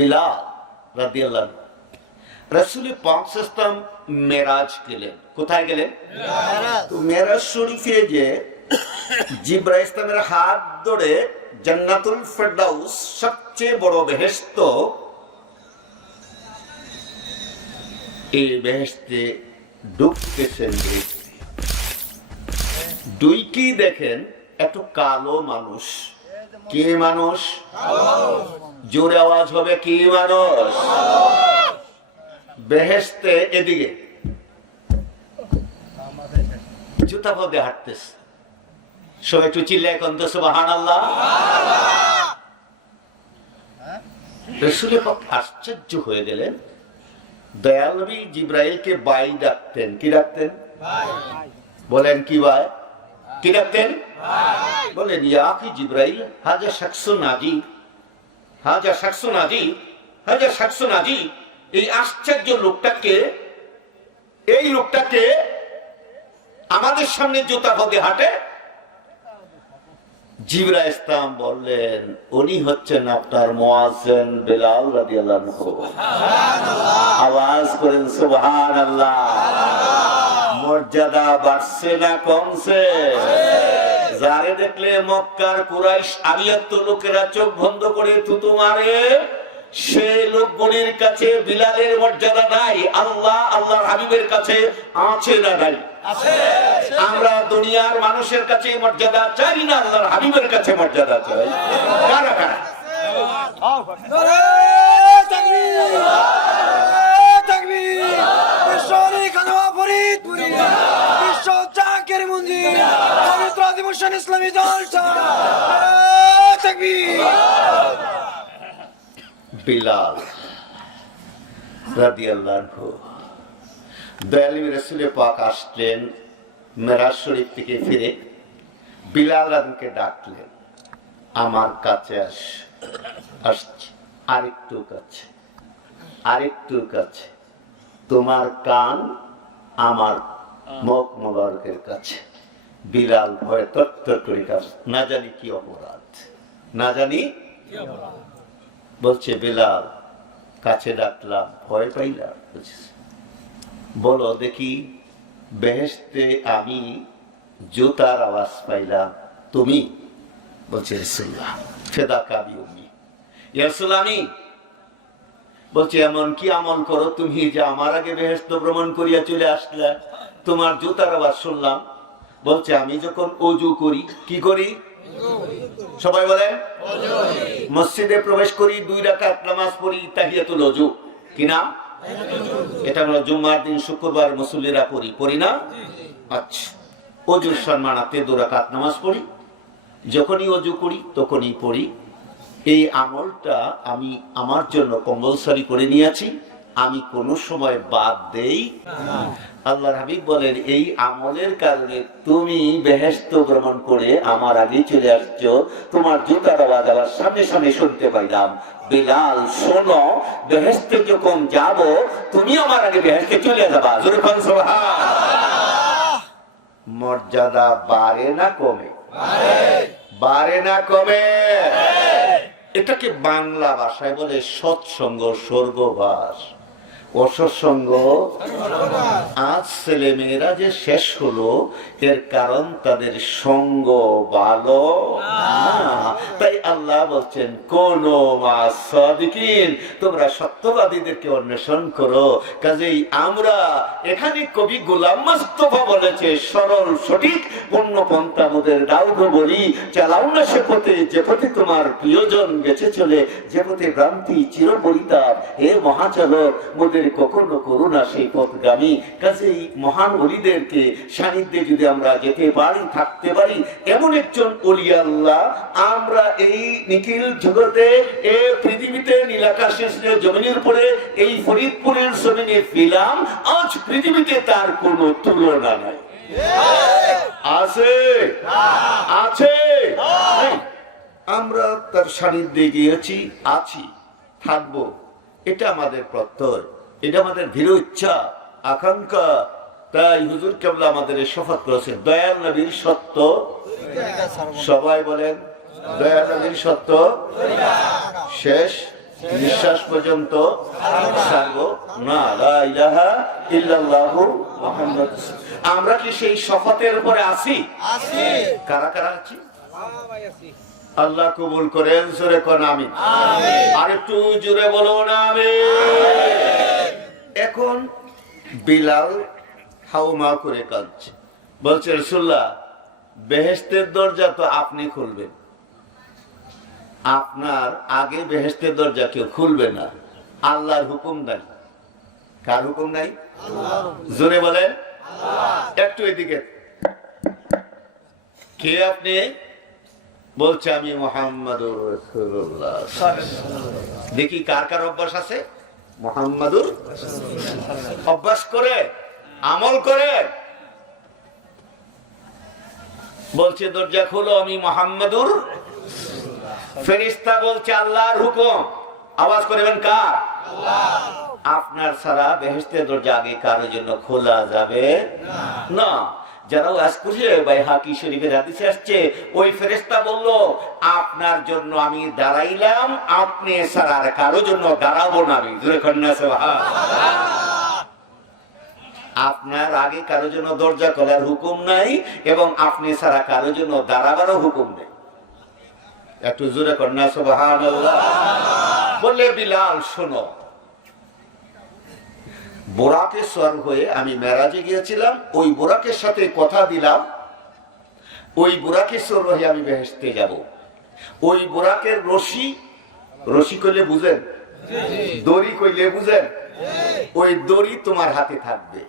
বিলাল রাদিয়াল্লাহু আনহু রাসূল পাক সাল্লাল্লাহু আলাইহি ওয়াসাল্লাম মেরাজ গেলেন। কোথায় গেলেন? তো মেরাজ শরীফে যে জিবরাইল ইসলামের হাত ধরে জান্নাতুল ফেরদাউস সবচেয়ে বড় বেহেশত, এই বেহেশতে ঢুকতেছেন। দুইকি দেখেন এত কালো মানুষ। কি মানুষ? জোরে আওয়াজ হবে, কি মানুষ? বেহেশতে এদিকে জুতা পদে হাঁটতেছে। সব একটু চিল্লায় কোন তো সুবহানাল্লাহ। রাসূল পাক আশ্চর্য হয়ে গেলেন। দয়াল নবী জিবরাইলকে ভাই ডাকতেন। কি ডাকতেন? বলেন কি ভাই? কি ডাকতেন? বলেন ইয়া আখি জিবরাইল, হাজা শাখসুন আজীব, হাজা শাখসুন আজীব, হাজা শাখসুন আজীব। এই আশ্চর্য লোকটাকে, এই লোকটাকে আমাদের সামনে জুতা পদে হাঁটে। জিবরাইল ইসলাম বললেন উনি হচ্ছেন আপনার মুয়াজ্জিন বিলাল রাদিয়াল্লাহু আনহু। আওয়াজ করেন সুবহানাল্লাহ। মর্যাদা বাড়ছে না কমছে? যারে দেখলে মক্কার কুরাইশ আবিয়াত্ত লোকেরা চোখ বন্ধ করে থুতু মারে, সেই লোকগুলির কাছে বিলালের মর্যাদা নাই। আল্লাহ আল্লাহর হাবিবের কাছে আছে না নাই? আমরা দুনিয়ার মানুষের কাছে মর্যাদা চাই না, আল্লাহর হাবিবের কাছে মর্যাদা চাই। কারা কারা? বিলাল রাদিয়াল্লাহু আনহু, দয়াল নবী রাসূল পাক আসলেন মেরাজ শরীফ থেকে ফিরে। বিলাল রাদিকে ডাকলেন, আমার কাছে আসছে, আরেকটু কাছে, আরেকটু কাছে। তোমার কান আমার মুখ মোবারকের কাছে। বিলাল ভয়ে তরতর করে কাছে, না জানি কি অপরাধ, না জানি বলছে। বিলাল কাছে ডাকলাম, ভয় পাইলাম। বলো দেখি, বেহেশতে আমি জুতার আওয়াজ পাইলাম, তুমি? বলছে রাসূলুল্লাহ ফিদাকা বিউম্মি, ইয়া রাসূল আমি। বলছে এমন কি আমল করো তুমি যে আমার আগে বেহেশত ভ্রমণ করিয়া চলে আসলে? তোমার জুতার আওয়াজ শুনলাম। বলছে আমি যখন ওযু করি, কি করি? সবাই বলেন, মসজিদে প্রবেশ করি, 2 রাকাত নামাজ পড়ি, তাহিয়াতুল ওযু। কি নাম? এটা হলো জুমার দিন শুক্রবার মুসল্লিরা পড়ি না? আচ্ছা, ওযুর সম্মানার্থে 2 রাকাত নামাজ পড়ি। যখনই ওযু করি তখনই পড়ি। এই আমলটা আমি আমার জন্য কম্পালসরি করে নিয়েছি, আমি কোনো সময় বাদ দেই না। আল্লাহর হাবিব বলেন এই আমলের কারণে তুমি বেহেশত ভ্রমণ করে আমার আগে চলে আসছো। তোমার জুতার আওয়াজ আবার সামনে সামনে শুনতে পাইলাম। বিলাল শোনো, বেহেশতে যখন যাব তুমি আমার আগে বেহেশতে চলে যাবা। জোরে বল সুবহানাল্লাহ। মর্যাদা বাড়ে না কমে? বাড়ে না কমে? এটাকে বাংলা ভাষায় বলে সৎসঙ্গ স্বর্গবাস, অসৎসঙ্গ। আজ ছেলে মেয়েরা যে শেষ হলো এর কারণ তাদের সঙ্গ ভালো না। তাই আল্লাহ বলছেন কোন সাদিকিন, তোমরা সত্যবাদীদেরকে অন্বেষণ করো। কাজেই আমরা এখানে কবি গোলাম মুস্তাফা বলেছে সরল সঠিক পূর্ণ পন্থা মোদের দাউদ বলি, চালাও না সে পথে যে পথে তোমার প্রিয়জন গেছে চলে, যে পথে ভ্রান্তি চিরপরিতাপ। হে মহাচালক, মোদের কখনো করুণা সেই পথগামী। কাজেই মহান ওলিদেরকে সান্নিধ্যে যদি আমরা যেতে পারি, থাকতে পারি, এমন একজন ওলি আল্লাহ আমরা এই নিখিল জগতে, এই পৃথিবীতে নীলাকাশের জমিনের উপরে এই ফরিদপুরের জমিনে পেলাম। আজ পৃথিবীতে তার কোনো তুলনা নাই। আছে? আছে? আমরা তার সান্নিধ্যে গিয়েছি, আছি, থাকবো। এটা আমাদের প্রত্যয়, এটা আমাদের দৃঢ় ইচ্ছা, আকাঙ্ক্ষা। তাই হুজুর কেবলা আমাদের শপথ করেছে দয়াল নবীর সত্য। সবাই বলেন দয়াল নবীর সত্য শেষ নিঃশ্বাস পর্যন্ত ছাড়বো না। লা ইলাহা ইল্লাল্লাহু মুহাম্মাদুর রাসূলুল্লাহ। আমরা কি সেই শপথের উপরে আছি? কারা কারা আছি? আল্লাহ কবুল করেন, জোরে কোন আমিন। আর একটু জোরে বলুন আমিন। এখন বিলাল হাউমা করে কাঁদছে, বলছে রাসূলুল্লাহ বেহেশতের দরজা তো আপনি খুলবেন, আপনার আগে বেহেশতের দরজা কেউ খুলবে না, আল্লাহর হুকুম নাই। কার হুকুম নাই? জোরে বলেন। একটু এদিকে কে আপনি? বলছে আমি মুহাম্মাদুর রাসূলুল্লাহ। দেখি কার কার অভ্যাস আছে মুহাম্মাদুর অভ্যাস করে আমল করে। বলছে দরজা খোলো, আমি মুহাম্মাদুর। ফেরেশতা বলছে আল্লাহর হুকুম। আওয়াজ করবেন কার? আল্লাহ। আপনার ছাড়া বেহেশতের দরজা আগে কারোর জন্য খোলা যাবে না। যারা ওয়াজ করছে বাইহাকি শরীফের হাদিসে আসছে, ওই ফেরেশতা বলল আপনার জন্য আমি দাঁড়াইলাম, আপনি ছাড়া আর কারোর জন্য দাঁড়াবো না আমি। জোরে কন্যা সুবহানাল্লাহ। আপনার আগে কারোর জন্য দরজা খোলার হুকুম নাই এবং আপনি ছাড়া কারোর জন্য দাঁড়াবারও হুকুম নেই। একটু জোরে কন্যা সুবহানাল্লাহ। বললে বিলাল শোনো, বোরাকে সওয়ার হয়ে আমি মেরাজে গিয়েছিলাম, ওই বোরাকের সাথে কথা দিলাম, ওই বোরাকে সওয়ার হয়ে আমি বেহেশতে যাব। ওই বোরাকের রশি, রশি কইলে বুঝেন, দড়ি কইলে বুঝেন, ওই দড়ি তোমার হাতে থাকবে।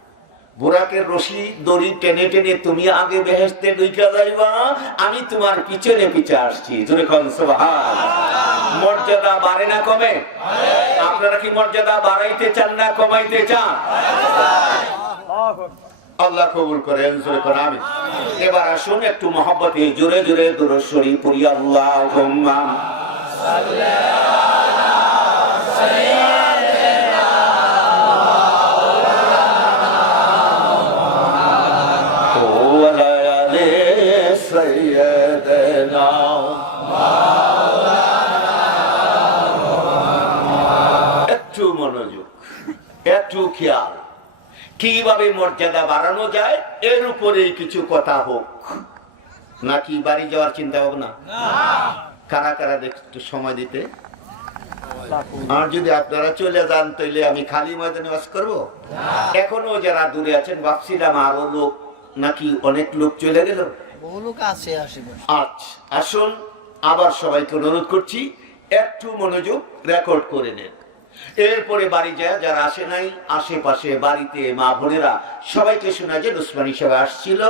বোরাকের রশি দড়ি টেনে টেনে তুমি আগে বেহেশতে ঢুইকা যাইবা, আমি তোমার পিছনে পিছে আসছি। জোরে কোন সুবহানাল্লাহ। মর্যাদা বাড়ে না কমে? আপনারা কি মর্যাদা বাড়াইতে চান না কমাইতে চান? আল্লাহ কবুল করেন, জোরে কোন আমিন। এবার আসুন একটু মহব্বতে জোরে জোরে দুরূদ শরীফ পড়ি। আল্লাহুম্মা সাল্লি একটু খেয়াল, কিভাবে মর্যাদা বাড়ানো যায় এর উপরে কিছু কথা হোক, নাকি বাড়ি যাওয়ার চিন্তা ভাবনা? কারা কারা একটু সময় দিতে। আর যদি আপনারা চলে যান তাহলে আমি খালি ময়দানে বাস করবো। এখনো যারা দূরে আছেন ভাবছিলাম আরো লোক নাকি অনেক লোক চলে গেল। আচ্ছা আসুন, আবার সবাইকে অনুরোধ করছি একটু মনোযোগ রেকর্ড করে নেন। এরপরে বাড়ি যায় যারা আসে নাই, আশেপাশে বাড়িতে মা বোনেরা সবাইকে শোনা যে উসমানী সাহেব আসছিল,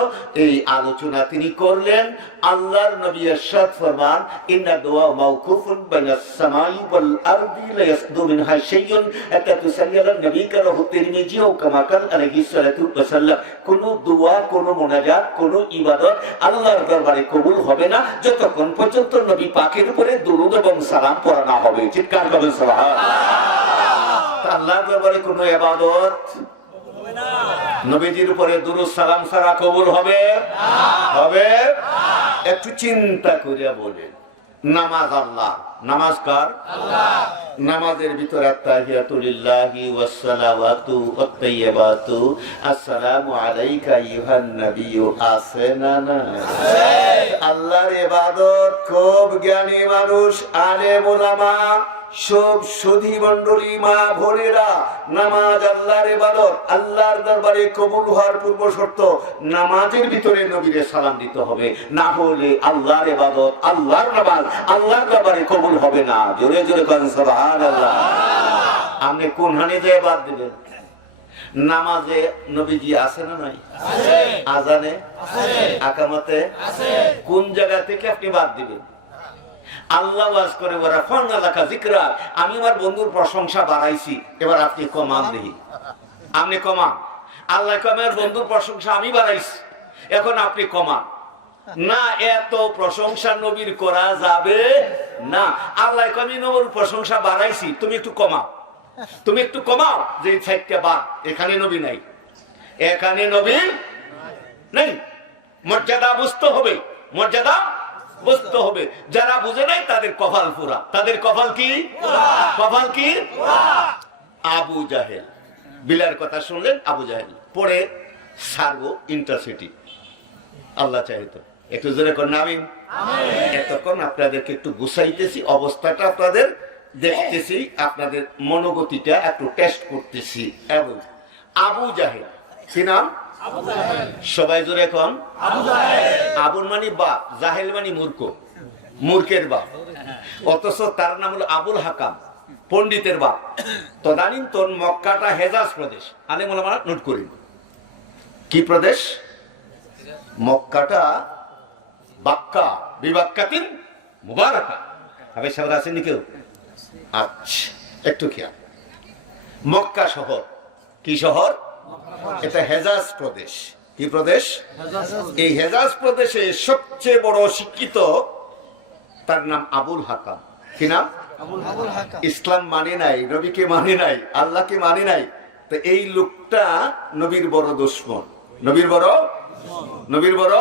এই আলোচনা তিনি করলেন। আল্লাহর নবী ইরশাদ ফরমান, ইন্না দুআ মাওকুফুন বাইনাস সামাই ওয়াল আরদি লা ইয়াসদু মিনহা শাইউন হাত্তা তুসাল্লিয়া নবী কারাহু তিরমিজি ও কামা কাল আলাইহিস সালাতু ওয়া সাল্লাম। কোন দোয়া, কোন মুনাজাত, কোন ইবাদত আল্লাহর দরবারে কবুল হবে না যতক্ষণ পর্যন্ত নবী পাকের উপরে দরুদ এবং সালাম পড়া না হবে। চিৎকার করবেন সুবহানাল্লাহ। আল্লাহর দরবারে কোন ইবাদত হবে না, নবীজির উপরে দুরূদ সালাম ছাড়া কবুল হবে না। হবে না। একটু চিন্তা করে বলেন, নামাজ আল্লাহ, নামাজ কার? আল্লাহ। নামাজের ভিতরে আত্তাহিয়াতু লিল্লাহি ওয়াস সালাওয়াতু ওয়াত তাইয়্যিবাতু আসসালামু আলাইকা আইয়ুহান নাবিয়্যু আছে না? না আছে। আল্লাহর ইবাদত খুব জ্ঞানী মানুষ, আলেম ওলামা, সব সুধী মণ্ডলী, মা বোনেরা, নামাজ আল্লাহর ইবাদত, আল্লাহর দরবারে কবুল হওয়ার পূর্ব শর্ত নামাজের ভিতরে নবীরে সালাম দিতে হবে, না হলে আল্লাহর ইবাদত, আল্লাহর নামাজ আল্লাহর দরবারে কবুল হবে না। জোরে জোরে কোন সুবহানাল্লাহ। আপনি কোন হানে যে বাদ দিবেন? নামাজে নবীজি আছে না নাই? আছে। আজানে আছে, আকামতে আছে। কোন জায়গা থেকে আপনি বাদ দিবেন? আল্লাহ ওয়াজ করে ওরা ফান্না লাকা যিকরা, আমি আমার বন্ধুর প্রশংসা বাড়াইছি, এবার আপনি কমান দেখি, আপনি কমান। আল্লাহ কমের বন্ধুর প্রশংসা আমি বাড়াইছি, এখন আপনি কমান না। এত প্রশংসা নবীর করা যাবে না। আল্লাহ কমি নবীর প্রশংসা বাড়াইছি, তুমি একটু কমাও, তুমি একটু কমাও। যে সাইডটা বাদ, এখানে নবী নাই, এখানে নবী নেই। মর্যাদা বুঝতে হবে, মর্যাদা বুঝতে হবে। যারা বুঝে নাই তাদের কপাল পুরা। তাদের কপাল কি? কপাল কি? আবু জাহেল, বিলার কথা শুনলেন, আবু জাহেল পরে সারবো ইন্টারসিটি, আল্লাহ চাইতো। একটু জোরে করেন আমিন। এতক্ষণ আপনাদেরকে একটু গুছাইতেছি, অবস্থাটা আপনাদের দেখতেছি, আপনাদের মনোগতিটা একটু টেস্ট করতেছি। এবং আবু জাহেল কি নাম? সবাই জোরে এখন। আবুল মানে বাপ, জাহেল মানে মূর্খ, মূর্খের বাপ। অথচ তার নাম হলো আবুল হাকাম, পণ্ডিতের বাপ। তদানীন্তন মক্কাটা হেজাজ প্রদেশ। আলেম ওলামারা নোট করি, কি প্রদেশ? মক্কাটা বাক্কা বিবাক্কাতিন মুবারাকা। আবে সাহেব আছেন কেউ? আচ্ছা, একটু খেয়াল। মক্কা শহর কি শহর? এটা হেজাজ প্রদেশ। কি প্রদেশ? এই হেজাজ প্রদেশে সবচেয়ে বড় শিক্ষিত, তার নাম আবুল হাকাম। কি নাম? ইসলাম মানে নাই, নবীকে মানে নাই, আল্লাহকে মানে নাই। তো এই লোকটা নবীর বড় দুশমন। নবীর বড়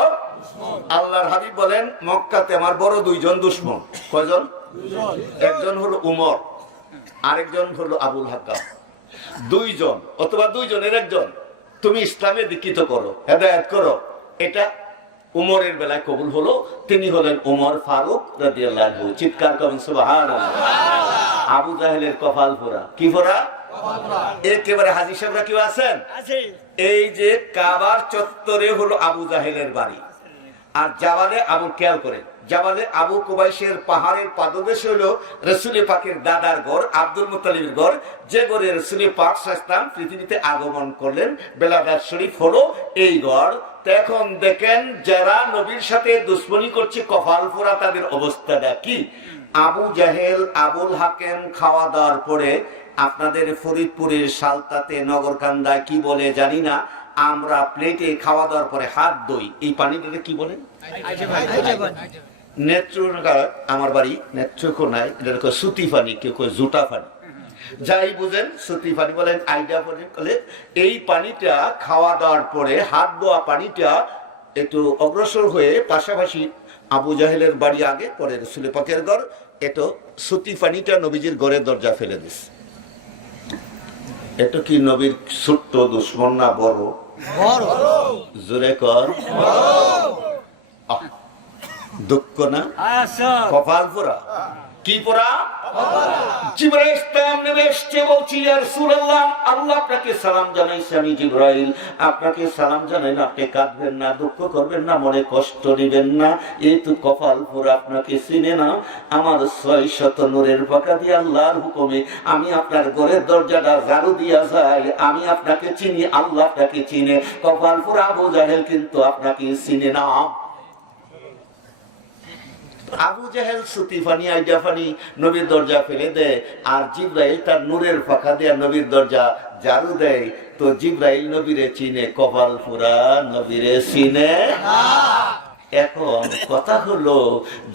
আল্লাহর হাবিব বলেন, মক্কাতে আমার বড় দুইজন দুশমন। কয়জন? একজন হলো উমর, আরেকজন হলো আবুল হাকাম। দুইজন অথবা দুইজনের একজন তুমি ইসলামে দীক্ষিত করো, হেদায়েত করো। এটা উমরের বেলায় কবুল হলো। তিনি হলেন উমর ফারুক রাদিয়াল্লাহু। চিৎকার করেন সুবহানাল্লাহ। আবু জাহেলের কপাল পোড়া। কি পোড়া? একেবারে হাজী সাহেবরা কেউ আছেন? এই যে কাবার চত্বরে হলো আবু জাহেলের বাড়ি, আর জাবালে আবু, খেয়াল করেন, জাবালে আবু কুবাইসের পাহাড়ের পাদদেশে হলো রাসূল পাকের দাদার ঘর, আব্দুল মুত্তালিবের ঘর, যে ঘরে রাসূল পাক সাল্লাল্লাহু আলাইহি ওয়াসাল্লাম পৃথিবীতে আগমন করলেন। বেলাদার শরীফ হলো এই ঘর। তো এখন দেখেন, যারা নবীর সাথে দুশমনি করছে, কপাল পোড়া, তাদের অবস্থাটা কি? আবু জাহেল, আবুল হাকেম খাওয়া দাওয়ার পরে, আপনাদের ফরিদপুরের সালতাতে, নগরকান্দায় কি বলে জানি না, আমরা প্লেটে খাওয়া দাওয়ার পরে হাত ধুই, এই পানিটাকে কি বলেন? নেত্রকোনা, আমার বাড়ি নেত্রকোনায়, এটা সুতি পানি, কেউ কয় জুটা পানি, যাই বুঝেন সুতি পানি বলেন, আইডা পানি বলে। এই পানিটা খাওয়া দাওয়ার পরে হাত ধোয়া পানিটা একটু অগ্রসর হয়ে পাশাপাশি আবু জাহেলের বাড়ি আগে, পরে রাসূল পাকের ঘর, এটা সুতি পানিটা নবীজির ঘরের দরজা ফেলে দিস। এটা কি নবীর ছোট্ট দুশমন না বড়? জোরে কর। দুঃখ না? কপাল পোড়া। কি পোড়া? জিবরাইল ইসলাম নেমে এসেছে, বলছি ইয়া রাসূলুল্লাহ, আল্লাহ আপনাকে সালাম জানাইছে, আমি জিবরাইল আপনাকে সালাম জানাই না, আপনি কাঁদবেন না, দুঃখ করবেন না, মনে কষ্ট নেবেন না। এই তো কপাল পোড়া, আপনাকে চিনে না। আমার 600 নূরের পাকা দিয়ে আল্লাহর হুকুমে আমি আপনার ঘরের দরজাটা ঝাড়ু দিয়া যাই, আমি আপনাকে চিনি, আল্লাহ আপনাকে চিনে। কপাল পোড়া আবু জাহেল কিন্তু আপনাকে চিনে না। আবু জাহেল সুতি ফানি, আইডা ফানি নবীর দরজা ফেলে দেয়, আর জিবরাইল তার নূরের ফাঁকা দিয়ে নবীর দরজা ঝাড়ু দেয়। তো জিবরাইল নবীরে চিনে, কপাল পোড়া নবীরে চিনে। এখন কথা হলো,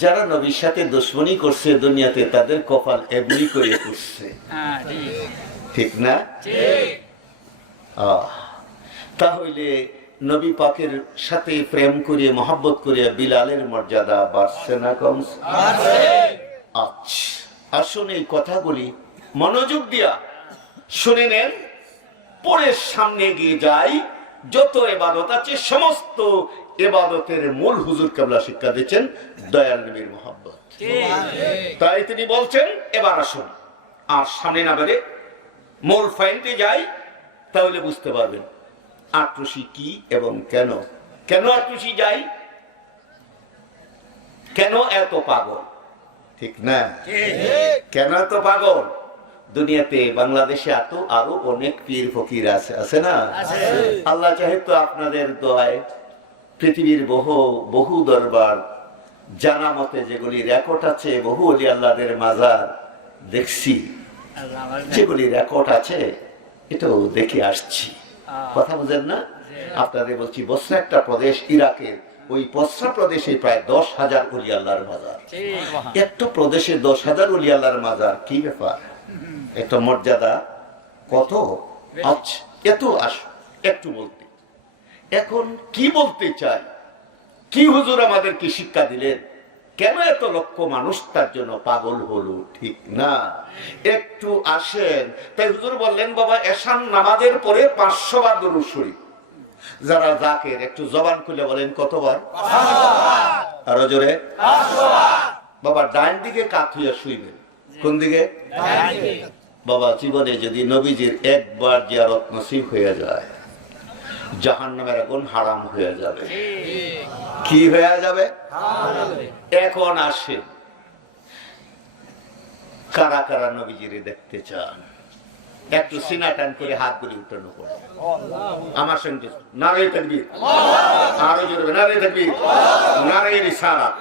যারা নবীর সাথে দুশমনি করছে দুনিয়াতে, তাদের কপাল এমনি করে করছে, ঠিক না? তাহলে নবী পাকের সাথে প্রেম করিয়ে, মহব্বত করিয়ে বিলালের মর্যাদা বাড়ছে না কমছে? আচ্ছা, আসুন এই কথাগুলি মনোযোগ দিয়া শুনে নেন, পরে সামনে গিয়ে যাই। যত ইবাদত আছে, সমস্ত ইবাদতের মূল হুজুর কেবলা শিক্ষা দিচ্ছেন দয়াল নবীর মহব্বত। তাই তিনি বলছেন, এবার আসুন আর সামনে না বেড়ে মূল পয়েন্টে যাই, তাহলে বুঝতে পারবেন আটরশি কি এবং কেন। কেন আটরশি যাই, কেন এত পাগল, ঠিক না? কেন এত পাগল? দুনিয়াতে, বাংলাদেশে এত আরো অনেক পীর ফকির আছে না? আল্লাহ চাহে তো আপনাদের দোয়ায় পৃথিবীর বহু দরবার, জানা মতে যেগুলি রেকর্ড আছে, বহু ওলি আল্লাহদের মাজার দেখছি, যেগুলি রেকর্ড আছে, এটাও দেখে আসছি। কথা বুঝেন না? আপনাদের বলছি, বসরা একটা প্রদেশ ইরাকের, ওই বসরা প্রদেশে প্রায় 10,000 ওলি আল্লাহর মাজার। একটা প্রদেশে 10,000 ওলি আল্লাহর মাজার, কি ব্যাপার? একটা মর্যাদা কত? আচ্ছা, এত একটু বলতে, এখন কি বলতে চাই, কি হুজুর আমাদের কি শিক্ষা দিলেন, কেন এত লক্ষ মানুষ তার জন্য পাগল হলো? ঠিক না? একটু আসেন। তাই হুজুর বললেন, বাবা এশান নামাজের পরে 500 বার দরুদ শরীফ। যারা জাকের একটু জবান খুলে বলেন কতবার? আরো জোরে। বাবা ডান দিকে কাত হইয়া শুইবেন। কোন দিকে? বাবা জীবনে যদি নবীজির একবার জিয়ারত নসিব হয়ে যায়, জাহান্নামের আগুন হারাম হয়ে যাবে। কি হয়ে যাবে? এখন আসে, কারা কারা নবীজিরে দেখতে চান? একটু সিনা টান করে হাতগুলি উঠানো করে আমার সঙ্গে নারায়ে তাকবীর, আরো জোরে নারায়ে তাকবীর, নারায়ে রিসালাত।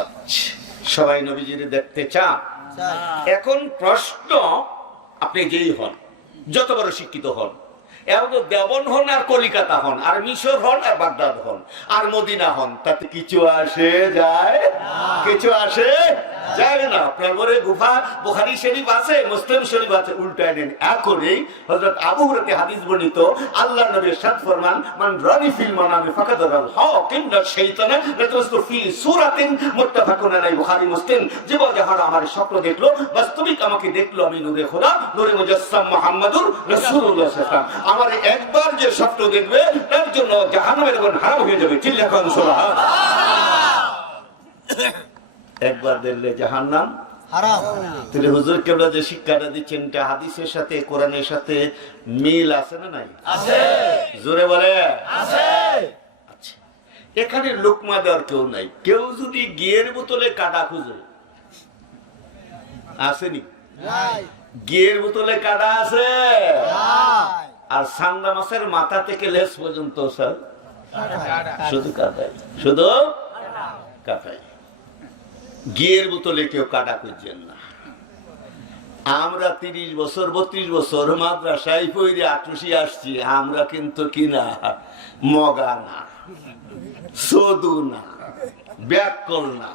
আচ্ছা, সবাই নবীজিরে দেখতে চান? এখন প্রশ্ন, আপনি যেই হন, যত বড় শিক্ষিত হন, এবং দেবন হন আর কলিকাতা হন আর মিশর হন আর বাগদাদ হন আর মদিনা হন, তাতে কিছু আসে যায়? কিছু আসে যায় না। আপনার ঘরে গুফা বুখারী শরীফ আছে, মুসলিম শরীফ আছে, উল্টায় নেন। এখনই হযরত আবু হুরায়রা হাদিস বর্ণিত, আল্লাহর নবী ইরশাদ ফরমান, মান রানি ফিল মানামি ফাকাদ রাল হক ইন্না শাইতানা লাতাসু ফি সূরাতিন মুত্তাফাকুন আলাইহি, বুখারী মুসলিম। যে যাহারা আমার স্বপ্ন দেখলো, বাস্তবিক আমাকে দেখলো আমি নূরে খোদা, নূরে মুজাসসাম মুহাম্মাদুর রাসূলুল্লাহ সাল্লাল্লাহু আলাইহি ওয়াসাল্লাম। আমার একবার যে স্বপ্ন দেখবে তার জন্য জাহান্নামের আগুন হারাম হয়ে যাবে। চিল্লা কোন সুবহানাল্লাহ। একবার দেখলে জাহান্নাম হারাম। তাহলে হুজুর কেবলা যে শিক্ষাটা দিচ্ছেন, এটা হাদিসের সাথে কোরআনের সাথে মিল আছে না নাই? আছে। জোরে বলে আছে। আচ্ছা, এখানে লোকমা দেওয়ার কেউ নাই। কেউ যদি গিয়ের বোতলে কাটা খুঁজে, আসেনি? গিয়ের বোতলে কাটা আছে, আর সান্দা মাছের মাথা থেকে লেজ পর্যন্ত স্যার শুধু কাটাই, শুধু কাটাই। গিয়ের বোতলে কেউ কাটা খুঁজছেন না। আমরা 30 বছর 32 বছর মাদ্রাসায় পড়ে আটুসি আসছি, আমরা কিন্তু কিনা মগা না, সদু না, ব্যাকল না,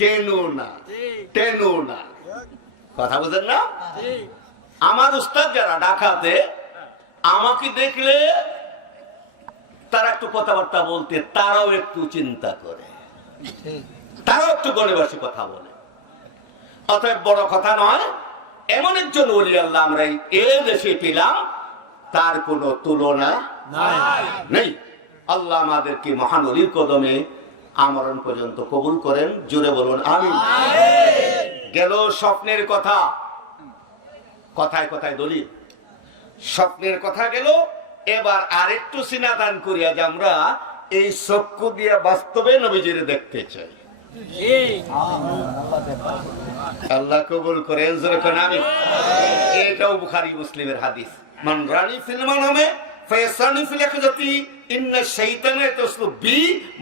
কেনু না, টেনু না। কথা বুঝেন না? আমার উস্তাদ যারা ঢাকাতে, আমাকে দেখলে তারা একটু কথাবার্তা বলতে তারাও একটু চিন্তা করে, তারাও একটু গণে বসে কথা বলে। অতএব বড় কথা নয়, এমন একজন ওলি আল্লাহ আমরা এই দেশে পেলাম, তার কোনো তুলনা নেই। আল্লাহ আমাদেরকে মহান ওলির কদমে আমরণ পর্যন্ত কবুল করেন। জোরে বলুন আমিন। গেল স্বপ্নের কথা, কথায় কথায় দলিল, স্বপ্নের কথা গেল। এবার আরেকটু সিনাদান করিয়া যে আমরা এই চক্ষু দিয়ে বাস্তবে নবীজিরে দেখতে চাই। আল্লাহ কবুল করেন। এটাও বুখারী মুসলিমের হাদিস। মান রানি ফিল মানামে ফায়াসানি ফিল ইয়াকযাতি ইন্না শাইতানা ইয়াতাসলু বি,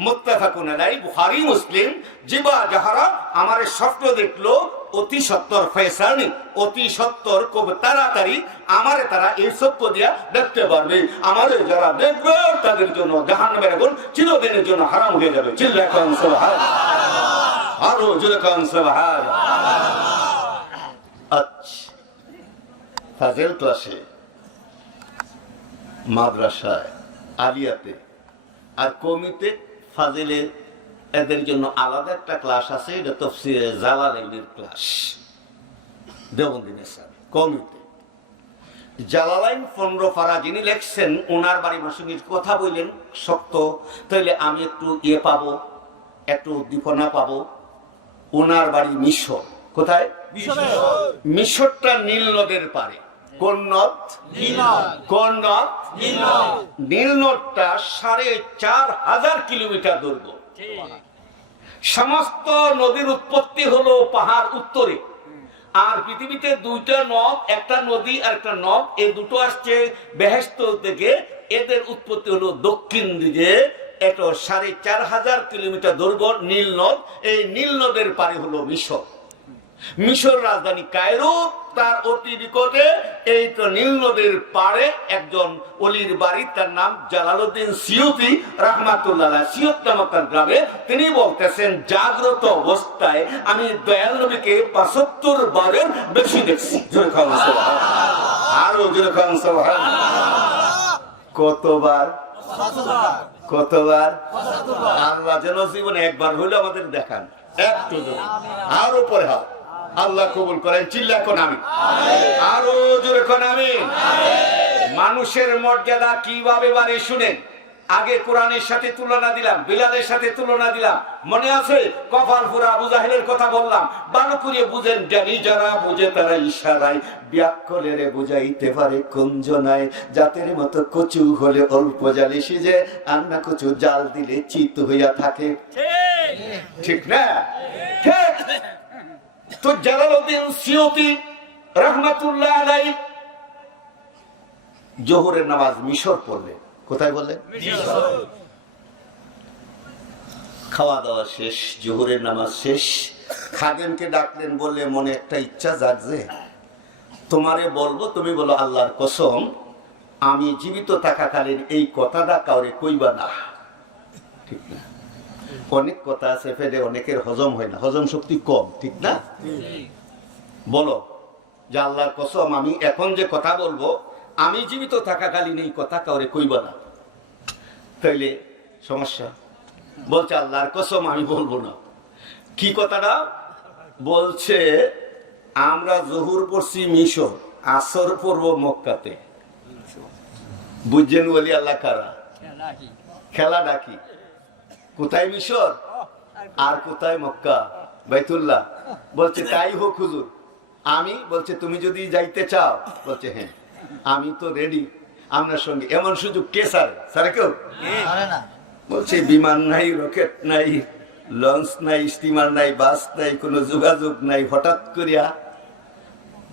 মুত্তাফাকুন আলাইহি, বুখারী মুসলিম। জিবা যাহারা আমার স্বপ্ন দেখলো অতি সত্তর, ফায়াসানি অতি সত্তর, খুব তাড়াতাড়ি আমারে তারা এই চক্ষু দিয়া দেখতে পারবে। আমারে যারা দেখবে তাদের জন্য জাহান্নামের আগুন চিরদিনের জন্য হারাম হয়ে যাবে। চিল্লায় কোন সুবহানাল্লাহ, আরো জোরে কোন সুবহানাল্লাহ। আচ্ছা, ফাজিল ক্লাসে, মাদ্রাসায়, আলিয়াতে আর কমিতে ফাজিলে এদের জন্য আলাদা একটা ক্লাস আছে। এটা তাফসীরে জালালাইনের ক্লাস, দেওবন্দি স্যার। কমিতে জালালাইন 15 পারা যিনি লেখছেন, ওনার বাড়ি মাসুমির কথা বললেন শক্ত, তাইলে আমি একটু পাবো, একটু উদ্দীপনা পাবো। ওনার বাড়ি মিশর। কোথায়? মিশরটা নীল নদের পারে। কোন নদ? কোন নদ? নীল নদটা 4500 কিলোমিটার দৈর্ঘ্য। সমস্ত নদীর উৎপত্তি হলো পাহাড় উত্তরে, আর পৃথিবীতে দুইটা নদ, একটা নদী আর একটা নদ, এই দুটো আসছে বেহেশত থেকে। এদের উৎপত্তি হলো দক্ষিণ দিকে। এটা 4500 কিলোমিটার দৈর্ঘ্য নীল নদ। এই নীল নদের পারে হলো মিশর। মিশর রাজধানী কায়রো, তার অতি নিকটে এই তো নীল নদীর পাড়ে একজন ওলির বাড়ি, তার নাম জালালউদ্দিন সিয়ুতি রাহমাতুল্লাহ আলাইহি। সিয়ুত নামক তার গ্রামে। তিনি বলতেছেন, জাগ্রত অবস্থায় আমি দয়াল নবীকে 75 বারের বেশি দেখছি। জোরে খান সুবহানাল্লাহ, আরো জোরে খান সুবহানাল্লাহ। কতবার? কতবার? আল্লাহ যেন জীবনে একবার হইলে আমাদের দেখান, একটু জোরে আরো পরে হাত। আল্লাহ কবুল করেন, চিল্লা এখন আমি আরো জোরে কোন আমি। মানুষের মর্যাদা কিভাবে বাড়ে শুনেন। আগে কোরআনের সাথে তুলনা দিলাম, বিলালের সাথে তুলনা দিলাম, মনে আছে? কপাল পুরা আবু জাহেলের কথা বললাম। ভালো করে বুঝেন, জ্ঞানী যারা বুঝে তারা ইশারায় ব্যাকলের বুঝাইতে পারে কুঞ্জনায়। জাতের মতো কচু হলে অল্প জালে সিজে, আন্না কচু জাল দিলে চিত হইয়া থাকে। ঠিক না? ঠিক। তো জালালউদ্দিন সিয়ুতি রাহমাতুল্লাহ আলাইহি জোহরের নামাজ মিশর পড়লেন। কোথায় বললেন? খাওয়া দাওয়া শেষ, জোহরের নামাজ শেষ। খাদেমকে ডাকলেন, বললে মনে একটা ইচ্ছা জাগছে, তোমারে বলবো, তুমি বলো আল্লাহর কসম আমি জীবিত থাকাকালীন এই কথাটা কাউরে কইবা না। ঠিক না? অনেক কথা আছে ফেলে অনেকের হজম হয় না, হজম শক্তি কম, ঠিক না? বলো যে আল্লাহর কসম আমি এখন যে কথা বলবো আমি জীবিত থাকাকালীন এই কথা কাউরে কইবা না। তাইলে সমস্যা। বলছে আল্লাহর কসম আমি বলবো না। কি কথাটা বলছে? আমরা জোহর পড়ছি মিশর, আসর পড়বো মক্কাতে। বুঝছেন বলি আল্লাহ কারা? খেলা ডাকি। কোথায় মিশর আর কোথায় মক্কা, বাইতুল্লাহ। বলছে তাই হোক হুজুর। আমি বলছে তুমি যদি যাইতে চাও, বলছে হ্যাঁ আমি তো রেডি আপনার সঙ্গে। এমন সুযোগ কে স্যারে? স্যারে কেউ বলছে বিমান নাই, রকেট নাই, লঞ্চ নাই, স্টিমার নাই, বাস নাই, কোনো যোগাযোগ নাই। হঠাৎ করিয়া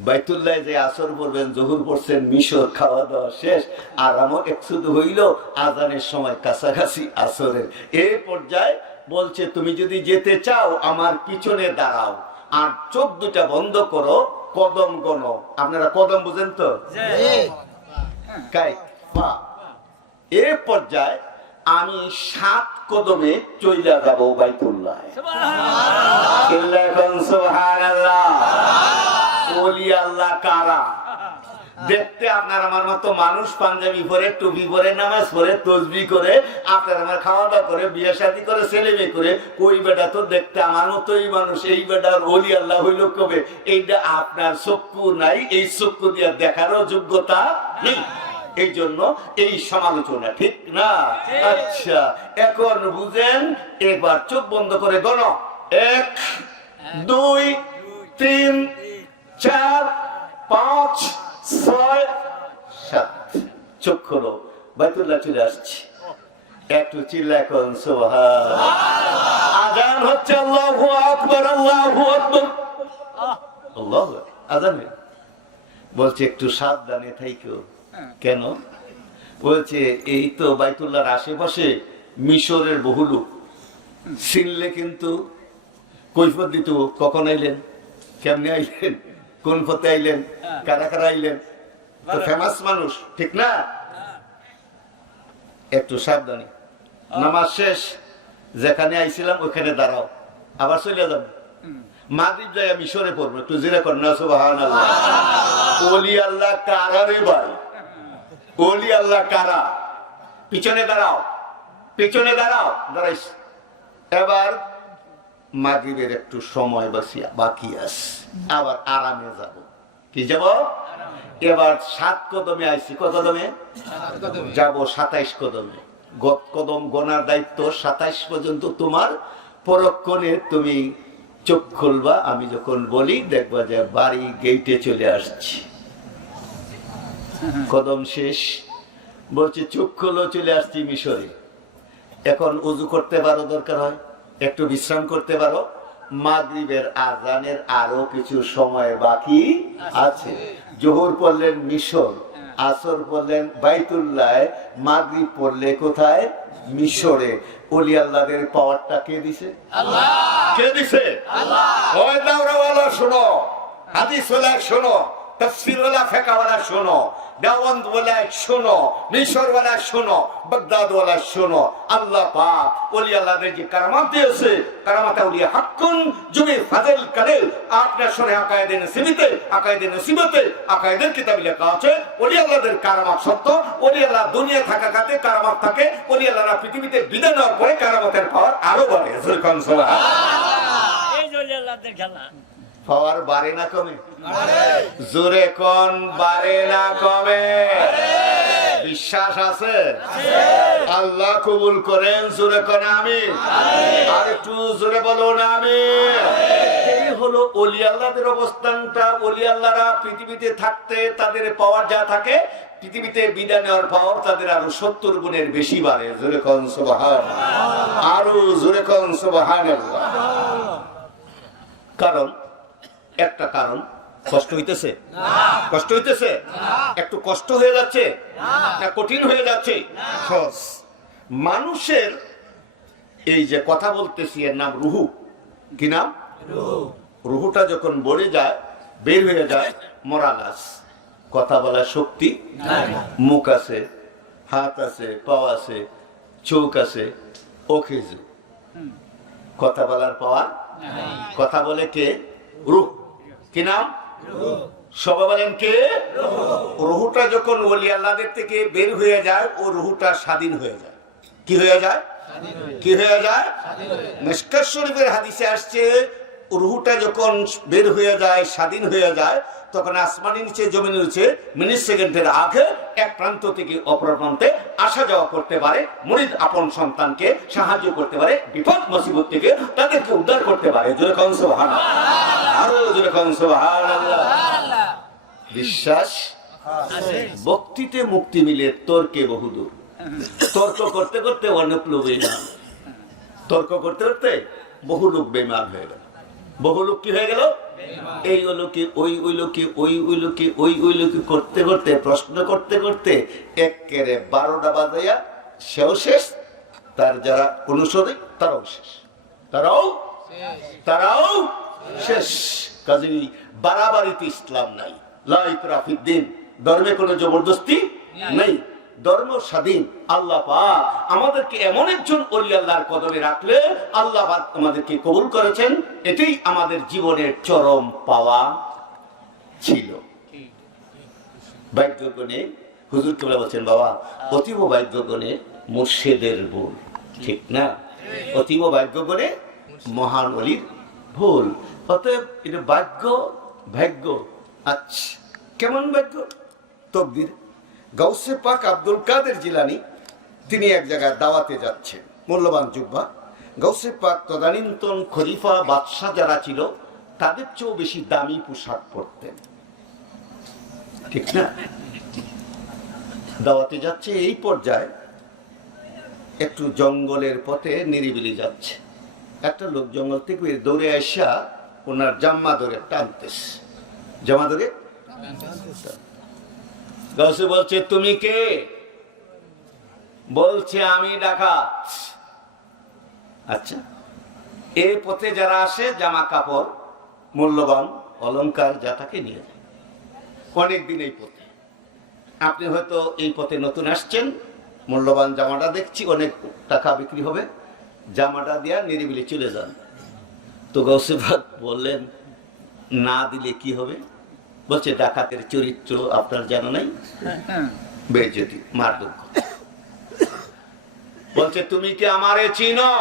বাইতুল্লাহ যে আসর পড়বেন, জোহর পড়ছেন মিশর, খাওয়া দাওয়া শেষ, আরামও একশুদ্ধ হইল, আজানের সময় কাছাকাছি আসরের। এই পর্যায়ে বলছে তুমি যদি যেতে চাও আমার পিছনে দাঁড়াও, আর চোখ দুটা বন্ধ করো, কদম গণো। আপনারা কদম বুঝেন তো? এ পর্যায়ে আমি 7 কদমে চইলা যাবো বাইতুল্লাহ। সুবহানাল্লাহ। ওলি আল্লাহ কারা? দেখতে আপনার আমার মতো মানুষ, পাঞ্জাবি পরে, টুপি পরে, নামাজ পড়ে, তসবিহ করে, আপনার আমার খাওয়া দাওয়া করে, বিয়ে শাদী করে, ছেলে মেয়ে করে। ওই বেটা তো দেখতে আমার মতোই মানুষ, এই বেটার ওলি আল্লাহ হইল কবে? এইটা আপনার চক্ষু নাই, এই চক্ষু দিয়ে দেখারও যোগ্যতা নেই। এই জন্য এই সমালোচনা, ঠিক না? আচ্ছা এখন বুঝেন, এবার চোখ বন্ধ করে গণ। 1 2 3 4 5 6 7। চোখ খোলো, বাইতুল্লাহ চলে আসছি। একটু চিল্লা এখন সুবহানাল্লাহ। আযান হচ্ছে, আল্লাহু আকবার, আল্লাহু আকবার, আল্লাহু আযান। বলছে একটু সাবধানে থাইকো। কেন? বলছে এই তো বাইতুল্লাহর আশেপাশে মিশরের বহু লোক, চিনলে কিন্তু কৈফত দিত। কখন আইলেন, কেমনে আইলেন, কোন পথে আইলেন, কারা কারা আইলেন, তো ফেমাস মানুষ, ঠিক না? একটু সাবধানে। নামাজ শেষ, যেখানে আইছিলাম ওখানে দাঁড়াও, আবার চলে যাবো। মাগরিব যাই মিশরে পড়বো। একটু জিরে কর না সুবহানাল্লাহ। ওলি আল্লাহ কারা রে ভাই? ওলি আল্লাহ কারা? পিছনে দাঁড়াও, পিছনে দাঁড়াও, দাঁড়াইস। এবার মাগরিবের একটু সময় বাকি আছে, আবার আরামে যাব। কি যাব? এবার 7 কদমে আইছি। কত কদমে যাব? 27 কদমে। কদম গোনার দায়িত্ব 27 পর্যন্ত তোমার। পরক্ষণে তুমি চোখ খুলবা, আমি যখন বলি দেখবা যে বাড়ি গেটে চলে আসছি। কদম শেষ, বলছে চোখ খুলো, চলে আসছি মিশরে। এখন উজু করতে পারো, দরকার হয় একটু বিশ্রাম করতে পারো। মাগরিবের আজানের আরো কিছু সময় বাকি আছে। জোহর পড়লেন মিশর, আসর পড়লেন বাইতুল্লাহ, মাগরিব পড়লে কোথায়? মিশরে। ওলি আল্লাহদের পাওয়ারটা কে দিছে? আল্লাহ। কে দিছে? আল্লাহ। ওই দাওরাওয়ালা শোনো, হাদিসওয়ালা শোনো, তাফসীরওয়ালা, ফিকহওয়ালা শোনো। দেওবন্দ ওয়ালা শোনো, মিশর ওয়ালা শোনো, বাগদাদ ওয়ালা শোনো, আল্লাহ পাক ওলি আল্লাহদের যে কারামাত দিয়েছে, কারামাত আউলিয়া হাক্কুন যুগে ফাজল কাদের আপনার শুনে আকায়েদে নসিবতে, আকায়েদে নসিবতে, আকায়েদের কিতাবে লেখা আছে ওলি আল্লাহদের কারামাত সত্য। ওলি আল্লাহ দুনিয়া থাকা কাতে কারামাত থাকে, ওলি আল্লাহরা পৃথিবীতে বিদায় নেওয়ার পরে কারামাতের পাওয়ার আরো বাড়ে। এই যে ওলি আল্লাহদের খেলা পাওয়ার বাড়ে না কমে? জোরে কোন বাড়ে না কমে? বিশ্বাস আছে? আল্লাহ কবুল করেন। জোরে কোন আমিন। আর একটু জোরে বলুন আমিন। এই হলো ওলি আল্লাহদের অবস্থানটা। ওলি আল্লাহরা পৃথিবীতে থাকতে তাদের পাওয়ার যা থাকে, পৃথিবীতে বিদায় নেওয়ার পাওয়ার তাদের আরো 70 গুণের বেশি বাড়ে। জোরে কোন সুবহানাল্লাহ। আরো জোরে কোন সুবহানাল্লাহ। কারণ একটা কারণ, কষ্ট হইতেছে? কষ্ট হইতেছে? একটু কষ্ট হয়ে যাচ্ছে না কঠিন হয়ে যাচ্ছে? সহজ। মানুষের এই যে কথা বলতেছি এর নাম রুহু। কি নাম? রুহুটা যখন বলে যায়, বের হয়ে যায়, মরা লাশ। কথা বলার শক্তি মুখ আছে, হাত আছে, পা আছে, চোখ আছে, ওখেজু। কথা বলার পাওয়ার। কথা বলে কে? রুহ। কি নাম? সবাই বলেন কে? রুহুটা যখন ওলি আল্লাহদের থেকে বের হয়ে যায়, ও রুহুটা স্বাধীন হয়ে যায়। কি হয়ে যায়? কি হয়ে যায়? মিশকাত শরীফের হাদিসে আসছে, রুহুটা যখন বের হয়ে যায়, স্বাধীন হয়ে যায়, তখন আসমানের নিচে জমিনের নিচে মিনিট সেকেন্ডের আগে এক প্রান্ত থেকে অপর প্রান্তে আসা যাওয়া করতে পারে, মুরিদ আপন সন্তানকে সাহায্য করতে পারে, বিপদ মুসিবত থেকে তাদেরকে উদ্ধার করতে পারে। জোরে কোন সুবহানাল্লাহ। আরো জোরে কোন সুবহানাল্লাহ। বিশ্বাস? ভক্তিতে মুক্তি মিলে তর্কে বহুদূর। তর্ক করতে করতে অনেক লোক বেঈমান, তর্ক করতে করতে বহু লোক বেঈমান হয়ে গেল। বহু লোক কি হয়ে গেল? এই হলো কি, ওই হইলো কি, ওই হইলো কি, ওই হইলো কি করতে করতে, প্রশ্ন করতে করতে একেবারে 12টা বাজাইয়া সেও শেষ, তার যারা অনুসরী তারাও শেষ, তারাও শেষ। কাজেই বাড়াবাড়িতে ইসলাম নাই। লা ইকরাহা ফিদ্দিন, ধর্মে কোনো জবরদস্তি নেই, ধর্ম স্বাধীন। আল্লাহ পাক আমাদেরকে এমন একজন ওলি আল্লাহর কদমে রাখলে আল্লাহ পাক আমাদেরকে কবুল করেছেন। এটাই আমাদের জীবনের চরম পাওয়া ছিল। ভাগ্যগুণে হুজুর কেবল বলছেন, বাবা অতীব ভাগ্যগুণে মুর্শিদের ভুল। ঠিক না? অতীব ভাগ্যগুণে মহান ওলির ভুল। অতএব এটা ভাগ্য, ভাগ্য। আচ্ছা, কেমন ভাগ্য? তকদির। গাউসে পাক আব্দুল কাদের জিলানী তিনি এক জায়গায় দাওয়াতে যাচ্ছেন, মূল্যবান যুব্বা। গাউসে পাক তদানীন্তন খলিফা বাদশাহ যারা ছিল তাদের চেয়েও বেশি দামি পোশাক পরতেন। ঠিক না? দাওয়াতে যাচ্ছে, এই পর্যায়ে একটু জঙ্গলের পথে নিরিবিলি যাচ্ছে। একটা লোক জঙ্গল থেকে দৌড়ে আসা ওনার জাম্মা ধরে টানতেছে, জামা ধরে। গাউসে বলছে, তুমি কে? বলছে, আমি ডাকাত। আচ্ছা, এই পথে যারা আসে জামা কাপড়, মূল্যবান অলংকার যা তাকে নিয়ে যায়। অনেকদিন এই পথে, আপনি হয়তো এই পথে নতুন আসছেন, মূল্যবান জামাটা দেখছি অনেক টাকা বিক্রি হবে, জামাটা দিয়া নিরিবিলি চলে যান। তো গাউসে পাক বললেন, না দিলে কি হবে? বলছে, ডাকাতের চরিত্র আপনার জানা নাই, বেইজ্জতি, মারধর। বলছে, তুমি কি আমারে চিনো?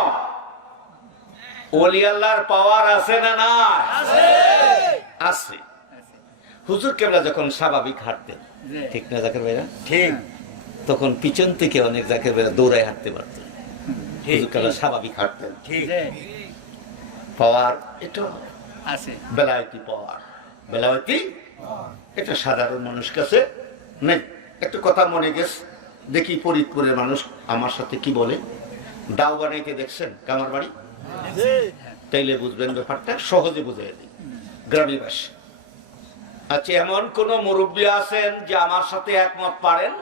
ওলি আল্লাহর পাওয়ার আছে না না? আছে। হুজুর কেবলা যখন স্বাভাবিক হাঁটতেন, ঠিক না জাকের ভাইরা? ঠিক। তখন পিছন থেকে অনেক জাকের ভাইরা দৌড়ায় হাঁটতে পারতেন। হুজুর কেবলা স্বাভাবিক হাঁটতেন। ঠিক। পাওয়ার এটা আছে, বেলায়েতি পাওয়ার। বেলায়েতি এটা সাধারণ মানুষ কাছে নেই। একটা কথা মনে গেছে, দেখি ফরিদপুরের মানুষ আমার সাথে কি বলে। দাও বানাইতে দেখছেন কামার বাড়ি? তাইলে বুঝবেন ব্যাপারটা, সহজে বুঝাই দিই গ্রামীণ ভাষা। আচ্ছা, এমন কোন মুরব্বী আছেন যে আমার সাথে একমত পারেন?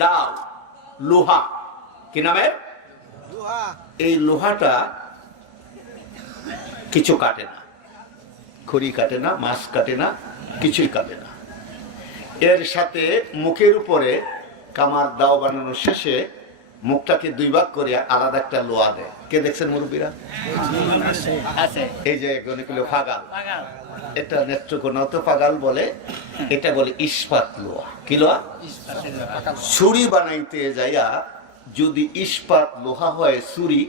দাও, লোহা। কি নামের? এই লোহাটা কিছু কাটে না, খড়ি কাটে না, মাছ কাটে না, কিছুই কাটে না। এর সাথে মুখের উপরে কামার দাও বানানোর শেষে মুখটাকে 2 ভাগ করে আলাদা একটা লোহা দেয়। কে দেখছেন মুরব্বীরা? এই যে গণিকুলো ফাগাল, এটা নেত্রকোনা তো ফাগাল বলে, এটা বলে ইস্পাত লোহা। কি লোহা? ছুরি বানাইতে যাইয়া যদি ইস্পাত লোহা হয় ছুরি,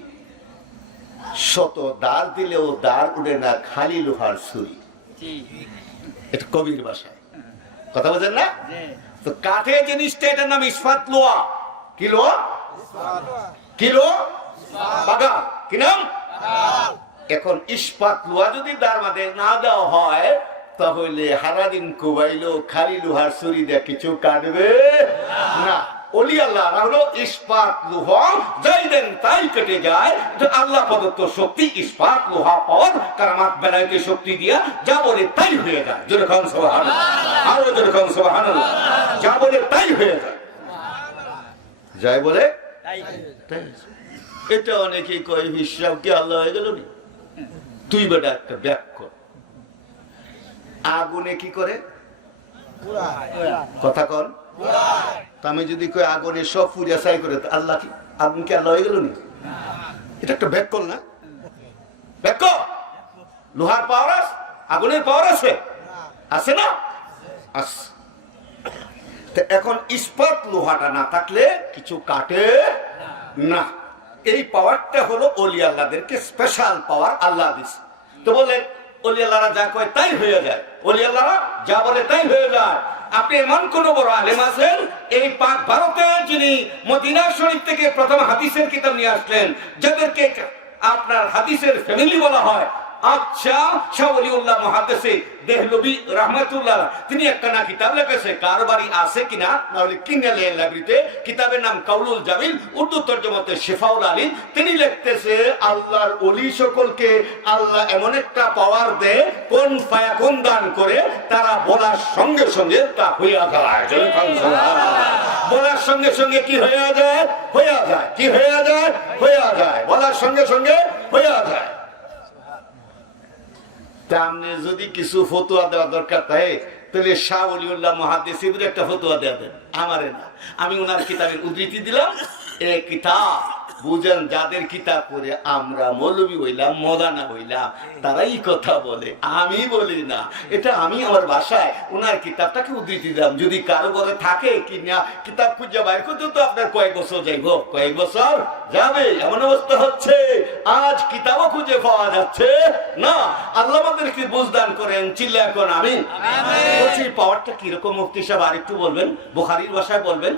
শত দাঁড় দিলেও দাঁড় উড়ে না, খালি লোহার ছুরি। এটা কবির ভাষায় কথা বোঝেন না? তো কাঠের জিনিসটা, এটার নাম ইস্পাত লোহা। কি লোহা? কি লোহা? বাগাল। কি নাম? এখন ইস্পাত লোহা যদি দাঁড় মাঝে না দেওয়া হয়, তাহলে সারাদিন কুবাইলো খালি লোহার ছুরি দিয়ে কিছু কাটবে না। ওলি আল্লাহ হলো ইস্পাত লোহা, যাই দেন তাই কেটে যায়। আল্লাহ প্রদত্ত শক্তি ইস্পাত লোহা পাওয়ার কারামাত বেলাইতে শক্তি দিয়া যা বলে তাই হয়ে যায়। যেরকম সুবহানাল্লাহ, আরো যেরকম সুবহানাল্লাহ, যা বলে তাই হয়ে যায়। যাই বলে তাই। এটা অনেকেই কয় হিসাব কি আল্লাহ হয়ে গেল নি? তুই বেটা একটা ব্যাখ্যা। আগুনে কি করে? কথা কন। আমি যদি কই আগুনে সব পুড়িয়া ছাই করে, আল্লাহ কি আগুন কি আল্লাহ হয়ে গেল নি? এটা একটা ব্যাখ্যা না? ব্যাখ্যা। লোহার পাওয়ার আছে, আগুনের পাওয়ার আছে, আছে না? আছে। এখন ইস্পাত লোহাটা না থাকলে কিছু কাটে না। এই পাওয়ারটা হলো ওলি আল্লাহদেরকে স্পেশাল পাওয়ার আল্লাহ দিছে। তো বলে ওলি আল্লাহরা যা কয় তাই হয়ে যায়, ওলি আল্লাহরা যা বলে তাই হয়ে যায়। আপনি এমন কোন বড় আলেম আছেন এই পাক ভারতে যিনি মদিনা শরীফ থেকে প্রথম হাদিসের কিতাব নিয়ে আসলেন, যাদেরকে আপনার হাদিসের ফ্যামিলি বলা হয়? আচ্ছা, শাহ ওলিউল্লাহ মুহাদ্দিসে দেহলভী রাহমাতুল্লাহ, তিনি একটা না কিতাব লিখেছে, কার বাড়ি আছে কিনা না হলে কিনে লেন লাইব্রেরিতে। কিতাবের নাম কাউলুল জামিল, উর্দু তরজমাতে শিফাউল আলী। তিনি লিখতেছে আল্লাহর ওলি সকলকে আল্লাহ এমন একটা পাওয়ার দেয়, কোন ফায়াকুন দান করে, তারা বলার সঙ্গে সঙ্গে তা হইয়া যায়। বলার সঙ্গে সঙ্গে কি হইয়া যায়? হইয়া যায়। কি হইয়া যায়? হইয়া যায়। বলার সঙ্গে সঙ্গে হইয়া যায়। আপনি যদি কিছু ফতোয়া দেওয়া দরকার থাকে, তাহলে শাহ ওলিউল্লাহ মুহাদ্দিসের একটা ফতোয়া দেয়া দেন, আমারে না। আমি ওনার কিতাবের উদ্ধৃতি দিলাম। এই কিতাব বুঝেন, যাদের কিতাব পড়ে আমরা মৌলবী হইলাম, মৌলানা হইলাম, তারাই কথা বলে, আমি বলি না। এটা আমি আমার বাসায় ওনার কিতাবটাকে উদ্ধৃতি দিলাম। যদি কারো ঘরে থাকে কি না কিতাব খুঁজে বাইর করতে, তো আপনার কয়েক বছর যাইব, কয়েক বছর যাবে। এমন অবস্থা হচ্ছে আজ কিতাবও খুঁজে পাওয়া যাচ্ছে না। আল্লাহ আমাদেরকে বুঝদান করেন, চিল্লা এখন আমি বলছি। পাওয়ারটা কিরকম মুফতি সাহেব আরেকটু বলবেন? বুখারীর ভাষায় বলবেন?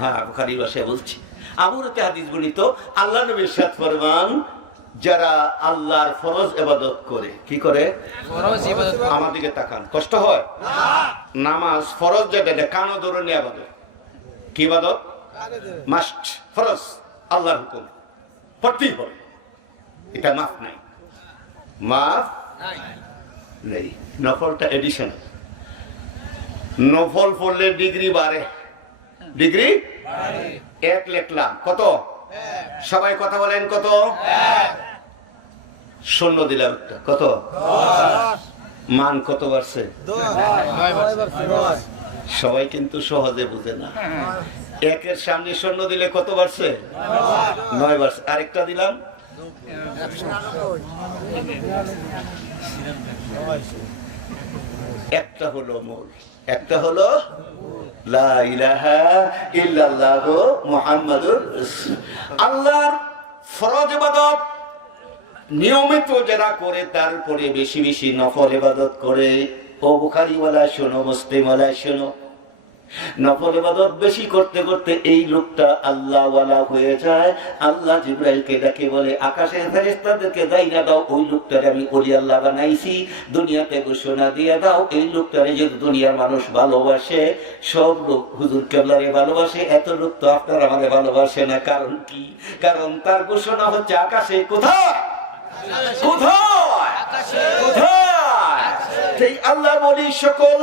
হ্যাঁ, বুখারীর ভাষায় বলছি। আবুরাতে হাদিস বর্ণিত, আল্লাহ নবী ইরশাদ ফরমান, যারা আল্লাহর ফরজ ইবাদত করে, কি করে? ফরজ ইবাদত। আমার দিকে তাকান, কষ্ট হয় না? নামাজ ফরজ, যেটা কানো ধরনের ইবাদত। কি ইবাদত? মাস্ট, ফরজ, আল্লাহর হুকুম, পড়তেই হবে। এটা মাফ নাই, মাফ নেই। নফলটা এডিশন। নফল পড়লে ডিগ্রি বাড়ে, ডিগ্রি 1 লিখলাম, কত? সবাই কথা বলেন, কত? শূন্য দিলাম একটা, কত? মান কত বাড়ছে? সবাই কিন্তু সহজে বুঝে না। 1-এর সামনে শূন্য দিলে কত বাড়ছে? 9 বাড়ছে। আরেকটা দিলাম, একটা হলো মূল, একটা হলো লা ইলাহা ইল্লাল্লাহ মুহাম্মাদুর রাসূলুল্লাহ। আল্লাহর ফরজ ইবাদত নিয়মিত যারা করে, তারপরে বেশি বেশি নফল ইবাদত করে। ও বুখারী ওয়ালা শোনো, মুসলিম ওয়ালা শোনো, নফল ইবাদত বেশি করতে করতে এই লোকটা আল্লাহ ওয়ালা হয়ে যায়। আল্লাহ জিবরাইলকে ডাকে বলে, আকাশের ফেরেশতাদেরকে দাইরা দাও, ওই লোকটারে আমি ওলি আল্লাহ বানাইছি, দুনিয়াতে ঘোষণা দিয়ে দাও, এই লোকটারে যে দুনিয়ার মানুষ ভালোবাসে, সব লোক হুজুর কেবলারে ভালোবাসে, এত লোক তো আপনার আমারে ভালোবাসে না। কারণ কি? কারণ তার ঘোষণা হচ্ছে আকাশে। কোথায়? কোথায়? কোথায়? সেই আল্লাহ বলি সকল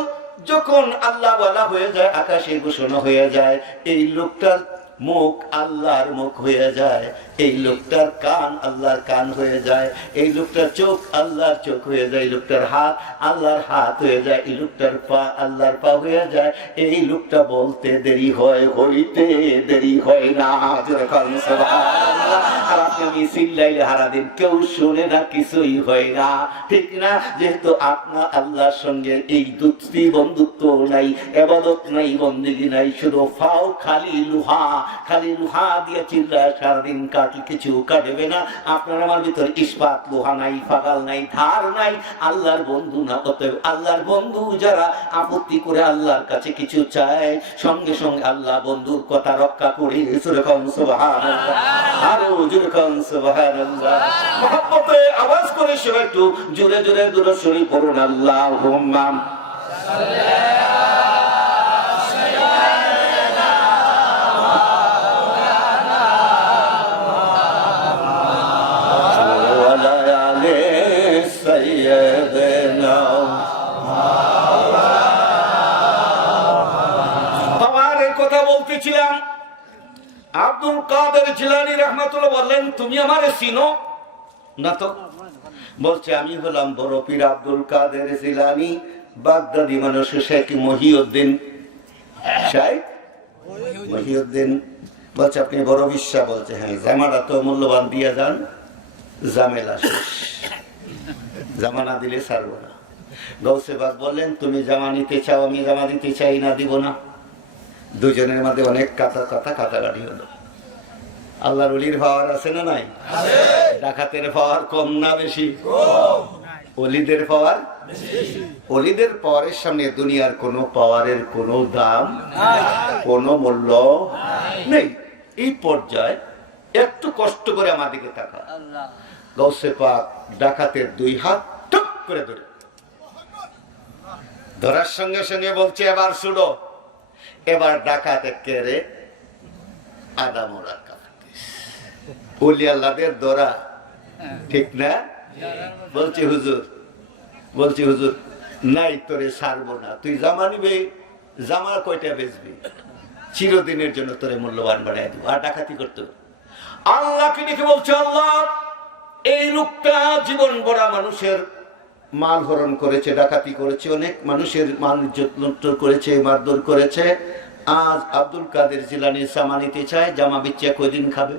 যখন আল্লাহ ওয়ালা হয়ে যায়, আকাশে ঘোষণা হয়ে যায়, এই লোকটার মুখ আল্লাহর মুখ হয়ে যায়, এই লোকটার কান আল্লাহর কান হয়ে যায়, এই লোকটার চোখ আল্লাহর চোখ হয়ে যায়, এই লোকটার হাত আল্লাহর হাত হয়ে যায়, এই লোকটার পা আল্লাহর পা হয়ে যায়। এই লোকটা বলতে দেরি হয়, হইতে দেরি হয় না। আর আপনি আমি চিল্লাইলে হারাদিন কেউ শুনে না, কিছুই হয় না, ঠিক না? যেহেতু আপনার আল্লাহর সঙ্গে এই দুটি বন্ধুত্ব নাই, ইবাদত নাই, বন্দেগী নাই, শুধু ফাও খালি লোহা, খালি লোহা দিয়ে চিল্লায় সারাদিন কাটলে কিছু কাটবে না। আপনার আমার ভিতরে ইস্পাত লোহা নাই, ফাগাল নাই, ধার নাই, আল্লাহর বন্ধু না। অতএব আল্লাহর বন্ধু যারা আপত্তি করে আল্লাহর কাছে কিছু চায়, সঙ্গে সঙ্গে আল্লাহ বন্ধুর কথা রক্ষা করে। সুবহানাল্লাহ, আরো জোরে কোন সুবহানাল্লাহ। মহব্বতে আওয়াজ করে সবাই একটু জোরে জোরে দুরূদ শরীফ পড়ুন। আল্লাহুম্মা বলতেছিলাম আব্দুল কাদের জিলানী রাহমাতুল্লাহ বললেন, তুমি আমারে চিনো না? তো বলছে, আমি হলাম বড় পীর আব্দুল কাদের জিলানী, বাগদাদি মানুষ, শেখ মহিউদ্দিন। শেখ মহিউদ্দিন বলছে, আপনি বড় বিশ্বাস? বলছে, হ্যাঁ। জামাটা তো মূল্যবান দিয়ে যান, জামেলা শেষ, জামা না দিলে ছাড়বো না। গৌসে বাগ বললেন, তুমি জামা নিতে চাও, আমি জামা দিতে চাই না, দিব না। দুজনের মধ্যে অনেক কাটাকাটি হলো। আল্লাহর ওলির পাওয়ার আছে না নাই? ডাকাতের পাওয়ার কম না বেশি? ওলিদের পাওয়ার, ওলিদের পাওয়ারের সামনে দুনিয়ার কোন পাওয়ারের কোন দাম, কোন মূল্য নেই। এই পর্যায়ে একটু কষ্ট করে আমার দিকে তাকা। গৌসে পাক ডাকাতের দুই হাত টুক করে ধরে, ধরার সঙ্গে সঙ্গে বলছে, এবার শুনো। এবার ডাকাত একেবারে আদামরা ওলি আল্লাহদের দরা, ঠিক না? বলছে হুজুর, নাই তোরে ছাড়বো না, তুই জামা নিবে, জামা কয়টা বেচবি, চিরদিনের জন্য তোরে মূল্যবান বাড়াই দিব, আর ডাকাতি করতে হবে। আল্লাহকে দেখে বলছে, আল্লাহ এই লোকটা জীবন বড়া মানুষের মাল হরণ করেছে, ডাকাতি করেছে, অনেক মানুষের মাল ইজ্জত লুণ্ঠন করেছে, মারধর করেছে। আজ আব্দুল কাদের জিলানী জামা নিতে চায়, জামা বিচ্ছে কয়দিন খাবে,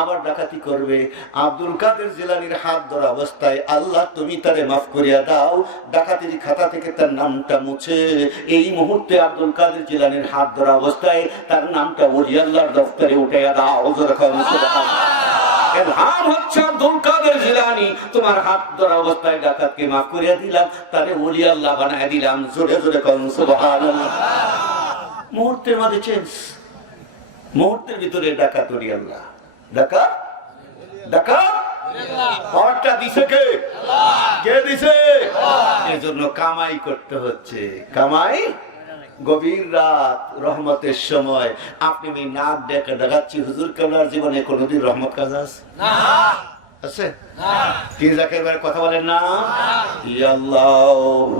আবার ডাকাতি করবে। আব্দুল কাদের জিলানীর হাত ধরা অবস্থায় আল্লাহ তুমি তারে মাফ করিয়া দাও, ডাকাতির খাতা থেকে তার নামটা মুছে এই মুহূর্তে আব্দুল কাদের জিলানীর হাত ধরা অবস্থায় তার নামটা ওলি আল্লাহর দফতরে উঠাইয়া দাও। নাম হচ্ছে আব্দুল কাদের জিলানী, তোমার হাত ধরা অবস্থায় ডাকাতকে মাফ করিয়া দিলাম, তারে ওলি আল্লাহ বানায় দিলাম। জোরে জোরে কোন সুবহানাল্লাহ। মুহূর্তের মাঝে চেঞ্জ, মুহূর্তের ভিতরে ডাকাত ওলি আল্লাহ, ডাকাত ডাকাত পাওয়ারটা দিছে কে? কে দিছে? এজন্য কামাই করতে হচ্ছে, কামাই। গভীর রাত রহমতের সময় আপনি আমি নাক ডেকে দেখাচ্ছি, হুজুর কেবলার জীবনে কোনোদিন রহমত কাজ আছে? কি যাকে এবার কথা বলেন না, ইয়া আল্লাহ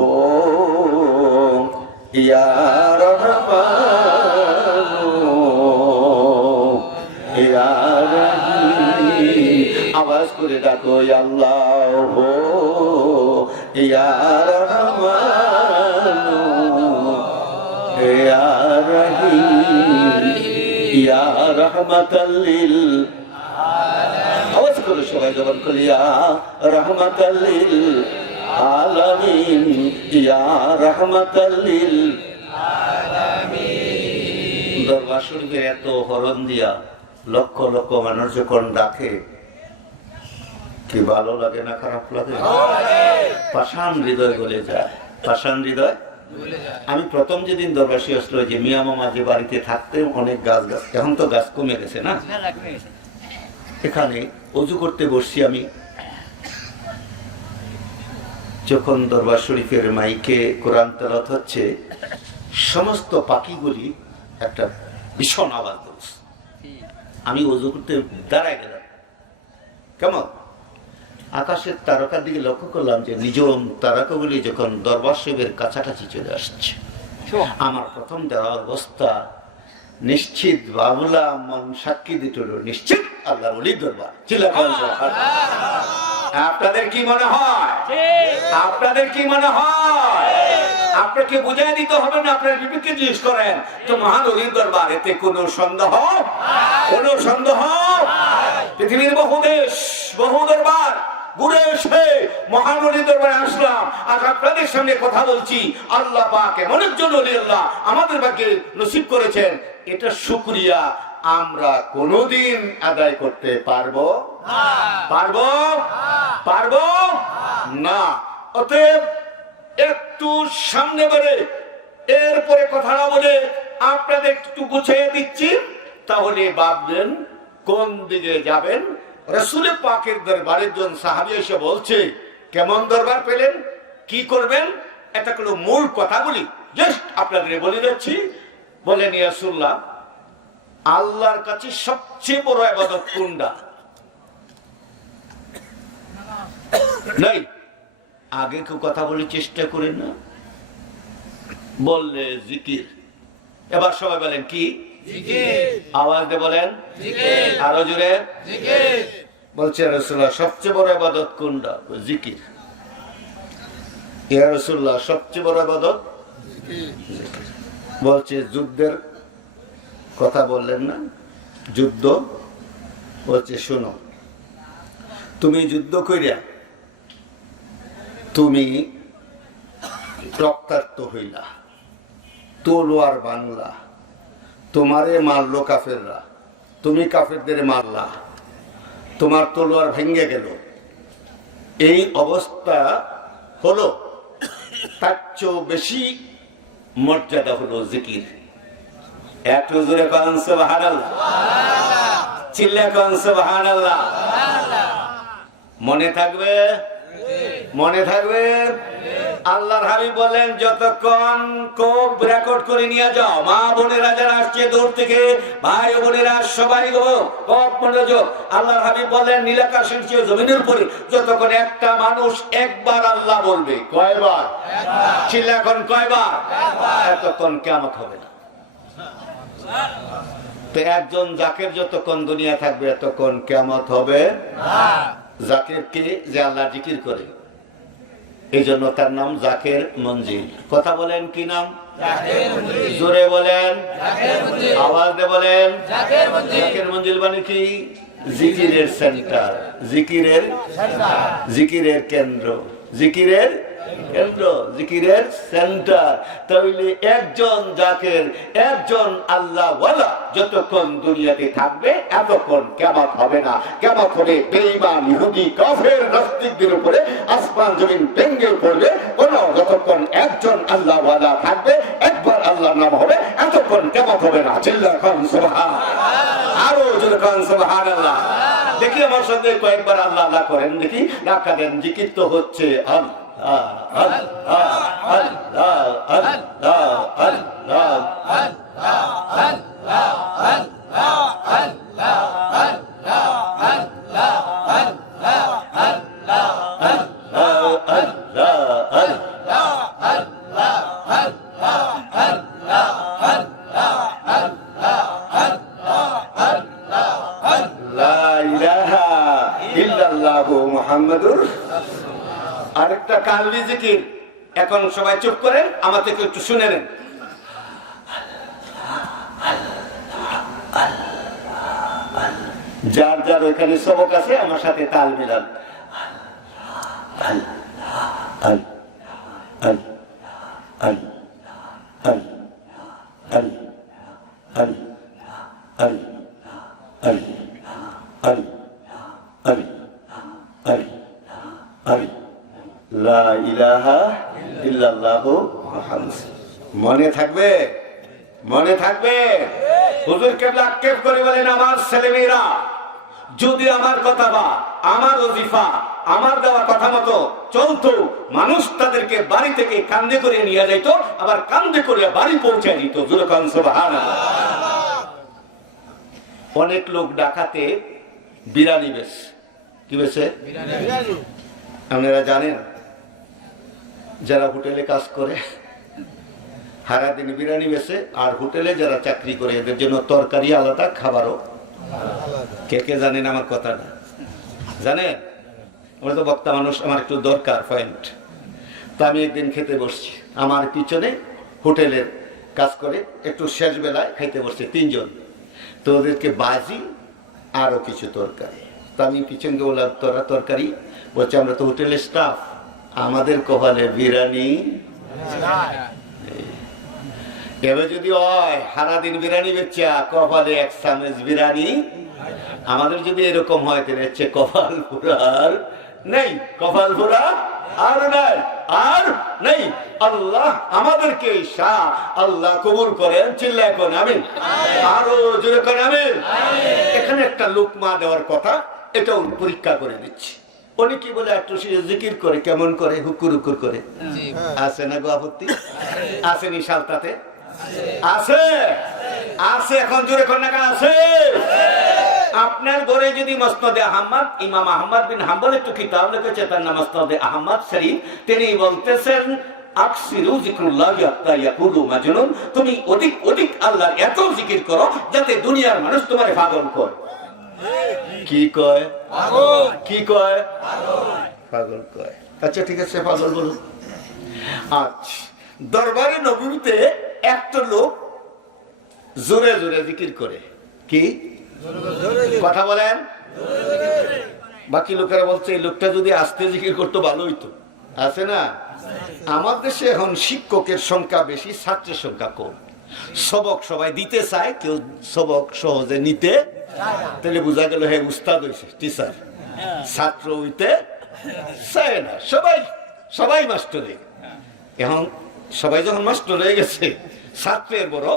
ইয়া রহমান ইয়া রহিম, আওয়াজ করে ডাকো, ইয়া আল্লাহ ইয়া রহমান ইয়া রহিম ইয়া রাহমাতাল লিল আলামিন। আওয়াজ করে সবাই জবান করি, ইয়া রাহমাতাল লিল আলামিন ইয়া রাহমাতাল লিল আলামিন। দরবার শরীফে এত হরণ দিয়া লক্ষ লক্ষ মানুষ যখন ডাকে, কি ভালো লাগে না খারাপ লাগে? পাষাণ হৃদয় গলে যায়, পাষাণ হৃদয়। আমি প্রথম যেদিন দরবাসী আসলো, যে মিয়া মামা যে বাড়িতে থাকতেন, অনেক গাছ, এখন তো গাছ কমে গেছে না, এখানে অজু করতে বসছি আমি, যখন দরবার শরীফের মাইকে কোরআন তেলাওয়াত হচ্ছে, সমস্ত পাখিগুলি একটা ভীষণ আওয়াজ করছে। আমি অজু করতে দাঁড়ায় গেলাম, কেমন আকাশের তারকার দিকে লক্ষ্য করলাম যে নিজম তারকাগুলি যখন দরবার শরীফের কাছাকাছি চলে আসছে, আমার প্রথম দেওয়া অবস্থা নিশ্চিত বাবুলা মন সাক্ষী দিত নিশ্চিত আল্লাহর ওলির দরবার। চিল্লাবেন সুবহানাল্লাহ। আপনাদের কি মনে হয়? আপনাদের কি মনে হয়? আপনাকে বুঝাই দিতে হবে না, আপনার বিবেককে জিজ্ঞেস করেন তো মহান ওলির দরবার, এতে কোনো সন্দেহ? কোনো সন্দেহ? পৃথিবীর বহু দেশ বহু দরবার ঘুরে এসে মহান ওলির দরবারে আসলাম, আজ আপনাদের সামনে কথা বলছি। আল্লাহ পাক এমন একজন ওলি আল্লাহ আমাদের ভাগ্যে নসিব করেছেন, এটা শুকরিয়া আমরা কোনোদিন আদায় করতে পারবো? পারবো? পারবো না। অতএব একটু সামনে বেড়ে এরপরে কথা না বলে আপনাদের একটু গুছিয়ে দিচ্ছি, তাহলে ভাববেন কোন দিকে যাবেন। রাসূল পাকের দরবারে একজন সাহাবী এসে বলছে, কেমন দরবার পেলেন, কি করবেন? এটা কোনো মূল কথা বলি, জাস্ট আপনাদের বলে দিচ্ছি। বলেন ইয়া রাসূলুল্লাহ, আল্লাহর কাছে সবচেয়ে বড় ইবাদত কোনটা? নাই আগে কেউ কথা বলে চেষ্টা করেন না, বললে জিকির। এবার সবাই বলেন কি? জিকির। আওয়াজ দিয়ে বলেন জিকির। আরো জোরে জিকির। বলছে রাসূলুল্লাহ সবচেয়ে বড় ইবাদত কোনটা? জিকির। ইয়া রাসূলুল্লাহ সবচেয়ে বড় ইবাদত জিকির। বলছে যুদ্ধের কথা বললেন না, যুদ্ধ। বলছে শোনো, তুমি যুদ্ধ কইরা তুমি রক্তাক্ত হইলা, তলোয়ার বাংলা, তোমারে মারলো কাফেররা, তুমি কাফেরদের মারলা, তোমার তলোয়ার ভেঙে গেল, এই অবস্থা হলো, তার চেয়েও বেশি মর্যাদা হলো জিকির। একটু জোরে কোন সুবহানাল্লাহ, চিল্লা কোন সুবহানাল্লাহ। মনে থাকবে? মনে থাকবে? আল্লাহর হাবিব বলেন যতক্ষণ কোপ রেকর্ড করে নিয়ে যাও, মা বোনেরা যারা আসছে দূর থেকে, ভাই বোনেরা সবাই গো কোপ মনোযোগ। আল্লাহর হাবিব বলেন নীলাকাশের চেয়ে জমিনের উপরে যতক্ষণ একটা মানুষ একবার আল্লাহ বলবে, কয়বার? চিল্লা এখন কয়বার? এতক্ষণ কিয়ামত হবে না। তো একজন জাকের যতক্ষণ দুনিয়া থাকবে এতক্ষণ কিয়ামত হবে না। জাকের কে? যে আল্লাহ জিকির করে, এই জন্য তার নাম জাকের মঞ্জিল। কথা বলেন কি নাম? জোরে বলেন, আওয়াজ দিয়ে বলেন। জাকের মঞ্জিল মানে কি? জিকিরের সেন্টার, জিকিরের কেন্দ্র, জিকিরের কেন্দ্র, জিকিরের সেন্টার। তাহলে একজন জাকের, একজন আল্লাহওয়ালা যতক্ষণ দুনিয়াতে থাকবে এতক্ষণ কিয়ামত হবে না। কিয়ামত হবে বেঈমান, ইহুদি, কাফের, নাস্তিকদের উপরে আসমান জমিন ভেঙে পড়বে। কোন যতক্ষণ একজন আল্লাহওয়ালা থাকবে, একবার আল্লাহর নাম হবে, এতক্ষণ কিয়ামত হবে না। চিল্লা কোন সুবহানাল্লাহ, আরো জোরে কোন সুবহানাল্লাহ। দেখি আমার সঙ্গে কয়েকবার আল্লাহ আল্লাহ করেন দেখি, ডাকা দেন। জিকির তো হচ্ছে আল্লাহ মুহাম্মাদুর। আরেকটা কালবি জিকির, এখন সবাই চুপ করেন, আমার থেকে একটু শুনে নেন। যার যার ওইখানে সবক আছে আমার সাথে তাল মিলান। লা ইলাহা ইল্লাল্লাহু মুহাম্মাদুর। মনে থাকবে? মনে থাকবে? হুজুর কেবলা আক্ষেপ করে বলেন, আমার ছেলেমেয়েরা যদি আমার কথা বা আমার ওজিফা, আমার দেওয়া কথা মতো চলতো, মানুষ তাদেরকে বাড়ি থেকে কান্দে করে নিয়ে যাইত, আবার কান্দে করে বাড়ি পৌঁছে দিত। সুবহানাল্লাহ। অনেক লোক ঢাকাতে বিরিয়ানি বেশ, কি বেছে? আপনারা জানেন, যারা হোটেলে কাজ করে সারাদিন বিরিয়ানি বেছে, আর হোটেলে যারা চাকরি করে এদের জন্য তরকারি আলাদা, খাবারও। কে কে জানেন আমার কথাটা? জানেন? আমরা তো বক্তা মানুষ, আমার একটু দরকার পয়েন্ট। তা আমি একদিন খেতে বসছি, আমার পিছনে হোটেলের কাজ করে একটু শেষ বেলায় খাইতে বসছে 3 জন। তো ওদেরকে বাজি আরো কিছু তরকারি। তা আমি পিছনকে বললাম, তোরা তরকারি? বলছে আমরা তো হোটেলের স্টাফ, আমাদের কপালে বিরিয়ানি। এবার যদি হয় সারাদিন বিরিয়ানি বেচা, কপালে 1 চামচ বিরিয়ানি, আমাদের যদি এরকম হয় তাহলে হচ্ছে কপাল পুরার নেই, কপাল পুরা আর নাই, আর নেই। আল্লাহ আমাদেরকে শাহ আল্লাহ কবুল করেন, চিল্লায় কোন আমিন, আরো জোরে কোন আমিন। এখানে একটা লুকমা দেওয়ার কথা, এটাও পরীক্ষা করে দিচ্ছি। উনি কি বলে একটু জিকির করে, কেমন করে? হুকুর হুকুর করে। আছে না গো আপত্তি? আসেনি সালতাতে? আছে, আছে। এখন জোরে কোন না আছে? আপনার ঘরে যদি মসনদে আহমদ, ইমাম আহমদ বিন হাম্বল একটু কিতাব লিখেছে, তার নাম মসনদে আহমদ শরীফ। তিনি বলতেছেন আকসিরু যিকরুল্লাহ হাত্তা ইয়াকুলু মাজনুন, তুমি অধিক অধিক আল্লাহর এত জিকির করো যাতে দুনিয়ার মানুষ তোমারে পাগল কয়। কি কয়? পাগল। কি কয়? পাগল কয়। আচ্ছা ঠিক আছে, পাগল বলুন। আচ্ছা, দরবারে নববীতে একটা লোক জোরে জোরে জিকির করে। কি কথা বলেন? বাকি লোকেরা বলছে এই লোকটা যদি আস্তে জিকির করতো ভালো হইতো। আছে না? আমার দেশে এখন শিক্ষকের সংখ্যা বেশি, ছাত্রের সংখ্যা কম। সবক সবাই দিতে চায়, কেউ সবক সহজে নিতে, তাহলে বোঝা গেল হে উস্তাদ হয়েছে, টিচার। ছাত্র হইতে চায় না, সবাই সবাই মাস্টারে। এখন সবাই যখন মাস্টার হয়ে গেছে, ছাত্রের বড়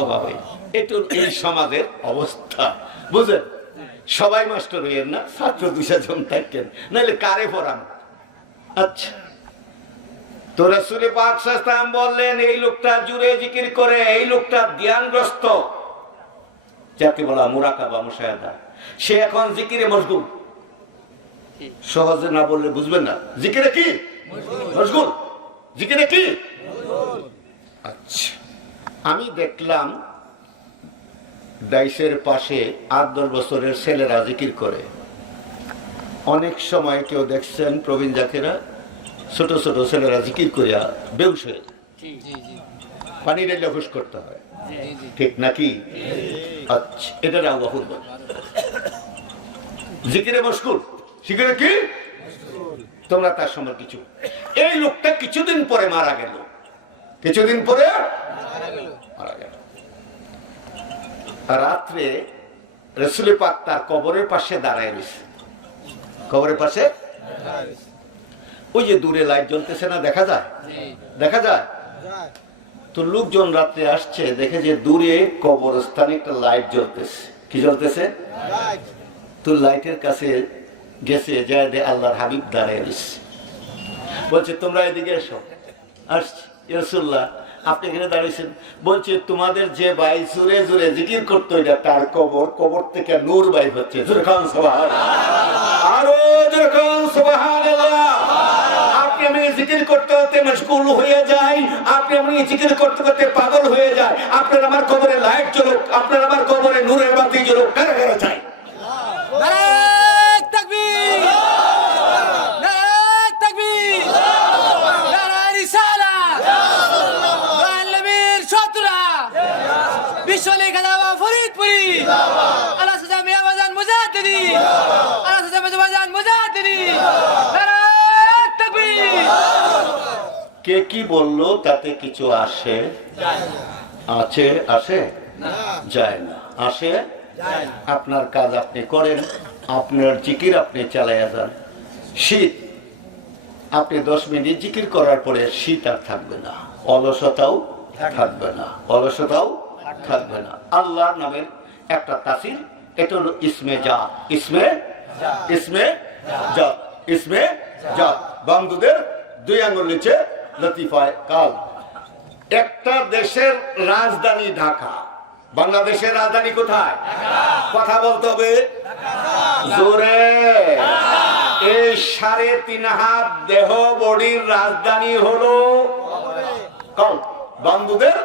অভাবে। এটা এই সমাজের অবস্থা, বুঝেন? সবাই মাস্টার হইয়েন না, ছাত্র 2 জন থাকেন, নাহলে কারে পড়ান। আচ্ছা, তো রাসূল পাক সাল্লাল্লাহু আলাইহি ওয়াসাল্লাম বললেন এই লোকটা জুরে জিকির করে, এই লোকটা ধ্যানগ্রস্ত, যাকে বলা মুরাকাবা মুশাহাদা। সে এখন জিকিরে মশগুল। সহজে না বললে বুঝবেন না। জিকিরে কি মশগুল? জিকিরে কি? আচ্ছা, আমি দেখলাম ডাইসের পাশে 8-10 বছরের ছেলেরা জিকির করে। অনেক সময় কেউ দেখছেন প্রবীণ জাকেরা, ছোট ছোট ছেলেরা জিকির করিয়া বেহুশ হয়ে পানি ঢেলে হুশ করতে হয়, ঠিক নাকি? আচ্ছা, এটার আবহাওয়া বল জিকিরে মশগুল। জিকিরে কি? তোমরা তার সময় কিছু। এই লোকটা কিছুদিন পরে মারা গেল, কিছুদিন পরে মারা গেল। রাত্রে রাসূল পাক তার কবরের পাশে দাঁড়ায় রয়েছে। কবরের পাশে ওই যে দূরে লাইট জ্বলতেছে না, দেখা যায়? দেখা যায় তো। লোকজন রাত্রে আসছে, দেখে যে দূরে কবরস্থানে একটা লাইট জ্বলতেছে। কি জ্বলতেছে? তো লাইটের কাছে গেছে, যায় দে আল্লাহর হাবিব দাঁড়ায় রয়েছে। বলছে তোমরা এদিকে এসো। আসছি। ইয়া রাসূলুল্লাহ, আপনি এখানে দাঁড়িয়েছেন। বলছে তোমাদের যে ভাই জোরে জোরে জিকির করতো, এটা তার কবর, কবর থেকে নূর বাইর হচ্ছে। জোরে খান সুবহানাল্লাহ, আরো জোরে খান সুবহানাল্লাহ। আপনি আমি জিকির করতে করতে মশগুল হয়ে যাই, আপনি আমি জিকির করতে করতে পাগল হয়ে যায়। আপনার আমার কবরে লাইট জ্বলুক, আপনার আমার কবরে নূরের বাতি জ্বলুক, কারা কারা চাই? কে কি বললো তাতে কিছু আসে আছে? আসে যায় না, আসে। আপনার কাজ আপনি করেন, আপনার জিকির আপনি চালাইয়া যান। শীত, আপনি 10 মিনিট জিকির করার পরে শীত আর থাকবে না, অলসতাও থাকবে না, অলসতাও থাকবে না। আল্লাহর নামের একটা তাসির, এটা হলো ইসমে জাত। ইসমে ইসমে জাত, ইসমে জাত। বন্ধুদের 2 আঙ্গুল নিচে লতিফায় কাল। একটা দেশের রাজধানী ঢাকা, বাংলাদেশের রাজধানী কোথায়? কথা বলতে হবে জোরে। এই 3.5 হাত দেহ বডির রাজধানী হলো কল। বান্দুদের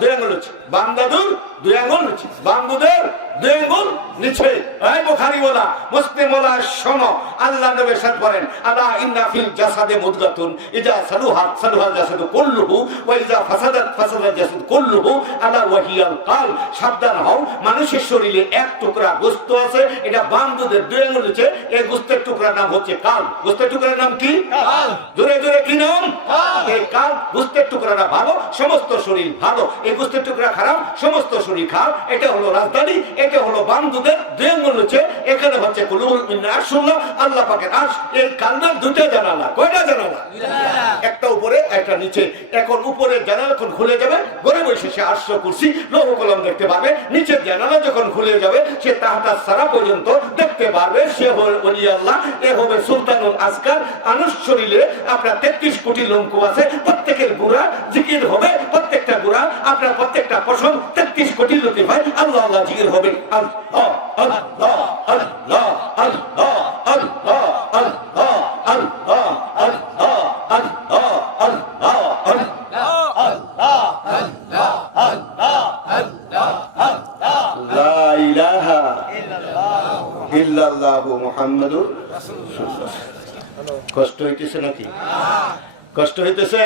2 আঙ্গুল নিচে, বান্দাদুর 2 আঙ্গুল নিচে, বান্দুদের 2 আঙ্গুল নিচে। এই বুখারী বলা, মুসলিম বলা, শোনো, আল্লাহ নবী সাথে বলেন, আলা ইন্না ফিল জাসাদে মুদগাতুন ইজা সালুহাত সালুহাল জাসাদু কুল্লুহু ওয়া ইজা ফাসাদাত ফাসাদাল জাসাদু কুল্লুহু আলা ওয়া হিয়াল কাল। সাবধান হও, মানুষের শরীরে এক টুকরা গোশত আছে, এটা বান্দুদের 2 আঙ্গুল নিচে, এই গোশতের টুকরার নাম হচ্ছে কাল। গোশতের টুকরার নাম কি? কাল। জোরে জোরে কি নাম? কাল। এই কাল গোশতের টুকরাটা ভালো, সমস্ত শরীর ভালো। এই গোশতের টুকরা খারাপ, সমস্ত শরীর খারাপ। এটা হলো রাজধানী, এটা হলো বান্দুদের 2 আঙ্গুল নিচে। এখানে হচ্ছে কুলুল মিন আরশুল্লাহ, আল্লাহ পাকের আরশ। এই কালনার 2টা জানালা। কয়টা জানালা? একটা উপরে একটা নিচে। এখন উপরের জানালা যখন খুলে যাবে, ঘরে বসে সে আরশ কুরসি লৌহ কলম দেখতে পাবে। নিচের জানালা যখন খুলে যাবে, সে তাহতা সারা পর্যন্ত দেখতে পারবে। সে হবে ওলি আল্লাহ, এ হবে সুলতানুল আসকার। আনুষ শরীরে আপনার 33 কোটি লোমকূপ আছে, প্রত্যেকের গুড়া জিকির হবে, প্রত্যেকটা গুড়া আপনার প্রত্যেকটা পশম 33 কোটি লোকে হয় আল্লাহ আল্লাহ জিকির হবে। আল্লাহ আল্লাহ আল্লাহ আল্লাহ আল্লাহ আল্লাহ আল্লাহ আল্লাহ আল্লাহ আল্লাহ লা ইলাহা ইল্লাল্লাহু মুহাম্মাদুর রাসূলুল্লাহ। কষ্ট হইতেছে নাকি? কষ্ট হইতেছে?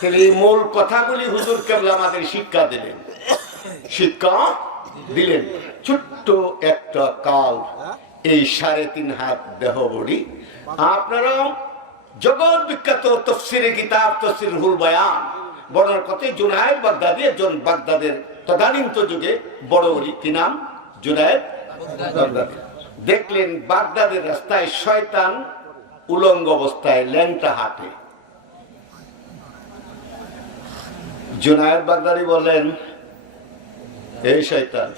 তাহলে এই মূল কথাগুলি হুজুর কেবলা আমাদের শিক্ষা দিলেন, শিক্ষা দিলেন। ছোট্ট একটা কাল, এই 3.5 হাত দেহ বডি। আপনারা জগৎ বিখ্যাত তাফসীরে কিতাব তাফসীর রুহুল বয়ান বর্ণনা করতে জুনায়েদ বাগদাদি, একজন বাগদাদের তদানীন্ত যুগে বড় ওলি, কি নাম? জুনায়েদ বাগদাদি। দেখলেন বাগদাদের রাস্তায় শয়তান উলঙ্গ অবস্থায় ল্যাংটা হাঁটে। জুনায়েদ বাগদাদি বললেন, এই শয়তান,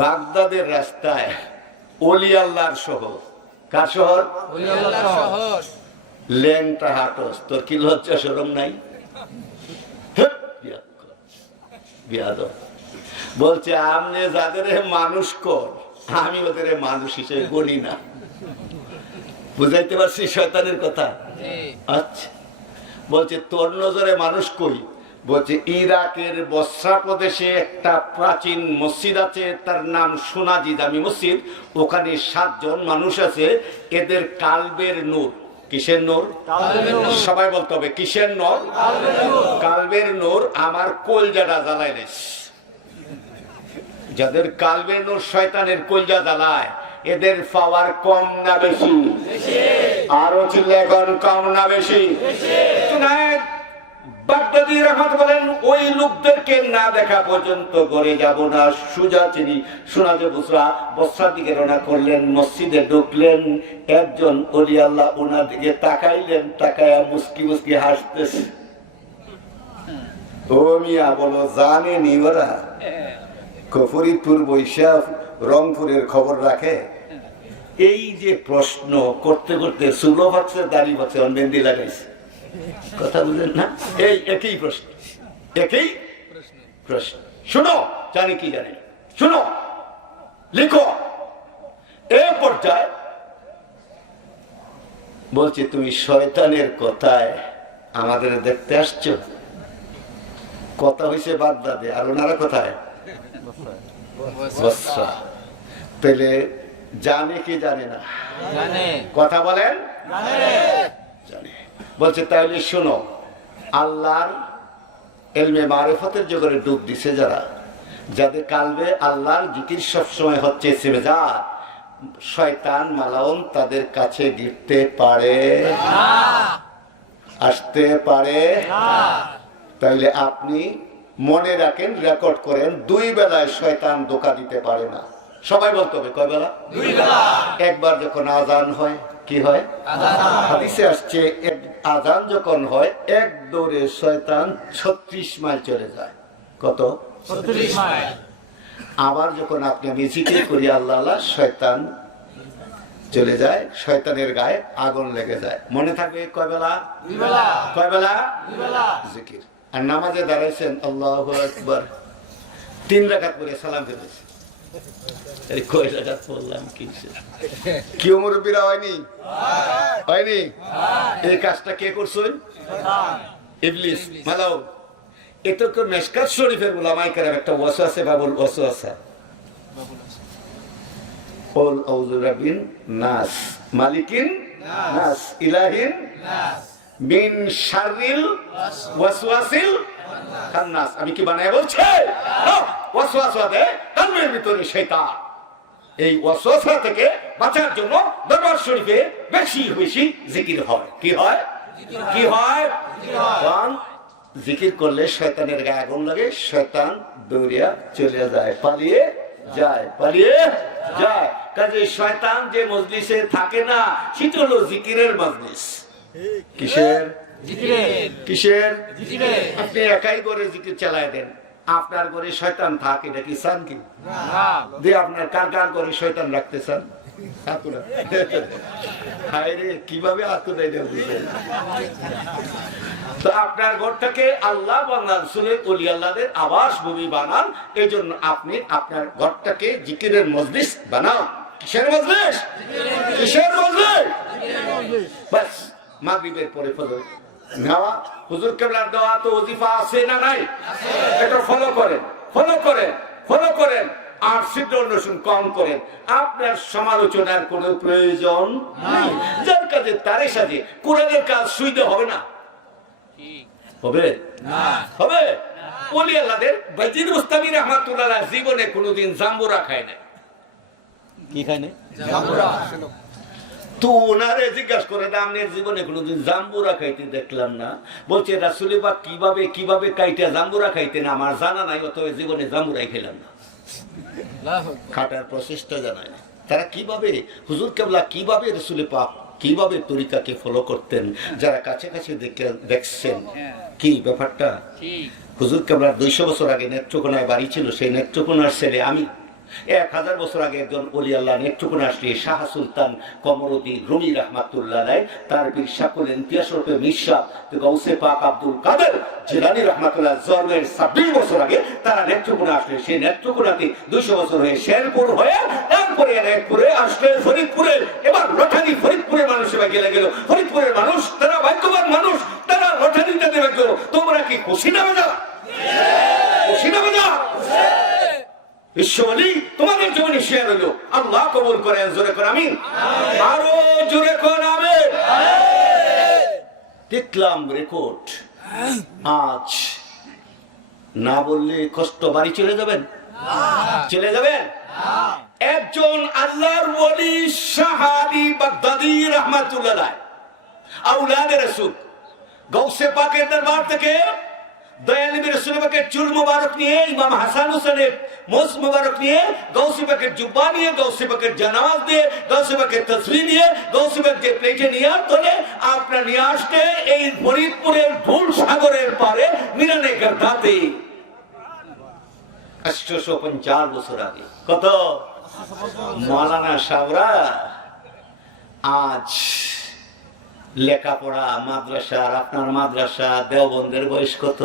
বাগদাদের রাস্তায় ওলি আল্লাহর শহর, কার শহর? ওলি আল্লাহর শহর, ল্যাংটা হাঁটস, তোর কি লজ্জা শরম নাই? বলছে, আমনে যাদের মানুষ কর, আমি ওদের মানুষ হিসেবে গড়ি না। বুঝাইতে পারছি শয়তানের কথা? আচ্ছা, বলছে তোর নজরে মানুষ কই? বলছে ইরাকের বসরা প্রদেশে একটা প্রাচীন মসজিদ আছে, তার নাম সোনাজি দামি মসজিদ। ওখানে 7 জন মানুষ আছে, এদের কালবের নূর। কিসের নূর? সবাই বলতে হবে, কিসের নূর? কালবের নূর আমার কলজাটা জ্বালাইলে। যাদের কালবের নূর শয়তানের কলজা জ্বালায়, এদের পাওয়ার কম না বেশি? আরো ছিল এখন কম না বেশি? বাগদাদি রহমত বলেন, ওই লোকদেরকে না দেখা পর্যন্ত ঘরে যাব না। সুজা চিনি শোনা যে বসরার দিকে রওনা করলেন, মসজিদে ঢুকলেন। একজন ওলি আল্লাহ ওনার দিকে তাকাইলেন, তাকায়া মুস্কি মুস্কি হাসতেছে। ও মিয়া, বলো জানেনি ওরা ফরিদপুর বৈশা রংপুরের খবর রাখে? এই যে প্রশ্ন করতে করতে চুলো ভাবছে, দাড়ি ভাবছে, মেহেন্দি লাগাইছে। কথা বুঝলেন না? এই একই প্রশ্ন, একই প্রশ্ন। শুনো, জানি কি জানি, শুনো, লিখো। এ পর্যায়ে বলছি, তুমি শয়তানের কথায় আমাদের দেখতে আসছো? কথা হয়েছে বাগদাদে, আর ওনারা কোথায়? বসরা। তাহলে জানে কি জানে না? কথা বলেন, জানে। বলছে তাহলে শোনো, আল্লাহর ইলমে মারিফতের জগতে ডুব দিছে যারা, যাদের কালবে আল্লাহর জিকির সবসময় হচ্ছে, শয়তান মালাউন তাদের কাছে গিরতে পারে না, আসতে পারে না। তাইলে আপনি মনে রাখেন, রেকর্ড করেন, 2 বেলায় শয়তান ধোঁকা দিতে পারে না। সবাই বলতে হবে, কয় বেলা? 2 বেলা। একবার যখন আজান হয়, কি হয়? হাদিসে আসছে, আজান যখন হয়, এক দৌড়ে শয়তান 36 মাইল চলে যায়। কত? 36 মাইল। আবার যখন আপনি আমি জিকির করি আল্লাহ আল্লাহ, শয়তান চলে যায়, শয়তানের গায়ে আগুন লেগে যায়। মনে থাকবে কয় বেলা? 2 বেলা। কয় বেলা? 2 বেলা জিকির। আর নামাজে দাঁড়াইছেন, আল্লাহু আকবার, 3 রাকাত পরে সালাম ফিরেছে। কয় রাকাত পড়লাম? কি মুরব্বীরা হয়নি? হয়নি? এই কাজটা কে করছেন? ইবলিস, মালাউন। এতো মেশকাত শরীফের উলামায়ে কেরাম একটা ওয়াসওয়াসা বাবুল ওয়াসওয়াসা কুল আউযু বিরাব্বিন নাস মালিকিন নাস ইলাহিন নাস মিন শাররিল ওয়াসওয়াসিল খান্নাস। আমি কি বানায় বলছি? ওয়াসওয়াসা দেয় কালবের ভিতরে শয়তান। এই ওয়াসওয়াসা থেকে বাঁচার জন্য দরবার শরীফে বেশি বেশি জিকির হয়। কি হয়? কি হয়? কারণ জিকির করলে শয়তানের গায়ে আগুন লাগে, শয়তান দৌড়িয়া চলে যায়, পালিয়ে যায়, পালিয়ে যায়। কাজে শয়তান যে মজলিসে থাকে না সেটা হলো জিকিরের মজলিস। কিসের? কিসের? আপনি একাই করে জিকির চালায় দেন, আপনার ঘরে শয়তান থাকে, এটা কি চান? কি যে আপনার কার কার করে শয়তান রাখতে চান? কিভাবে তো আপনার ঘরটাকে আল্লাহ রাসূলের আবাস ভূমি বানান। এই জন্য আপনি আপনার ঘরটাকে জিকিরের মজলিস বানান। কিসের মজলিস? কিসের মজলিস? বাস মাগরিবের পরে ফজর নেওয়া, হুজুর কেবলার দেওয়া তো ওজিফা আছে না নাই? এটা ফলো করেন, ফলো করেন, ফলো করেন। আর সিদ্ধ অনুসরণ কম করেন। আপনার সমালোচনার কোনো প্রয়োজন নেই। যার কাজে তারে সাজে কোরআনের কাজ সুইদে হবে না, হবে না, হবে। ওলি আল্লাহদের বাইজিদ মুস্তামি রাহমাতুল্লাহ জীবনে কোনোদিন জাম্বুরা খায় না। কি খায় না? জাম্বুরা। তো ওনারে জিজ্ঞাসা করে আপনার জীবনে কোনোদিন জাম্বুরা খাইতে দেখলাম না। বলছে রাসূল পাক কিভাবে কিভাবে কাইটা জাম্বুরা খাইতেন আমার জানা নাই, অত জীবনে জাম্বুরাই খেলাম না। খাটার প্রচেষ্টা জানায় না তারা কিভাবে হুজুর কেবলা কিভাবে রাসূল পাক কিভাবে তরিকাকে ফলো করতেন। যারা কাছে কাছে দেখছেন কি ব্যাপারটা। হুজুর কেবলার 200 বছর আগে নেত্রকোনায় বাড়ি ছিল, সেই নেত্রকোনার ছেলে আমি। 1000 বছর আগে একজন ওলি আল্লাহ নেত্রকোনা আসলে শাহ সুলতান কমরুদ্দিন রুমি রাহমাতুল্লাহ আলাইহি, তার বীর শাকুল ইমতিয়াজ রূপে মির্জা গাউসে পাক আব্দুল কাদের জিলানী রাহমাতুল্লাহ জন্মের 26 বছর আগে তারা নেত্রকোনা আসলে সেই নেত্রকোনাতে 200 বছর হয়ে শেরপুর হয়ে তারপরে নেত্রকোণে আসলে ফরিদপুরে, এবার রঠানি ফরিদপুরের মানুষ এবার গেলে গেল। ফরিদপুরের মানুষ তারা ভাগ্যবান মানুষ, তারা রঠানিতে দেবে গেল। তোমরা কি খুশি না বাজা? খুশি না বাজা? ঈশ্বরী তোমাদের জীবনে শেয়ার হলো। আল্লাহ কবুল করেন। জোরে করে আমিন। আরো জোরে করে আমিন। দেখলাম রেকর্ড। আজ না বললে কষ্ট, বাড়ি চলে যাবেন, চলে যাবেন। একজন আল্লাহর ওলি সাহাবী বাগদাদী রাহমাতুল্লাহ আওলাদে রাসূল গাউসে পাকের দরবার থেকে দয়াল রাসূল পাকের চুল মোবারক নিয়ে, ইমাম হাসান হোসেনের মোস মোবারক নিয়ে, গাউসে পাকের জুব্বা নিয়ে, গাউসে পাকের জানাজ দিয়ে, গাউসে পাকের তসবিহ নিয়ে, গাউসে পাক যে প্লেটে নিয়ে তোলে আপনার নিয়ে আসতে এই ফরিদপুরের ঢুল সাগরের পারে মিরানে গাদাতে 850 বছর আগে। কত? মাওলানা সাবরা আজ লেখাপড়া মাদ্রাসা, আপনার মাদ্রাসা দেওবন্দের বয়স কত?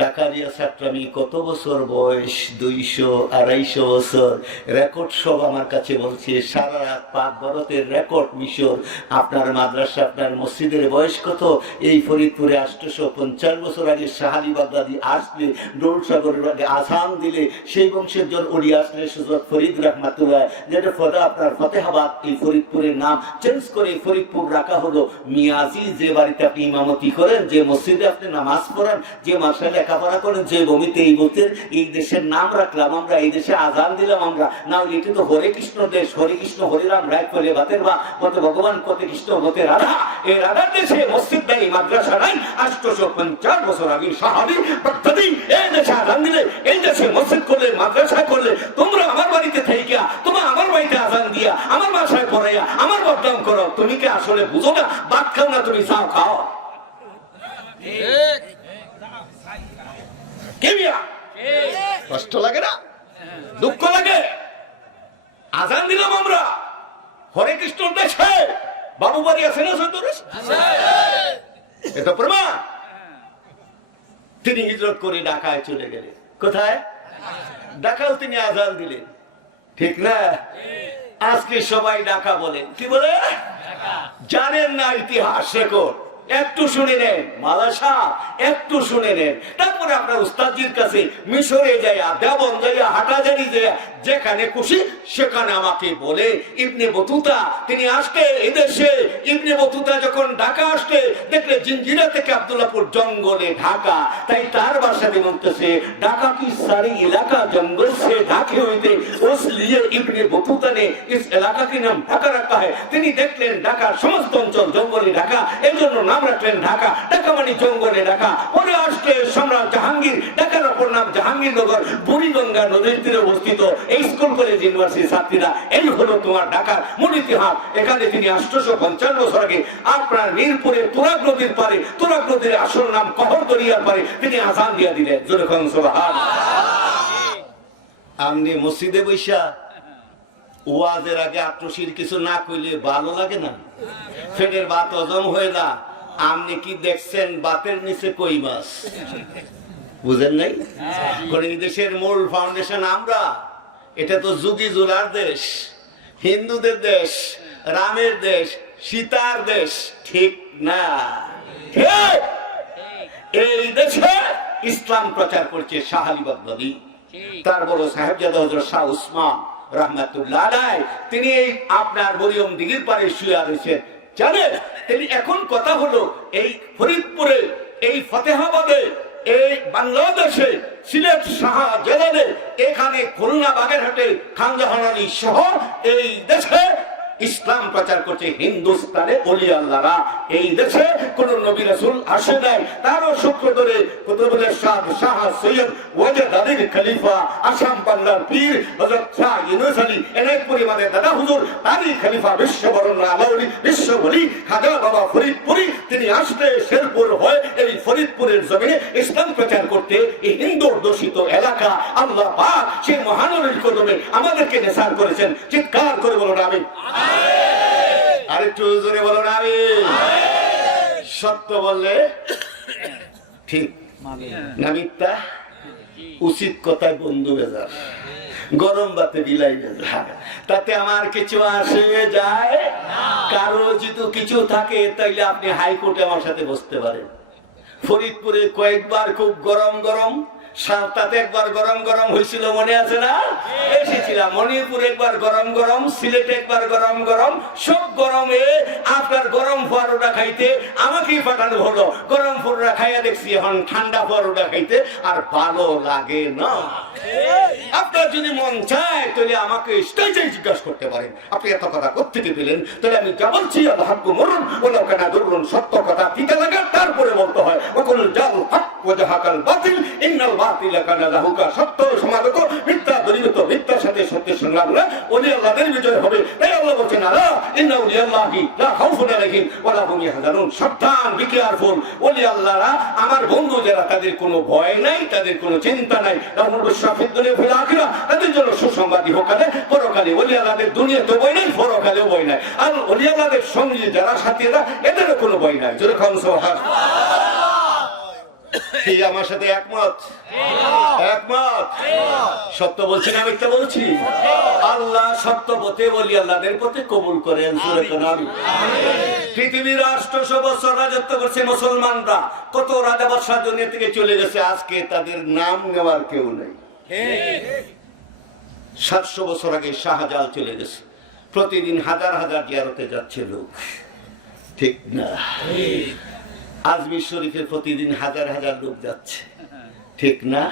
ঢাকারিয়া ছাত্রামি কত বছর বয়স? 200-250 বছর। রেকর্ড সব আমার কাছে বলছে, সারা রাত পাক ভারতের রেকর্ড মিশর। আপনার মাদ্রাসা আপনার মসজিদের বয়স কত? এই ফরিদপুরে 850 বছর আগে শাহালি বাগদাদি আসলে ডোলসাগরের আগে আসাম দিলে সেই বংশের জন উড়ি আসলে সুজত ফরিদ রাহমাতুল্লাহ, যেটা ফদা আপনার ফতেহাবাদ এই ফরিদপুরের নাম চেঞ্জ করে ফরিদপুর রাখা হলো। মিয়াজি যে বাড়িতে আপনি ইমামতি করেন, যে মসজিদে আপনি নামাজ পড়েন, যে মাসায় লেখাপড়া করেন, যে ভূমিতে এই বলতেন এই দেশের নাম রাখলাম আমরা, এই দেশে আজান দিলাম আমরা, না এটা তো হরে কৃষ্ণ দেশ, হরে কৃষ্ণ হরিরাম রায় করে ভাতের বা মতে ভগবান কত কৃষ্ণ মতে রাধা। এই রাধার দেশে মসজিদ নাই, মাদ্রাসা নাই। 850 বছর আগে সাহাবী বাগদাদী এই দেশে আজান দিলে, এই দেশে মসজিদ করলে, মাদ্রাসা করলে, তোমরা আমার বাড়িতে থাইকা, তোমরা আমার বাড়িতে আজান দিয়া, আমার বাসায় পড়াইয়া, আমার বদনাম করো। তুমি কি আসলে বুঝো না? ভাত খাও না, তুমি চাও খাও। কষ্ট লাগে না? দুঃখ লাগে? আজান দিলাম আমরা হরে কৃষ্ণ দেশে, বাবু বাড়ি আছে না? এটা প্রমাণ। তিনি হিজরত করে ঢাকায় চলে গেলেন। কোথায়? ঢাকাও তিনি আজান দিলেন, ঠিক না? আজকে সবাই ঢাকা বলেন, কি বলে? জানেন না ইতিহাস রেকর্ড? একটু শুনে নেন, মালাসা একটু শুনে নেন, তারপরে তারপরে আপনার উস্তাদজির কাছে মিশরে যাইয়া, দেবন যাইয়া, হাটাজারি যাইয়া, যেখানে খুশি সেখানে আমাকে বলে ইবনে বতুতা তিনি আসতে এদেশে। ইবনে বতুতা যখন ঢাকা আসতে দেখলে জিঞ্জিরা থেকে আব্দুল্লাহপুর জঙ্গলে ঢাকা, তাই তার বাসাতে বলতেছে ঢাকা কি সারি इलाका जंगल से ढाके हुए थे, इसलिए इब्ने बतूता ने इस इलाका के नाम ढाका रखा है। তিনি দেখলেন ঢাকার সমস্ত অঞ্চল জঙ্গলে ঢাকা, এই জন্য নাম রাখলেন ঢাকা। ঢাকা মানে জঙ্গলে ঢাকা। পরে আসলে সম্রাট জাহাঙ্গীর, ঢাকার অপর নাম জাহাঙ্গীরনগর, বুড়িগঙ্গা নদীর তীরে অবস্থিত। এই স্কুল কলেজ ইউনিভার্সিটির ছাত্রীরা, এই হলো তোমার ঢাকার মূল ইতিহাস। এখানে তিনি 855 বছর আগে আপনার মিরপুরে তুরাগ নদীর পারে, তুরাগ নদীর আসল নাম কহর দরিয়ার পারে তিনি আযান দিয়া দিলেন। জোরে কোন সুবহানাল্লাহ। আপনি মসজিদে বৈশা ওয়াজের আগে আত্মশীর কিছু না কইলে ভালো লাগে না, ফেটের বাত হজম হয় না। আপনি কি দেখছেন বাতের নিচে কই মাছ? বুঝেন নাই? কোন দেশের মূল ফাউন্ডেশন আমরা। এটা তো যুগী জুলার দেশ, হিন্দুদের দেশ, রামের দেশ, সীতার দেশ, ঠিক না? এই দেশে ইসলাম প্রচার করছে শাহ আলী বাগদাদী, তার বড় সাহেবজাদা হযরত শাহ উসমান রাহমাতুল্লাহ আলাইহি। তিনি এই আপনার মরিয়ম দিঘির পারে শুয়ে রয়েছেন, জানেন? তিনি এখন কথা হলো এই ফরিদপুরে, এই ফতেহাবাদে, এই বাংলাদেশে, সিলেট শাহজালালে, এখানে খুলনা বাগেরহাটে, খানজাহান আলী শহর, এই দেশে ইসলাম প্রচার করছে হিন্দুস্তানে ওলি আল্লাহরা। এই দেশে কোন নবী রাসূল আসে নাই। তারও সূত্র ধরে কুতুবুল ইরশাদ শাহ সৈয়দ ওয়াজেদ আলীর খলিফা, আসাম বাংলার পীর হযরত শাহ ইউনূস আলী এনায়েতপুরী আমাদের দাদা হুজুর, তারই খলিফা বিশ্ববরণ্য আলাউলি বিশ্ববলি খাজা বাবা ফরিদপুরি, তিনি আসলে শেরপুর হয়ে এই ফরিদপুরের জমিনে ইসলাম প্রচার করতে এই হিন্দু দূষিত এলাকা আল্লাহ পাক সেই মহানবীর কদমে আমাদেরকে নেসার করেছেন। চিৎকার করে বলুন আমিন। আরেকটু জোরে বলুন আমিন। সত্য বললে ঠিক না মিথ্যা? উচিত কথায় বন্ধু বেজার, গরম বাতে বিলাই বেজার, তাতে আমার কিছু আসে যায়। কারো যদি কিছু থাকে তাইলে আপনি হাইকোর্টে আমার সাথে বসতে পারেন। ফরিদপুরে কয়েকবার খুব গরম গরম, সাতটাতে একবার গরম গরম হয়েছিল, মনে আছে না? এসেছিলাম। মণিপুর একবার গরম গরম, সিলেট একবার গরম গরম, সব গরমে আপনার গরম পরোটা খাইতে আমাকেই পাঠানো হলো। গরম পরোটা খাইয়া দেখছি এখন ঠান্ডা পরোটা খাইতে আর ভালো লাগে না। আপনার যদি মন চায় তাহলে আমাকে স্টেজেই জিজ্ঞাসা করতে পারেন আপনি এত কথা কোত্থেকে পেলেন। তাহলে আমি যা বলছি আল্লাহ হাক্কু মুরুন ওলাউ কানা দুররুন, সত্য কথা তিতা লাগে তারপরে বলতে হয়। ওয়াকুল জাল হক ওয়া জাহাকাল বাতিল ইন্নাল বাতিলা কানা যাহুকা। সত্য সমাগত, মিথ্যা দূরীভূত, মিথ্যার সাথে সত্যের সংগ্রাম না, ওলি আল্লাহদের বিজয় হবে। তাই আল্লাহ বলছেন আলা ইন্না উলিয়া আল্লাহি লা খাউফুন আলাইহিম ওয়া লা হুম ইয়াহজানুন। সাবধান, বি কেয়ারফুল। ওলি আল্লাহরা আমার বন্ধু যারা, তাদের কোনো ভয় নাই, তাদের কোনো চিন্তা নাই। লাহুল বুশরা ফিদ দুনিয়া ফিল আখিরাহ, তাদের জন্য সুসংবাদ ইহকালে পরকালে। ওলি আল্লাহদের দুনিয়াতে ভয় নাই, পরকালেও ভয় নাই। আর ওলি আল্লাহদের সঙ্গী যারা সাথীরা, এদেরও কোনো ভয় নাই। জোরে খান সুবহানাল্লাহ। এই আমার সাথে একমত? একমত। সত্য বলছি না মিথ্যা বলছি? আল্লাহ সত্য পথে ওলি আল্লাহদের পথে কবুল করেন। পৃথিবীর 800 বছর রাজত্ব করছে মুসলমানরা। কত রাজা বাদশাহ দুনিয়া থেকে চলে গেছে, আজকে তাদের নাম নেওয়ার কেউ নেই। 700 বছর আগে শাহজালাল চলে গেছে, প্রতিদিন হাজার হাজার জিয়ারতে যাচ্ছে লোক, ঠিক না? আজমির শরীফে প্রতিদিন হাজার হাজার লোক যাচ্ছে, ঠিক না?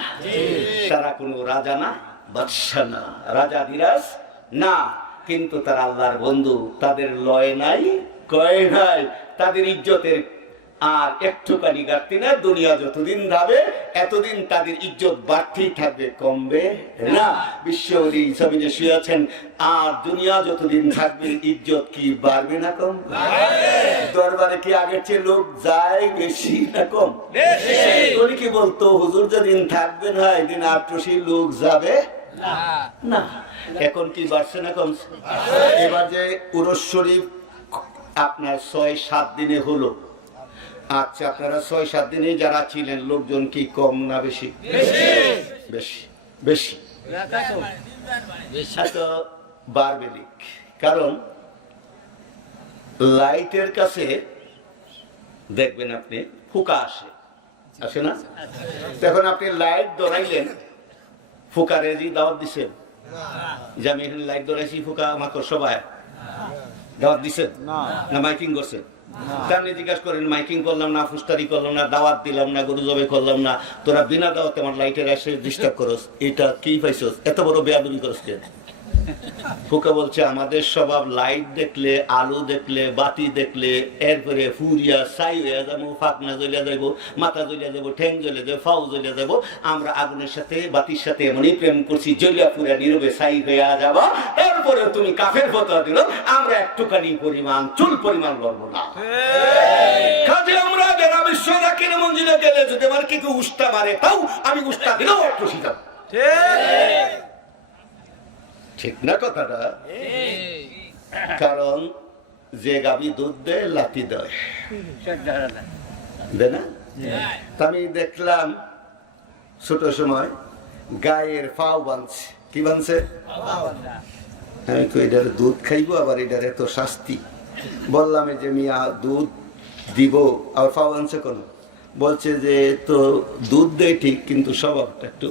তারা কোনো রাজা না, বাদশা না, রাজা বিরাজ না, কিন্তু তারা আল্লাহর বন্ধু। তাদের লয় নাই, কয় নাই, তাদের ইজ্জতের আর একটুখানি ঘাটতি না। দুনিয়া যতদিন যাবে এতদিন তাদের ইজ্জত বাড়তেই থাকবে, কমবে না। বিশ্ব ওলি জমিনে শুয়ে আছেন, আর দুনিয়া যতদিন থাকবে ইজ্জত কি বাড়বে না কম? দরবারে কি আগের চেয়ে লোক যায় বেশি না কম? উনি কি বলতো, হুজুর যেদিন থাকবেন হয় দিন আট্রসি লোক যাবে না। এখন কি বাড়ছে না কমছে? এবার যে উরস শরীফ আপনার 6-7 দিনে হলো, আচ্ছা আপনারা 6-7 দিনে যারা ছিলেন লোকজন কি কম না বেশি? বেশি বেশি এত বাড়বে লিক। কারণ লাইটের কাছে দেখবেন আপনি ফুকা আসে, আসে না? তখন আপনি লাইট ধরাইলেন, ফুকারে জি দাওয়াত দিছেন যে আমি এখানে লাইট ধরাইছি, ফুকা আমাকে সবাই দাওয়াত দিছেন না মাইকিং করছেন? আপনি জিজ্ঞাসা করেন মাইকিং করলাম না, ফুস্টারি করলাম না, দাওয়াত দিলাম না, গরু জবাই করলাম না, তোরা বিনা দাওয়াতে আমার লাইটের এসে ডিস্টার্ব করস, এটা কি পাইছস? এত বড় বেয়াদবি করস কেন? ফুকা বলছে আমাদের স্বভাব লাইট দেখলে, আলো দেখলে, বাতি দেখলে এরপরে ফুরিয়া ছাই হইয়া যাবো, ফাঁকনা জ্বলিয়া যাবো, মাথা জ্বলিয়া যাবো, ঠ্যাং জ্বলিয়া যাবো, ফাউ জ্বলিয়া যাবো। আমরা আগুনের সাথে বাতির সাথে এমনই প্রেম করছি, জ্বলিয়া পুরা নীরবে ছাই হইয়া যাবো। এরপরে তুমি কাফের ফতোয়া দিল, আমরা একটুখানি পরিমাণ চুল পরিমাণ লড়বো না। কাজে আমরা যারা বিশ্ব রাখেন মঞ্জিলে গেলে যদি আমার কি কেউ উস্তা মারে, তাও আমি উস্তা দিলেও খুশি যাব। ঠিক না কথাটা? কারণ যে গাভী দুধ দেয় লাথি দেয় না? আমি দেখলাম ছোট সময় গায়ের ফাও বাঁধছে, কি বাঁধছে? আমি তো এটার দুধ খাইবো, আবার এটার এত শাস্তি। বললাম যে মিয়া দুধ দিব, আর ফাও বাঁধছে কোন? বলছে যে তো দুধ দেয় ঠিক, কিন্তু স্বভাবটা একটু,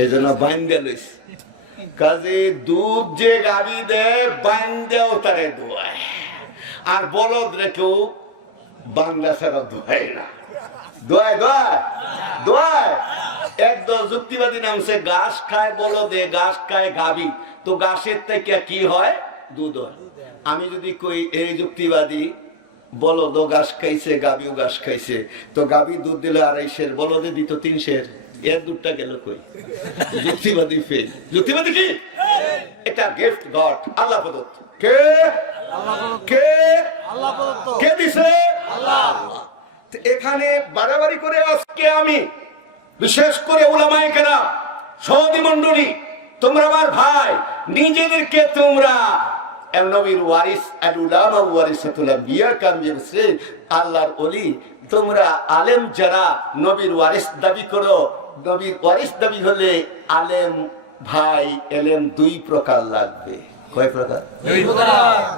এই জন্য বাইন্দা লইছে। কাজে দুধ যে গাভী দেয় বাইন্দাও তারে দোয়ায়, আর বলদ রেখেও বাংলা ছাড়া দোয়ায় না। দোয়ায় দোয়ায় দোয়ায়। একদল যুক্তিবাদী নামছে, ঘাস খায় বলদে, ঘাস খায় গাভী, তো ঘাসের থেকে কি হয়? দুধ হয়। আমি যদি কই এই যুক্তিবাদী বলদও ঘাস খাইছে, গাভীও ঘাস খাইছে, তো গাভী দুধ দিলে 2.5 সের, বলদে দিত 3 সের, এর দুধটা গেল কই? যুক্তিবাদী ফেল। যুক্তিবাদী কি? এটা গিফট গড, আল্লাহ প্রদত্ত। কে? কে? আল্লাহ প্রদত্ত। কে দিছে? আল্লাহ। এখানে বাড়াবাড়ি করে আজকে আমি বিশেষ করে উলামায়ে কেরাম, সহদি মণ্ডলী, তোমরা আমার ভাই, নিজেদেরকে তোমরা নবীর ওয়ারিস, আল উলামা ওয়ারিসাতুল আম্বিয়া, আল্লাহর ওলি, তোমরা আলেম যারা নবীর ওয়ারিস দাবি করো, নবীর ওয়ারিস দাবি হলে আলেম ভাই, এলেম 2 প্রকার লাগবে। কয় প্রকার? 2 প্রকার।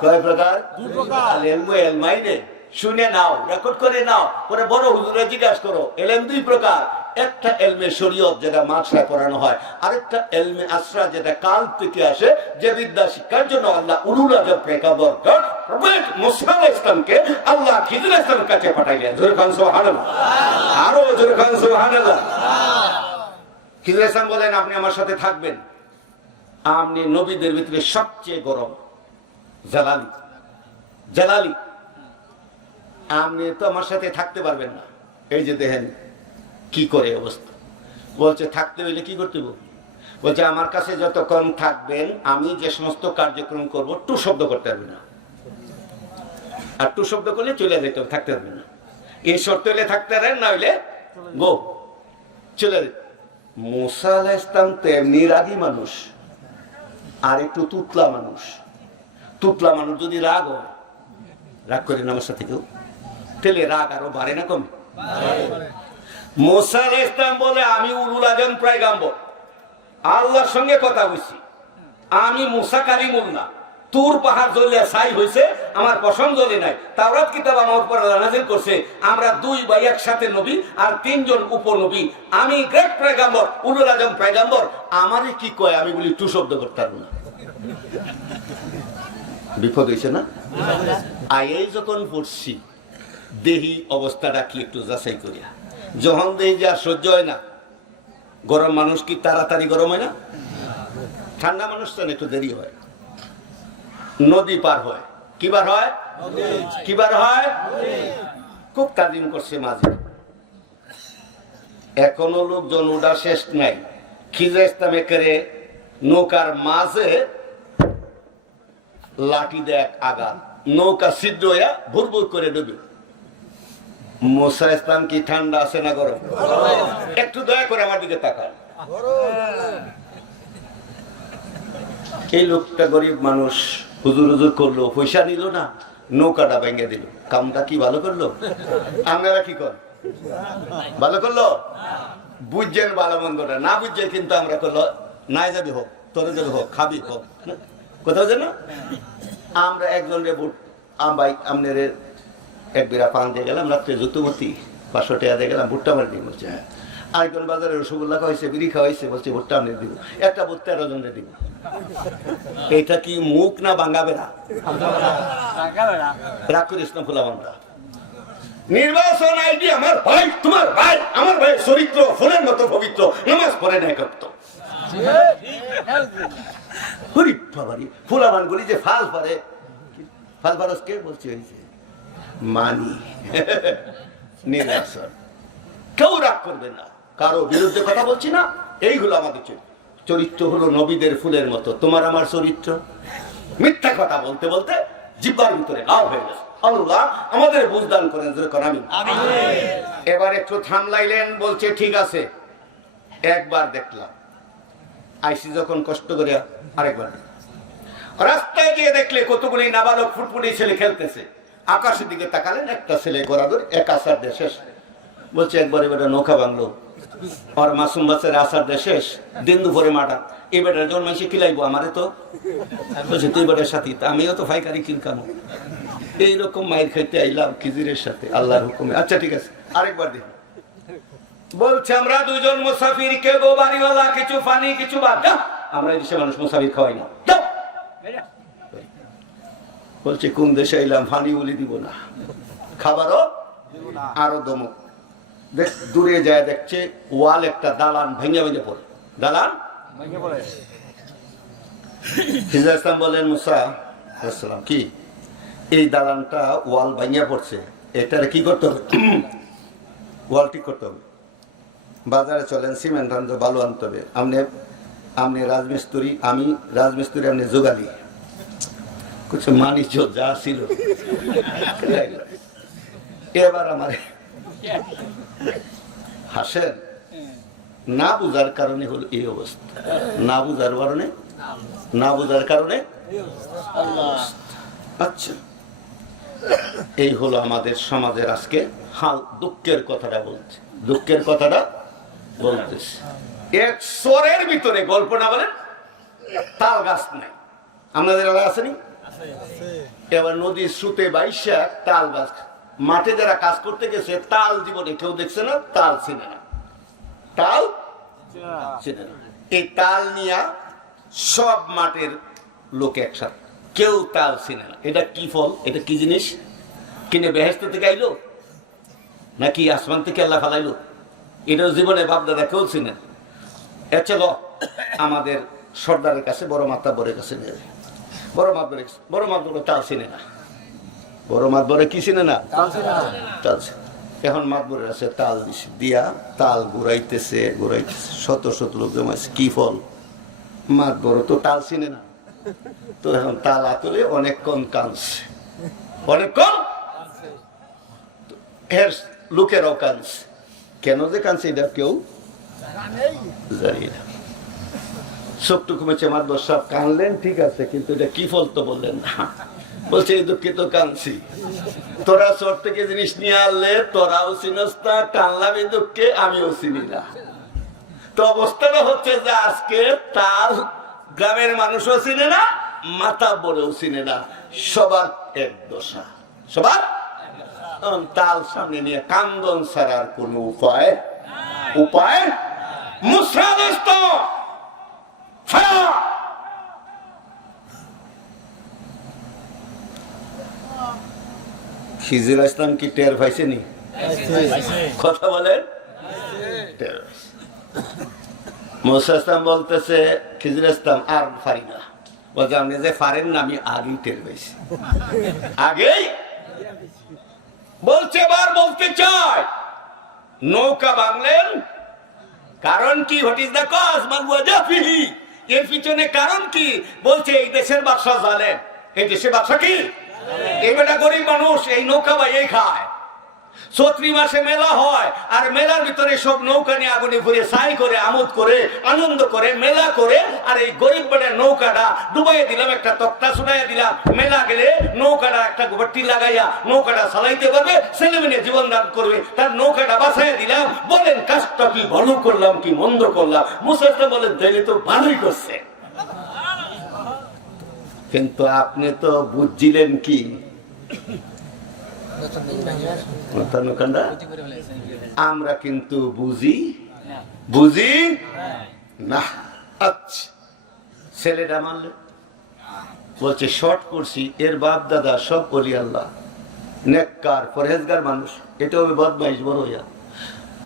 কয় প্রকার? 2 প্রকার। আলেম ও এলমাইনে শুনে নাও, রেকর্ড করে নাও, পরে বড় হুজুরে জিজ্ঞাসা করো। এলেম 2 প্রকার, একটা এলমে শরীয়ত যেটা মাদ্রাসায় পড়ানো হয়, আরেকটা এলমে আসরা যেটা কাল থেকে আসে, যে বিদ্যা শিক্ষার জন্য আল্লাহ উলুল আজম পেগম্বর প্রফেট মুসা আলাইহিস সালামকে আল্লাহ খিজর আলাইহিস সালামের কাছে পাঠাইলেন। জোরে কান সুবহানাল্লাহ, আরো জোরে কান সুবহানাল্লাহ। খিজর আলাইহিস সালাম বলেন আপনি আমার সাথে থাকবেন, আপনি নবীদের ভিতরে সবচেয়ে গরম, জালালি জালালি, আপনি তো আমার সাথে থাকতে পারবেন না। এই যে দেখেন কি করে অবস্থা। বলছে থাকতে হইলে কি করতে হবে? বলছে আমার কাছে যতক্ষণ থাকবেন আমি যে সমস্ত কার্যক্রম করব টু শব্দ করতে পারবেন না, আর টু শব্দ করলে চলে যেতে হবে, থাকতে পারবেন না। এই শর্ত হইলে থাকতে পারেন, না হইলে গো চলে যেতে। মুসা আলাইহিস সালাম তো এমনি রাগী মানুষ, আর একটু তুতলা মানুষ। তুতলা মানুষ যদি রাগ হয়, রাগ করেন আমার সাথে কেউ, তাহলে রাগ আরো বাড়ে না কমে? মুসা আলাইহিস সালাম বলে আমি উলুল আজম পয়গম্বর, আল্লাহর সঙ্গে কথা বলছি, আমি মুসা কালিমুল্লাহ, তুর পাহাড় জ্বলিয়া ছাই হয়েছে, আমার পছন্দ জ্বলে নাই। তাওরাত কিতাব আমার উপর নাযিল করছে, আমরা 2 ভাই একসাথে নবী, আর 3 জন উপনবী। আমি গ্রেট পয়গম্বর, উলুল আজম পয়গম্বর, আমারে কি কয়? আমি বলি টু শব্দ করতে পারবো না। বিপদ হয়েছে না? আই যখন পড়ছি দেহি অবস্থাটা কি একটু যাচাই করিয়া, যখন দেহি যা সহ্য হয় না। গরম মানুষ কি তাড়াতাড়ি গরম হয় না? ঠান্ডা মানুষ তো একটু দেরি হয়। নদী পার হয়, কিবার হয়? কিবার হয়? খুব তাজিম করছে মাঝে, এখনো লোকজন ওটা শেষ নাই। খিজর ইসলাম করে নৌকার মাঝে লাঠি দেয় আঘাত, নৌকা সিদ্ধ হইয়া ভুর ভুর করে ডুবে। মুসা ইসলাম কি ঠান্ডা আছে না গরম? একটু দয়া করে আমার দিকে তাকান। এই লোকটা গরিব মানুষ, হুজুর হুজুর করলো, পয়সা নিল না, নৌকাটা ভেঙে দিল। কামটা কি ভালো করলো? আপনারা কি কর? ভালো করলো? বুঝছেন ভালো মন্দটা, না বুঝছে কিন্তু আমরা করলো নাই যাবি হোক, তোরে যাবি হোক, খাবি হোক, কোথাও যেন আমরা একজন রে ভাই আপনার এক বিরা পান দিয়ে গেলাম, রাত্রে জুতুমতি 500 টাকা দিয়ে গেলাম, ভুট্টা মারি দিই বলছে। হ্যাঁ, আরেকজন বাজারে রসগোল্লা খাওয়াইছে, বিড়ি খাওয়াইছে, বলছে ভুট্টা আমি দিব, একটা ভুট্টা 13 জনে দিব। এটা কি মুখ না ভাঙ্গা বেড়া? রাগ করিস না ফুলাবান্ধা। নির্বাচন আইডি আমার ভাই, তোমার ভাই, আমার ভাই চরিত্র ফুলের মতো পবিত্র, নামাজ পড়ে না একত্র। ফুলাবান গুলি যে ফাল পারে, ফাল পারস কে বলছে? হয়েছে মানি। নির্বাচন কেউ রাগ করবে না, কারো বিরুদ্ধে কথা বলছি না। এইগুলো আমাদের চরিত্র হলো নবীদের ফুলের মতো। তোমার আমার চরিত্র মিথ্যা কথা বলতে বলতে জিব্বার ভিতরে গাও হয়ে গেছে। আল্লাহ আমাদের বুঝদান করেন, আমিন। এবার একটু থামলাইলেন, বলছে ঠিক আছে। একবার দেখলাম, আইসি যখন কষ্ট করে আরেকবার রাস্তায় গিয়ে দেখলে কতগুলি নাবালক ফুটফুটি ছেলে খেলতেছে। আকাশের দিকে তাকালেন, একটা ছেলে গড়াদর এক আসার দেশ শেষ। বলছে একবার এবার নৌকা ভাঙলো, আর মাসুম বাচ্চার আসার দেশ শেষ, দিন দুপুরে মাটা এই বেটার যখন মানুষ কিলাইবো আমারে, তো বলছে তুই বেটার সাথী, আমিও তো ফাইকারি কিনকানো। এইরকম মায়ের খাইতে আইলাম খিজিরের সাথে আল্লাহর হুকুমে। আচ্ছা ঠিক আছে, আরেকবার দেখি। বলছে আমরা দুজন মুসাফির, কে গো বাড়িওয়ালা, কিছু পানি কিছু ভাত দাও। আমরা এই দেশে মানুষ মুসাফির খাওয়াই না। বলছে কোন দেশে আইলাম, পানি উলি দিব না, খাবারও আরো দমক। দূরে যায় দেখছে ওয়াল একটা দালান ভেঙে ভেঙে পড়ে, দালান ভেঙে পড়ে। খিজির ইসলাম বলেন মুসা আসসালাম, কি এই দালানটা ওয়াল ভেঙে পড়ছে, এটার কি করতে হবে? ওয়াল ঠিক করতে হবে। বাজারে চলেন, সিমেন্ট আনতে, বালু আনতে হবে। আপনি রাজমিস্ত্রি, আমি রাজমিস্ত্রি, আপনি যোগালি কিছু মানি যা ছিল। এবার আমার হাসেন, না বুঝার কারণে হলো এই অবস্থা, না বুঝার কারণে, না বুঝার কারণে। আচ্ছা, এই হলো আমাদের সমাজের আজকে হাল। দুঃখের কথাটা বলছে, দুঃখের কথাটা বলতেছে। এক স্বরের ভিতরে গল্প না বলেন, তাল গাছ নাই আপনাদের এলাকায় আসেনি? এবার নদীর স্রোতে বাইশা তাল গাছ, মাঠে যারা কাজ করতে গেছে তাল জীবনে কেউ দেখছে না, তাল চিনে না, তাল চিনে না। এই তাল নিয়া সব মাঠের লোক একসাথে, কেউ তাল চিনে না। এটা কি ফল, এটা কি জিনিস? কিনে বেহেশত থেকে আইলো নাকি আসমান থেকে আল্লাহ ফালাইলো? এটাও জীবনে বাপদাদা কেউ চিনে। চলো আমাদের সর্দারের কাছে, বড় মাতবরের কাছে নেবে। বড় মাতবরে তাল চিনে না। বড় মাতবরে কি চিনে না? তাল। এখন মাতবরের আছে তাল দিয়া তাল ঘুরাইতেছে, শত শত লোক জমাইছে। কি ফল? মাতবর তো তাল চিনে না। তো এখন তাল আতলে অনেকক্ষণ কাঁদছে, অনেকক্ষণ লোকেরাও কাঁদছে। কেন যে কাঁদছে এটা কেউ জানি না। সবটুকু মেছে মাতবর সাহেব কানলেন, ঠিক আছে, কিন্তু এটা কি ফল তো বললেন না। বলছে এই দুঃখে তো কাঁদছি, তোরা চর থেকে জিনিস নিয়ে আনলে তোরাও চিনস না, কানলাম এই দুঃখে, আমিও চিনি না। তো অবস্থাটা হচ্ছে যে আজকে তাল গ্রামের মানুষও চিনে না, মাথা বড়েও চিনে না, সবার এক দশা, সবার তাল সামনে নিয়ে কান্দন ছাড়ার কোন উপায় মুসরাদস্ত খিজির ইসলাম কি টের পাইছেনি? কথা বলেন। মুসা ইসলাম বলতেছে খিজির ইসলাম আর পারি না। বলছে আপনি যে পারেন না, আমি আগেই টের পাইছি, আগেই। বলছে এবার বলতে চাই, নৌকা ভাঙলেন, কারণ কি? What is the cause? এর পিছনে কারণ কি? বলছে এই দেশের বাদশা জানেন। এই দেশের বাদশা কি? এই বেটা গরিব মানুষ, এই নৌকা বাইয়ে খায়। চৈত্রি মাসে মেলা হয়, আর মেলার ভিতরে সব নৌকা নিয়ে আগুনে ঘুরে সাই করে, আমোদ করে, আনন্দ করে, মেলা করে। আর এই গরিব বেটার নৌকাটা ডুবাইয়া দিলাম, একটা তক্তা শুনাইয়া দিলাম। মেলা গেলে নৌকাটা একটা গোবরটি লাগাইয়া নৌকাটা চালাইতে পারবে, ছেলে মেয়ে জীবন দান করবে, তার নৌকাটা বাঁচাইয়া দিলাম। বলেন কাজটা কি ভালো করলাম কি মন্দ করলাম? মুসা বলেন তাইলে তো ভালোই করছে। কিন্তু আপনি তো বুঝছিলেন কি? আমরা কিন্তু বুঝি না। আচ্ছা, ছেলেটা মানলে বলছে শর্ট করছি, এর বাপ দাদা সব বলি আল্লাহ নেককার পরহেজগার মানুষ, এটা হবে বদমাইশ বড় হইয়া।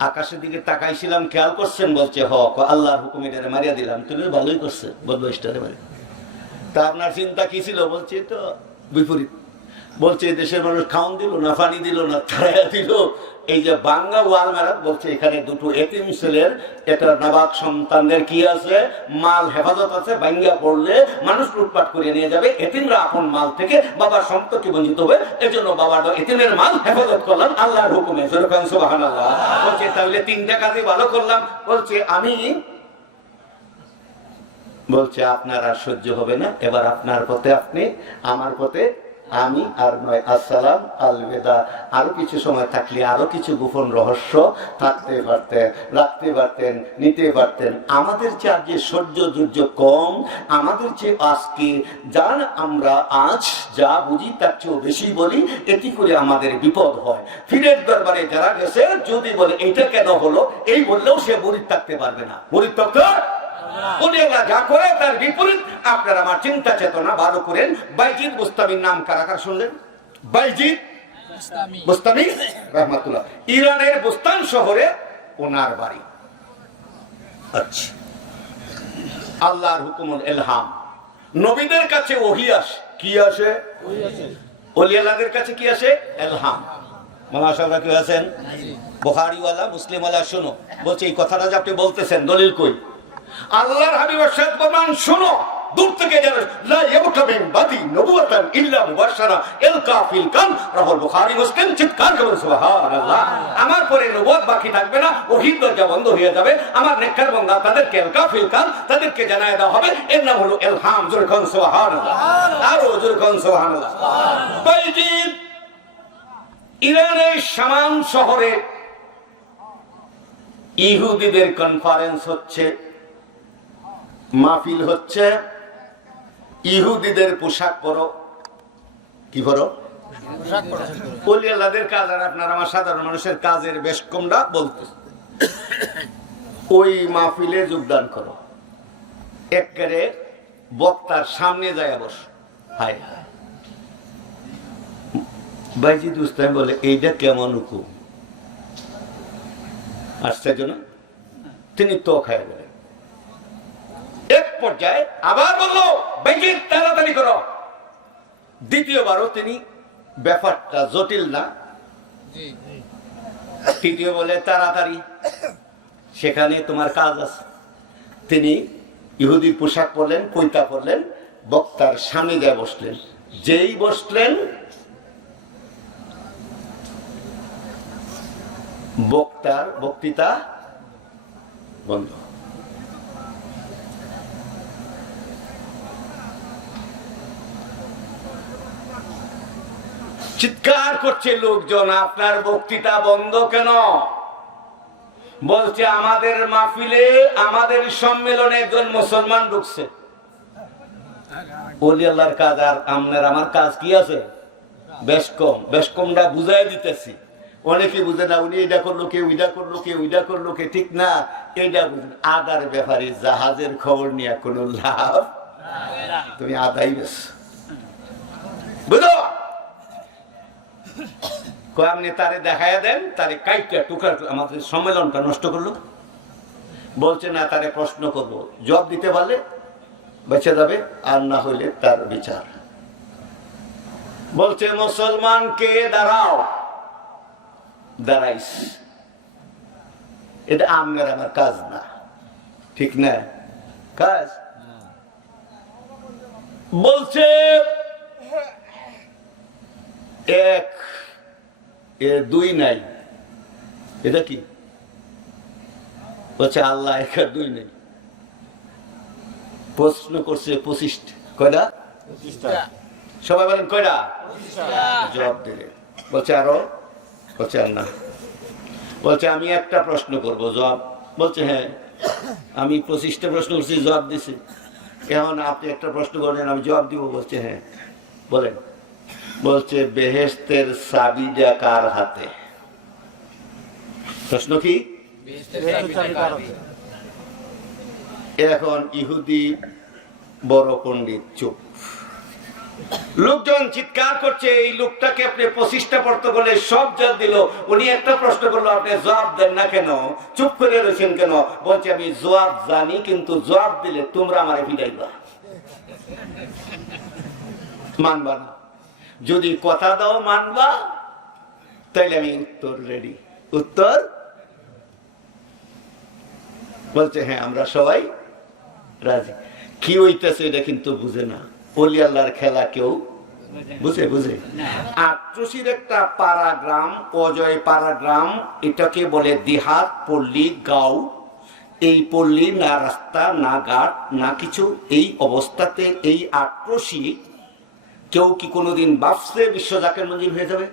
আকাশের দিকে তাকাইছিলাম, খেয়াল করছেন? বলছে হ, আল্লাহর হুকুমে মারিয়া দিলাম। তুমি ভালোই করছে বদমাইশটারে মারি। তা আপনার চিন্তা কি ছিল? বলছে তো বিপরীত। বলছে দেশের মানুষ খাওন দিল না, পানি দিল না, তাড়াইয়া দিল। এই যে বাঙ্গা ওয়াল মেরাত বলছে, এখানে দুটো এতিম ছেলের, এটা নাবাক সন্তানদের কি আছে, মাল হেফাজত আছে, বাঙ্গা পড়লে মানুষ লুটপাট করে নিয়ে যাবে। এতিমরা আপন মাল থেকে বাবার সম্পত্তি বঞ্চিত হবে, এজন্য বাবার এতিমের মাল হেফাজত করলাম আল্লাহর হুকুমে। সুবহানাল্লাহ। বলছে তাহলে 3টা কাজে ভালো করলাম। বলছে আমি, বলছে আপনার আর সহ্য হবে না, এবার আপনার পথে আপনি, আমার পথে আমি, আর নয় আসসালাম আলবিদা। আরো কিছু সময় থাকলে আরো কিছু গোপন রহস্য থাকতে পারতেন, রাখতে পারতেন, নিতে পারতেন। আমাদের যে সহ্য ধৈর্য কম, আমাদের যে আজকে যার আমরা আজ যা বুঝি তার চেয়েও বেশি বলি, এটি করে আমাদের বিপদ হয়। পীরের দরবারে যারা গেছে যদি বলে এইটা কেন হলো, এই বললেও সে মুরিদ থাকতে পারবে না। মুরিদ থাকতে যা করে তার বিপরীত। আপনার আমার চিন্তা চেতনা ভালো করেন। বাইজিদ বুস্তামির নাম কারাকার শুনলেন? বাইজিদ বুস্তামি রাহমাতুল্লাহ, ইরানের বুস্তান শহরে ওনার বাড়ি। আচ্ছা, আল্লাহর হুকুমুল ইলহাম, নবীদের কাছে ওহী আসে। কি আসে? ওলিয়াদের কাছে কি আসে? ইলহাম। মাশাআল্লাহ, কি আছেন? বুখারীওয়ালা মুসলিমওয়ালা শোনো। বলছে এই কথাটা যে আপনি বলতেছেন, দলিল কই? আল্লাহর হাবিব সাহেব প্রমাণ শোনো। দূর থেকে যারা লা ইয়াবতামিন বাদি নবুওয়াতান ইল্লা মুবাশশারা ইলকা ফিল কান, রাহুল বুখারী মুসলিম চিৎকার করে সুবহানাল্লাহ। আমার পরে নবুয়ত বাকি থাকবে না, ওহীর দরজা বন্ধ হয়ে যাবে। আমার নেককার বান্দা তাদেরকে ইলকা ফিল কান, তাদেরকে জানায় দেওয়া হবে। এর নাম হলো ইলহাম। জোরে কোন সুবহানাল্লাহ, আরো জোরে কোন সুবহানাল্লাহ। বাইজিদ ইরানের শাম শহরে ইহুদিদের কনফারেন্স হচ্ছে, মাহফিল হচ্ছে। ইহুদিদের পোশাক পরো। কি পরো? ওলি আল্লাহদের কাজ আর আপনার আমার সাধারণ মানুষের কাজের বেশ কমটা বলতে, ওই মাহফিলে যোগদান করো। একেবারে বক্তার সামনে যায় বস। হায় হায়, বাইজিদ উস্তাদ বলে এইটা কেমন হুকুম? আশ্চর্য না? তিনি তো খায় বলে। এক পর্যায়ে আবার বললো বাইজিদ তাড়াতাড়ি করো। দ্বিতীয়বারও তিনি, ব্যাপারটা জটিল না, তৃতীয় বলে তাড়াতাড়ি, সেখানে তোমার কাজ আছে। তিনি ইহুদির পোশাক পরলেন, পৈতা পরলেন, বক্তার সামনে যায় বসলেন। যেই বসলেন, বক্তার বক্তৃতা বন্ধ। চিৎকার করছে লোকজন, আপনার বক্তৃতা বন্ধ কেন? বলছে আমাদের মাহফিলে, আমাদের সম্মেলনে একজন মুসলমান ঢুকছে। ওলি আল্লাহর কাজ আর আপনার আমার কাজ কি আছে? বেশ কম। বেশ কমটা বুঝাই দিতেছি। অনেকে বুঝে না, উনি এটা করলো কে, ওইটা করলো কে, ওইটা করলো কে, ঠিক না? এইটা বুঝেন। আদার ব্যাপারে জাহাজের খবর নিয়ে কোনো লাভ, তুমি আদাই বেশ বুঝো। আপনি তারে দেখাইয়া দেন, তারে কাইটা টুকরা, আমাদের সম্মেলনটা নষ্ট করলো। বলছে না, তারে প্রশ্ন করবো, জবাব দিতে পারলে বেঁচে যাবে, আর না হইলে তার বিচার। বলছে মুসলমানকে দাঁড়াও। দাঁড়াইস, এটা আমার আমার কাজ না, ঠিক না? কাজ বলছে এক, এর দুই নাই। এটা কি? বলছে আল্লাহ এক আর দুই নেই। প্রশ্ন করছে 25টা। কয়টা? 25টা। সবাই বলেন কয়টা? 25টা। জবাব দিলে। বলছে আরো? বলছে আর না। বলছে আমি একটা প্রশ্ন করব, জবাব? বলছে হ্যাঁ, আমি 25টা প্রশ্ন করছি, জবাব দিছি। এখন আপনি একটা প্রশ্ন করেন, আমি জবাব দিব। বলছে হ্যাঁ, বলেন। বলছে বেহেশতের চাবিটা কার হাতে? প্রশ্ন কি? এখন ইহুদি বড় পণ্ডিত চুপ। লোকজন চিৎকার করছে, এই লোকটাকে আপনি 25টা প্রশ্ন করলে সব জবাব দিল, উনি একটা প্রশ্ন করলো আপনি জবাব দেন না কেন, চুপ করে রয়েছেন কেন? বলছে আমি জবাব জানি, কিন্তু জবাব দিলে তোমরা আমারে ফিরাইবা, মানবা না। যদি কথা দাও মানবা, তাইলে আমি উত্তর রেডি। উত্তর বলছে হ্যাঁ আমরা সবাই রাজি। কি হইতেছে এটা কিন্তু বুঝে না। ওলি আল্লাহর খেলা কেউ বুঝে আট্রসির একটা পাড়াগ্রাম, অজয় পাড়াগ্রাম, এটাকে বলে দিহাত, পল্লী, গাঁও। এই পল্লী না রাস্তা না ঘাট না কিছু, এই অবস্থাতে এই আট্রসি কেউ কি কোনোদিন ভাবছে বিশ্ব জাকের মঞ্জিল হয়ে যাবে?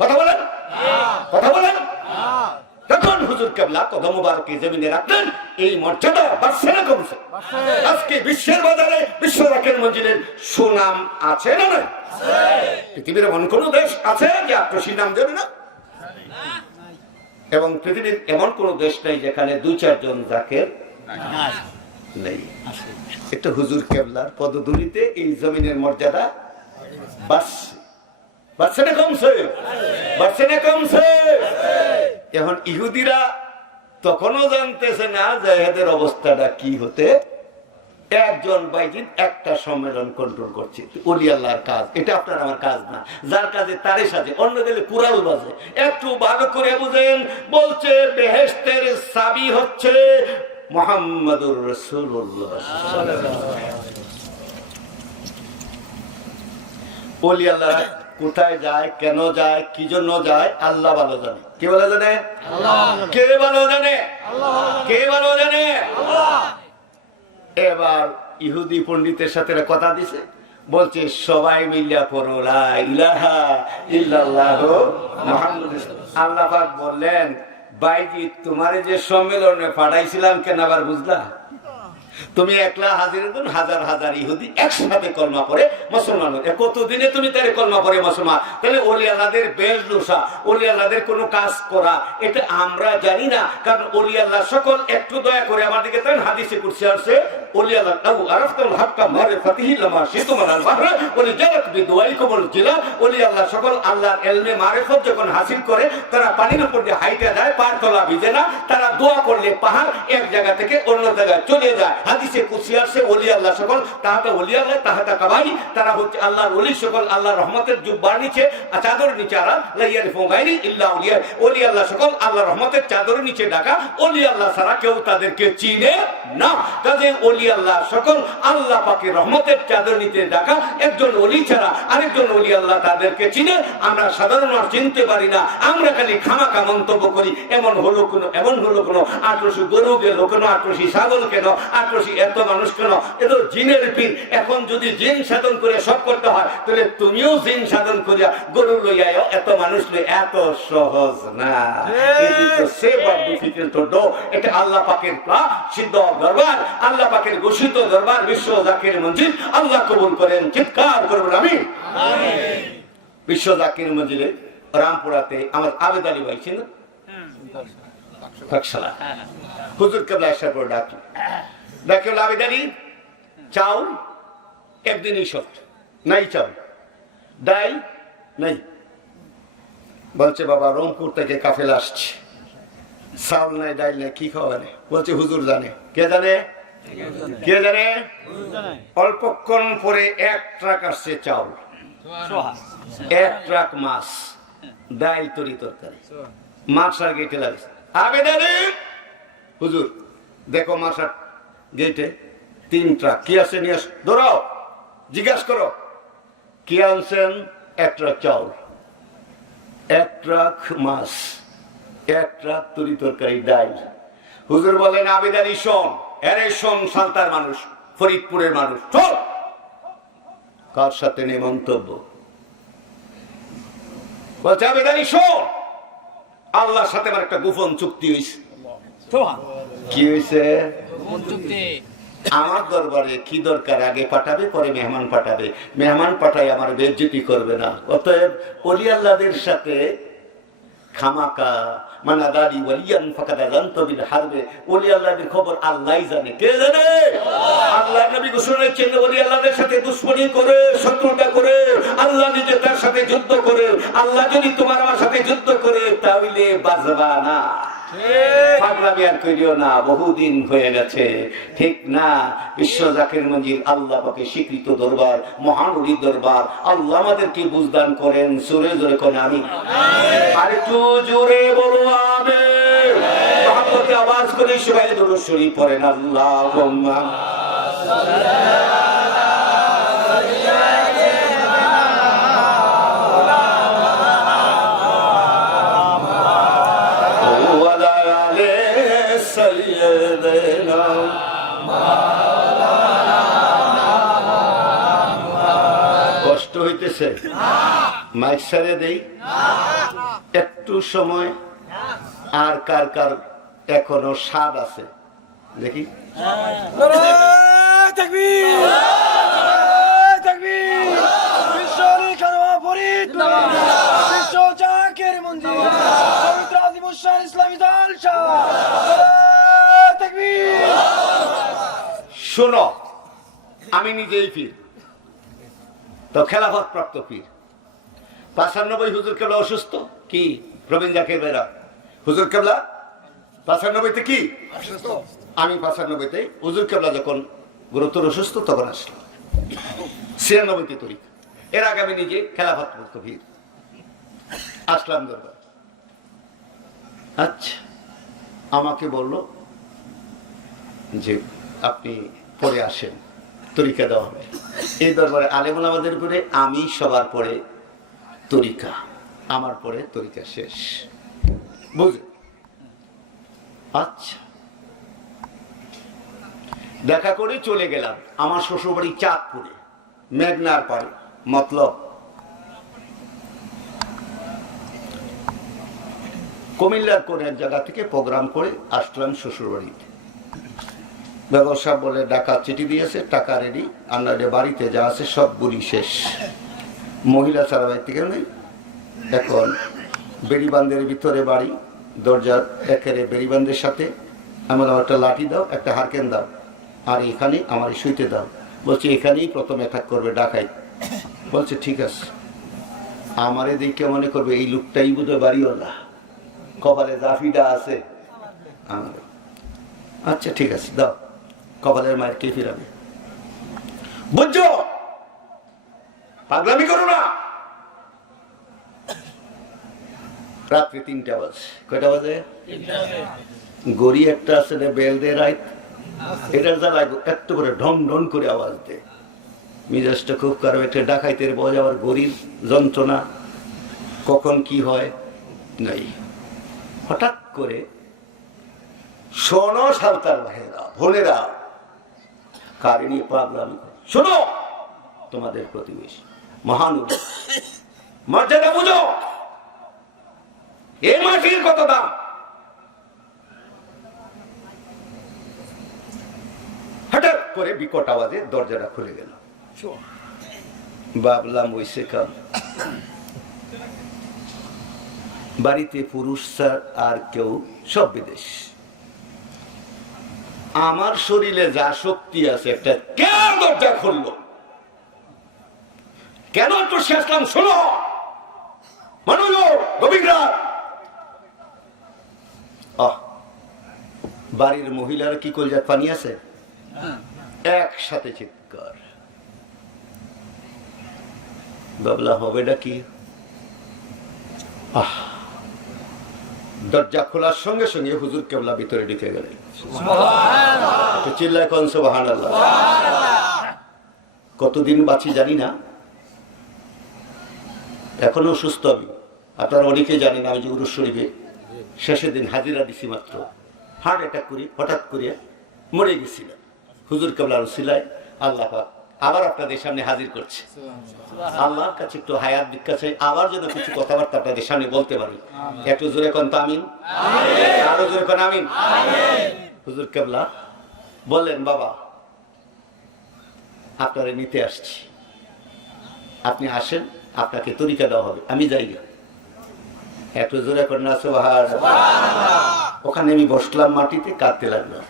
কথা বলেন, কথা বলেন। তখন হুজুর কেবলা কদম মুবারকে জমিনে রাখলেন, এই মর্যাদা বাড়ছে না কমছে? আজকে বিশ্বের বাজারে বিশ্ব জাকের মঞ্জিলের সুনাম আছে না নয়? পৃথিবীর এমন কোন দেশ আছে যে আট্রসির নাম জানে না? এবং পৃথিবীর এমন কোন দেশ নেই যেখানে 2-4 জন জাকের নেই। একটা হুজুর কেবলার পদধূলিতে এই জমিনের মর্যাদা বাড়ছে না কমছে? বাড়ছে না কমছে? এখন ইহুদিরা তখনও জানতেছে না যে এদের অবস্থাটা কি হতে। একজন বাইজিন একটা সম্মেলন কন্ট্রোল করছে, ওলি আল্লাহর কাজ, এটা আপনার আমার কাজ না। যার কাজে তারে সাজে, অন্য গেলে কুড়াল বাজে। একটু ভালো করে বুঝেন। বলছে বেহেশতের চাবি হচ্ছে মুহাম্মাদুর রাসূলুল্লাহ। ওলি আল্লাহরা কোথায় যায়, কেন যায়, কি জন্য যায়, আল্লাহ ভালো জানে। কে ভালো জানে? কে ভালো জানে? কে ভালো জানে? এবার ইহুদি পণ্ডিতের সাথে কথা দিছে, বলছে সবাই মিলিয়া পড়ো লা ইলাহা ইল্লাল্লাহ মুহাম্মাদুর রাসূলুল্লাহ। আল্লাহ পাক বললেন, বাইজি তোমারে যে সম্মেলনে পাঠাইছিলাম কেন আবার বুঝলা? তুমি একলা হাজির, হাজার হাজার ইহুদি একসাথে কলমা পড়ে মুসলমান হয়ে, কতদিনে তুমি তারে কলমা পড়ে মুসলমান? তাহলে ওলি আল্লাহদের বেশভূষা, ওলি আল্লাহদের কোনো কাজ করা, এটা আমরা জানি না। কারণ ওলি আল্লাহ সকল, একটু দয়া করে আমার দিকে তাই, হাদিসে কুরসি আছে, ওলি আল্লাহ আবু আরাফতুল হাক্কা মারিফাতিহি লামা শিতুমাল বাহর ওলি জালাত বিদওয়াইকুমুল জিলা। ওলি আল্লাহ সকল আল্লাহর ইলমে মারিফত যখন হাসিল করে, তারা পানির উপর দিয়ে হাইটা যায়, পার তলা ভিজে না। তারা দোয়া করলে পাহাড় এক জায়গা থেকে অন্য জায়গায় চলে যায়। হাদিসে কুরসি আছে, ওলি আল্লাহ সকল তাহাতা ওলি আল্লাহ তাহাতা কাবাই, তারা হচ্ছে আল্লাহর ওলি সকল, আল্লাহর রহমতের জুব্বার নিচে, চাদর নিচে আরা লাইয়ারিফু গায়রি ইল্লা উলিয়া। ওলি আল্লাহ সকল আল্লাহর রহমতের চাদরের নিচে ঢাকা, ওলি আল্লাহ ছাড়া কেউ তাদেরকে চিনে না। কাজে ওলি আল্লাহ সকল আল্লাহ পাকের রহমতের চাদর নিচে ঢাকা। একজন ওলি ছাড়া আরেকজন ওলি আল্লাহ তাদেরকে চিনে, আমরা সাধারণ আর চিনতে পারি না। আমরা খালি খামাখা মন্তব্য করি, এমন হলো কোনো আট্রসি গরু গেল কেন, আট্রসি ছাগল কেন, আট্রসি এত মানুষ কেন, এত জিনের পীর। এখন যদি জিন সাধন করে সব করতে হয়, তাহলে তুমিও জিন সাধন করিয়া গরু লইয়া এত মানুষ লই, এত সহজ না। এটা আল্লাহ পাকের সিদ্ধ দরবার, আল্লাহ পাকের ঘোষিত দরবার, বিশ্ব জাকির মঞ্জিল। আল্লাহ কবুল করেন, চিৎকার করবেন আমিন। বিশ্ব জাকির মঞ্জিলে রামপুরাতে আমার আবেদ আলী ভাই ছিল, হুজুর কেবলা আসার পর ডাকি আবেদ আলী, চাউল একদিনই শর্ট নাই, চাউল ডাই নাই। বলছে বাবা রংপুর থেকে কাফেলা আসছে, চাউল নাই ডাইল নাই, কি খাওয়াবে? বলছে হুজুর জানে। কে জানে? কে জানে? অল্পক্ষণ পরে 1 ট্রাক আসছে চাউল, 1 ট্রাক মাছ, ডাইল, তরি তরকারি। মাছার গেটে লাগছে। আবেদ আলী হুজুর দেখো মাছার গেটে 3 ট্রাক কি আছে, নিয়ে ধরো, জিজ্ঞাসা করো কি আনছেন। 1 ট্রাক চাউল, 1 ট্রাক মাছ, 1 ট্রাক তরি তরকারি, ডাইল। হুজুর বলেন আবেদ আলী শোন, এরে শোন, সালতার মানুষ, ফরিদপুরের মানুষ, শোন কার সাথে নেই মন্তব্য। বলছে আবেদ আলী শোন, আল্লাহর সাথে আমার একটা গোপন চুক্তি হয়েছে। কি হয়েছে? আমার দরবারে কি দরকার, আগে পাঠাবে পরে মেহমান পাঠাবে, মেহমান পাঠায় আমার বেইজ্জতি করবে না। অতএব ওলি আল্লাহদের সাথে খামাকা মানাদারি ওয়ালিয়ান ফাকাদ আযানতু বিল হারবে, ওলি আল্লাহদের খবর আল্লাহই জানে। কে জানে? আল্লাহ নবী ঘোষণা করেছেন ওলি আল্লাহদের সাথে দুশমনি করে, শত্রুতা করে, আল্লাহ নিজে তার সাথে যুদ্ধ করে। আল্লাহ যদি তোমার আমার সাথে যুদ্ধ করে তাহলে বাজবা না, পাগলামি আর করিও না, বহুদিন হয়ে গেছে, ঠিক না? বিশ্ব জাকির মঞ্জিল আল্লাহ পাকে স্বীকৃত দরবার, মহান ওলি দরবার। আল্লাহ আমাদেরকে বুঝদান করেন। জোরে জোরে কোন আমিন। আর একটু জোরে বলো আমিন। মহব্বতে আওয়াজ করে সবাই দুরূদ শরীফ পড়েন। আল্লাহুম্মা কষ্ট হইতেছে? মাইক সারে দেই একটু সময়। আর কার কার এখনো স্বাদ আছে দেখি? শোনো, আমি নিজেই পীর, তো খেলাফত প্রাপ্ত পীর। 95 হুজুর কেবলা অসুস্থ, কি প্রবীণ জাকির ভাইরা? হুজুর কেবলা 95-তে কি আমি 95-তে হুজুর কেবলা যখন গুরুতর অসুস্থ তখন আসলাম। 96-তে তরিক। এর আগে আমি নিজে খেলাফত প্রাপ্ত পীর আসলাম দরবার। আচ্ছা, আমাকে বলল যে আপনি পরে আসেন, তরিকা দেওয়া হবে। এই দরবারে আলেমুল আমাদের উপরে আমি সবার পরে তরিকা, আমার পরে তরিকা শেষ, বুঝলেন? আচ্ছা, দেখা করে চলে গেলাম আমার শ্বশুরবাড়ি চাঁদপুরে, মেঘনার পাড়ে। মতলব কুমিল্লার কোন এক জায়গা থেকে প্রোগ্রাম করে আসলাম শ্বশুরবাড়িতে। ব্যবসা বলে ডাকা চিঠি দিয়েছে, টাকা রেডি, আর বাড়িতে যা আছে সব গুলি শেষ, মহিলা ছাড়া বাড়িতে কেউ নেই। এখন বেড়িবান্ধের ভিতরে বাড়ি, দরজার একেবারে বেড়িবান্ধের সাথে। আমার একটা লাঠি দাও, একটা হারকেন দাও, আর এখানে আমার শুইতে দাও। বলছে এখানেই প্রথম অ্যাটাক করবে ডাকাই। বলছে ঠিক আছে। আমারে দেখে মনে করবে এই লোকটাই বোধহয় বাড়িওয়ালা, কপালে জাফিটা আছে। আচ্ছা ঠিক আছে, দাও। কপালের মায়ের কে ফিরাবে? বুঝছো? পাগলামি করো না। রাত্রি 3টা বাজে। কয়টা বাজে? গড়ি একটা আছে বেল দে রাইত, এটার জ্বালায় এত করে ঢন ঢন করে আওয়াজ দেয়। মিজাজটা খুব খারাপ। একটা ডাকাইতের বজ, আবার গড়ির যন্ত্রণা, কখন কি হয় নাই। হঠাৎ করে শোনো সাঁওতাল ভাইয়েরা, বোনেরা, কারিনী পাগলামি, শোনো, তোমাদের প্রতিবেশী মহান মর্যাদা বুঝো, এই মাটির কত দাম। হঠাৎ করে বিকট আওয়াজে দরজাটা খুলে গেল। ভাবলাম ওইসে কাম। বাড়িতে পুরুষ স্যার আর কেউ, সব বিদেশ। আমার শরীরে যা শক্তি আছে, একটা কেন দরজা খুললো, কেন একটু শেষলাম। শোনো মনোযোগ, গভীর রাত। বাড়ির মহিলারা কি কলজাত পানি আছে, একসাথে চিৎকার। বাবলা হবেটা কি? দরজা খোলার সঙ্গে সঙ্গে হুজুর কেবলা ভিতরে ঢুকে গেলেন। চিল্লায় কোন সুবহানাল্লাহ। কতদিন বাঁচি জানি না, এখনো সুস্থ আমি। আপনারা অনেকে জানেন আমি যে উরুস শরীফে শেষের দিন হাজিরা দিছি মাত্র, হার্ট অ্যাটাক করি হঠাৎ করে মরে গেছিলাম। হুজুর কেবলার উসিলায় আল্লাহ পাক আবার আপনাদের সামনে হাজির করছে। আল্লাহর কাছে একটু হায়াত ভিক্ষা চাই, আবার যেন কিছু কথাবার্তা আপনাদের সামনে বলতে পারি। একটু জোরে কোন তো আমিন, আরো জোরে কোন আমিন। হুজুর কেবলা বললেন, বাবা আপনারা নিতে আসছি, আপনি আসেন, আপনাকে তরিকা দেওয়া হবে। আমি যাই না, একটু জোরে করেন না সুবহানাল্লাহ। ওখানে আমি বসলাম, মাটিতে কাঁদতে লাগলাম।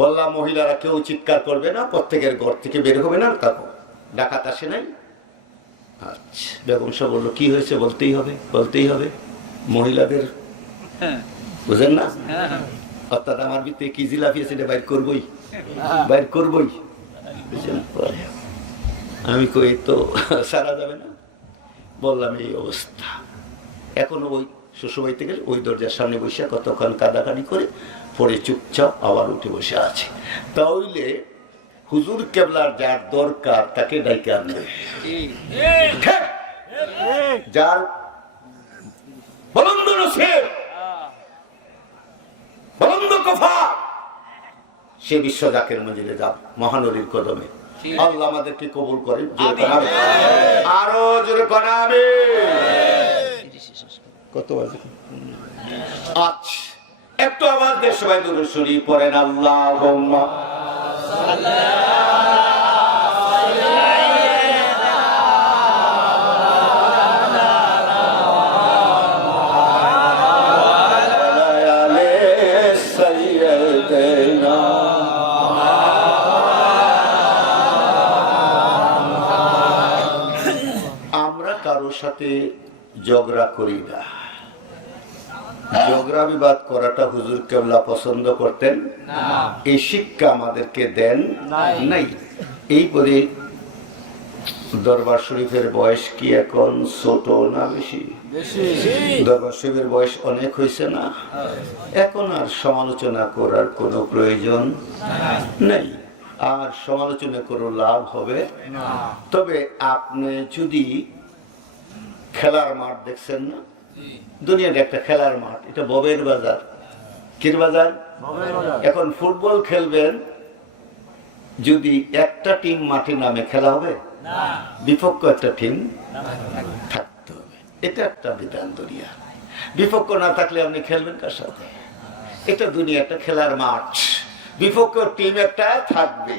বললাম মহিলারা কেউ চিৎকার করবে না, প্রত্যেকের ঘর থেকে বের হবে না, তারপর ডাকাত আসে নাই। আচ্ছা, বেগম সাহেব বললো কি হয়েছে, বলতেই হবে, বলতেই হবে। মহিলাদের বুঝেন না, অর্থাৎ আমার ভিতরে কি জিলাপি আছে এটা বাইর করবই, বাইর করবই। আমি কই তো সারা যাবে না। বললাম এই অবস্থা। এখনো ওই শ্বশুরবাড়িতে গেলে ওই দরজার সামনে বসে কতক্ষণ কাদাকানি করে পরে চুপচাপ আবার উঠে বসে আছে। তাহলে হুজুর কেবলার যার দরকার তাকে ডাইকে আনবে, যার বলন্দ নসিব, বলন্দ কফা, সে বিশ্ব জাকের মঞ্জিলে যাব, মহানবীর কদমে। আল্লাহ আমাদেরকে কবুল করেন। আরো জোরে করেন আমিন। কত বাজে? আচ্ছা, একটু আওয়াজ দিয়ে সবাই দুরূদ শরীফ পড়েন। আল্লাহুম্মা সাথে ঝগড়া করি না। ঝগড়া বিবাদ করাটা হুজুর কেবলা পছন্দ করতেন না, এই শিক্ষা আমাদেরকে দেন নাই। এই করে দরবার শরীফের বয়স কি এখন ছোট না বেশি? দরবার শরীফের বয়স অনেক হয়েছে না? এখন আর সমালোচনা করার কোনো প্রয়োজন নেই, আর সমালোচনা করে লাভ হবে না। তবে আপনি যদি খেলার মাঠ দেখছেন না, দুনিয়ার একটা খেলার মাঠ, এটা ববের বাজার। কির বাজার? এখন ফুটবল খেলবেন, যদি একটা টিম মাঠে নামে খেলা হবে, বিপক্ষ একটা টিম থাকতে হবে। এটা একটা বিধান দুনিয়া। বিপক্ষ না থাকলে আপনি খেলবেন কার সাথে? এটা দুনিয়া একটা খেলার মাঠ, বিপক্ষ টিম একটা থাকবে।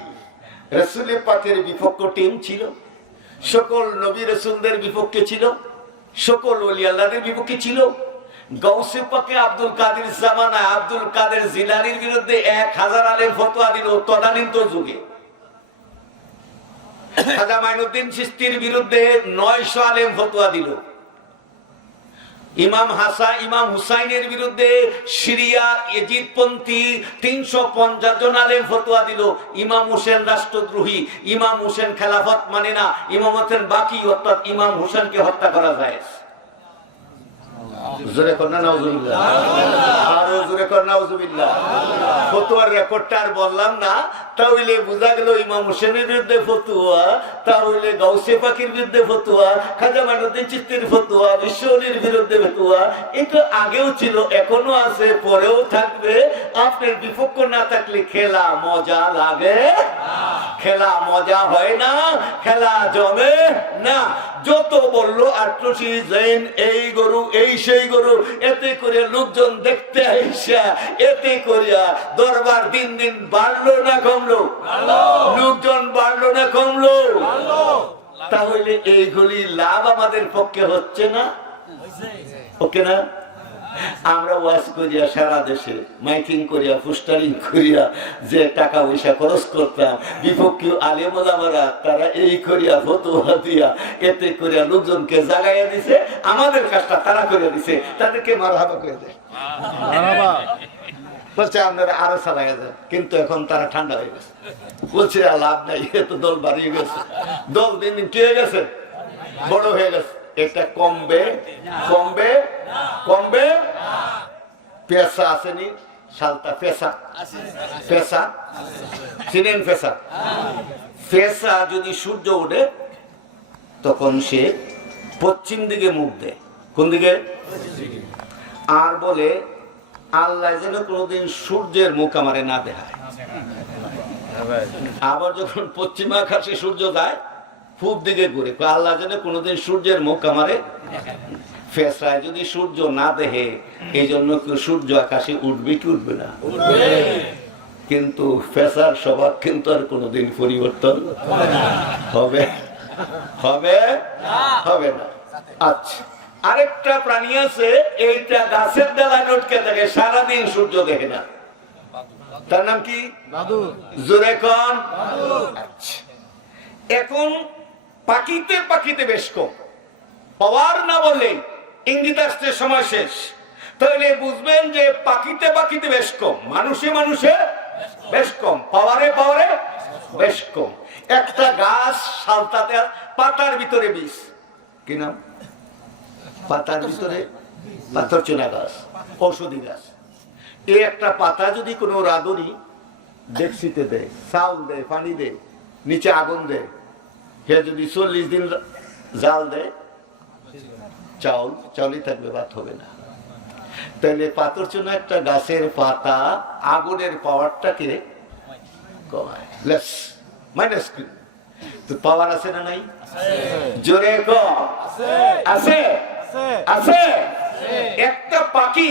রাসূলের পাকের বিপক্ষ টিম ছিল, সকল নবী রাসূলদের বিপক্ষে ছিল, সকল ওলি আল্লাহদের বিপক্ষে ছিল। গাউসে পাকে আব্দুল কাদের জামানায় আব্দুল কাদের জিলানীর বিরুদ্ধে 1000 আলেম ফতোয়া দিল তদানীন্তন যুগে। খাজা মাইনুদ্দিন চিশতির বিরুদ্ধে 900 আলেম ফতোয়া দিল। ইমাম হাসান ইমাম হুসাইনের বিরুদ্ধে সিরিয়া ইজিদপন্থী 350 জন আলেম ফতোয়া দিল। ইমাম হোসেন রাষ্ট্রদ্রোহী, ইমাম হোসেন খেলাফত মানে না, ইমাম হোসেন বাকি, অর্থাৎ ইমাম হোসেনকে হত্যা করা যায়। জোরে কর না নাউজুবিল্লাহ, আরো জোরে কর নাউজুবিল্লাহ। ফতোয়ার রেকর্ডটা আর বললাম না, তাহলে বোঝা গেল ইমাম হোসেনের বিরুদ্ধে ফতোয়া, তাহলে গাউসে পাকের বিরুদ্ধে ফতোয়া, খাজা মাইনুদ্দিন চিশতির ফতোয়া, বিশ্বলির বিরুদ্ধে ফতোয়া। এটা আগেও ছিল, এখনো আছে, পরেও থাকবে। আপনার বিপক্ষ না থাকলে খেলা মজা লাগে, খেলা মজা হয় না, খেলা জমে না। যত বললো আট্রসি জৈন এই গরু এই সেই গরু, এতে করে লোকজন দেখতে আইসা, এতে করিয়া দরবার দিন দিন বাড়লো না কমলো? লোকজন বাড়লো না কমলো? তাহলে এইগুলি লাভ আমাদের পক্ষে হচ্ছে না, ওকে না? আমরা ওয়াজ করিয়া সারা দেশে মাইকিং করিয়া পোস্টারিং করিয়া যে টাকা পয়সা খরচ করতাম, বিপক্ষী আলেম ওলামারা তারা এই করিয়া ফতোয়া দিয়া এতে করিয়া লোকজনকে জাগাইয়া দিছে। আমাদের কাজটা তারা করিয়া দিছে, তাদেরকে মারহাবা করে দেয়, বলছে আপনারা আরো চালাইয়া যায়। কিন্তু এখন তারা ঠান্ডা হয়ে গেছে, বলছে লাভ নাই, এত দল বাড়িয়ে গেছে, দল দিন দিন কি হয়ে গেছে, বড় হয়ে গেছে। এটা কমবে কমবে কমবে। পেশা আসেনি, সালতা পেশা, পেশা চিনেন? পেশা, পেশা যদি সূর্য ওঠে তখন সে পশ্চিম দিকে মুখ দেয়। কোন দিকে? আর বলে আল্লাহ যেন কোনোদিন সূর্যের মুখ আমারে না দেখায়। আবার যখন পশ্চিম আকাশে সূর্য যায় পূব দিকে ঘুরে, আল্লাহ যেন কোনোদিন সূর্যের মুখ আমারে। ফেসরায় যদি সূর্য না দেখে, এই জন্য সূর্য আকাশে উঠবে কি উঠবে না? কিন্তু ফেসার স্বভাব কিন্তু আর কোনোদিন পরিবর্তন হবে হবে হবে না। আচ্ছা, আরেকটা প্রাণী আছে, এইটা গাছের ডালায় লটকে থাকে, সারাদিন সূর্য দেখে না, তার নাম কি? জোরে কোন? আচ্ছা, এখন পাখিতে পাখিতে বেশ কম, পাওয়ার না বলে ইঙ্গিত আসতে সময় শেষ, তাহলে বুঝবেন যে পাখিতে পাখিতে বেশ কম, মানুষে মানুষে বেশ কম, পাওয়ারে পাওয়ারে বেশ কম। একটা গাছ সালতাতে পাতার ভিতরে বিষ, কি নাম? পাতার ভিতরে পাথরচুনা গাছ, ঔষধি গাছ। এই একটা পাতা যদি কোনো রাঁধুনি ডেকসিতে দেয়, চাউল দেয়, পানি দেয়, নিচে আগুন দেয়, সে যদি 40 দিন জাল দেয়, চাউলই থাকবে, ভাত হবে না। তাহলে পাথরচুনা একটা গাছের পাতা আগুনের পাওয়ারটাকে কমায়, লেস মাইনাস। তো পাওয়ার আছে না নাই? জোরে কম আছে, আছে। একটা পাখি,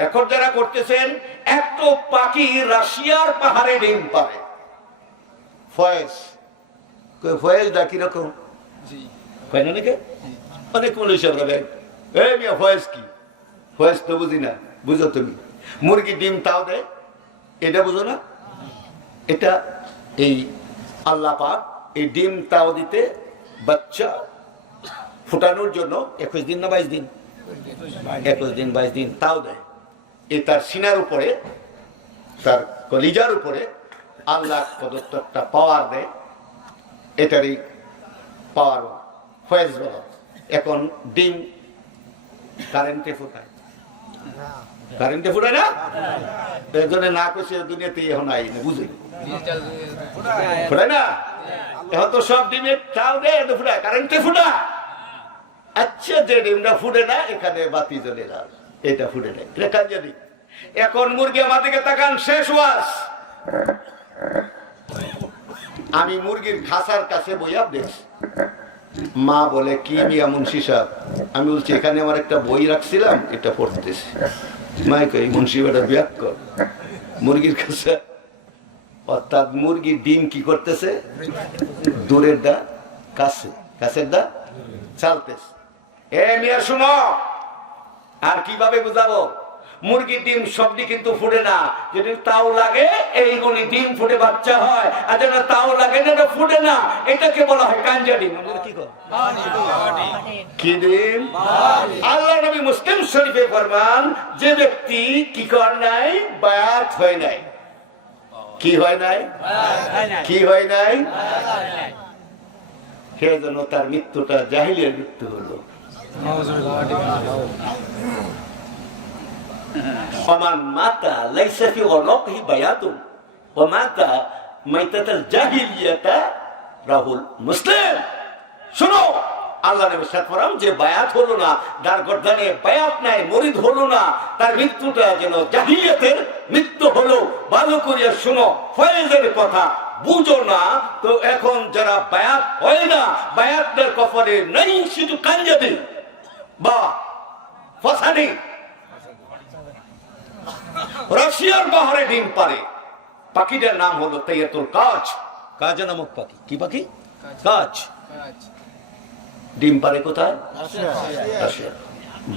রেকর্ড যারা করতেছেন, একটা পাখি রাশিয়ার পাহাড়ে ডিম পারে। ফয়েজ, ফয়েজ দা কিরকম? অনেক পুলিশ ফয়েজ কি? ফয়েজ তো বুঝি না, বুঝো তুমি? মুরগি ডিম তাও দেয়, এটা বুঝো না? এটা এই আল্লাহ পাক এই ডিম তাও দিতে, বাচ্চা ফুটানোর জন্য 21 দিন না 22 দিন, 21 দিন 22 দিন তাও দেয়। এ তার সিনার উপরে, তার কলিজার উপরে আল্লাহ প্রদত্ত একটা পাওয়ার দেয়, এটারই পাওয়ার ফয়েজ বলা। এখন ডিম কারেন্টে ফুটায়, কারেন্টে ফুটায় না, এর জন্য না করছে দুনিয়াতে এখন আই না, বুঝলি? ফুটায় না, এখন তো সব ডিমের তাও দেয়, ফুটায় কারেন্টে ফুটা। আচ্ছা, যে ডিমটা ফুটে না, এখানে বাতি জ্বলে না, এটা ফুটে না, এটা কাজে দিই। এখন মুরগি আমার দিকে তাকান, শেষ ওয়াজ। আমি মুরগির খাসার কাছে বইয়া দেখছি, মা বলে কি মিয়া মুন্সি সাহেব? আমি বলছি এখানে আমার একটা বই রাখছিলাম, এটা পড়তেছি। মাই কই মুন্সি বেটা ব্যাক কর, মুরগির কাছে। অর্থাৎ মুরগির ডিম কি করতেছে? দূরের দা কাছে, কাছের দা চালতেছে। এ মিয়া শুনো, আর কিভাবে বুঝাবো? মুরগির ডিম সবটি কিন্তু ফুটে না, যদি তাও লাগে এইগুলি ডিম ফুটে বাচ্চা হয়, আর যেটা তাও লাগে না, এটা ফুটে না, এটাকে বলা হয় কাঞ্জা ডিম। কি ডিম? আল্লাহ নবী মুসলিম শরীফে ফরমান, যে ব্যক্তি কি কর নাই, বায়াত হয় নাই। কি হয় নাই? কি হয় নাই? সেজন্য তার মৃত্যুটা জাহিলিয়ার মৃত্যু হলো। ওমান মাতা লাইসা ফি গলবিহি বায়াতুন ওয়া মাতা মাইতাতাল জাহিলিয়াতা রাহুল মুসলিম। শুনো, আল্লাহ নবী সাল্লাল্লাহু আলাইহি ওয়াসাল্লাম যে বায়াত হলো না, যার গর্দানে বায়াত নাই, মুরিদ হলো না, তার মৃত্যুটা যেন জাহিলিয়াতের মৃত্যু হলো। ভালো করিয়া শুনো, ফয়েজের কথা বুঝো না তো। এখন যারা বায়াত হয় না, বায়াতের কফরে নাই শুধু কাঞ্জাদি বা ফসাদি। রাশিয়ার পাহাড়ে ডিম পারে, পাখিটার নাম হলো তাইয়াতুল কাজ, কাজ নামক পাখি। কি পাখি? কাজ। ডিম পারে কোথায়? রাশিয়া।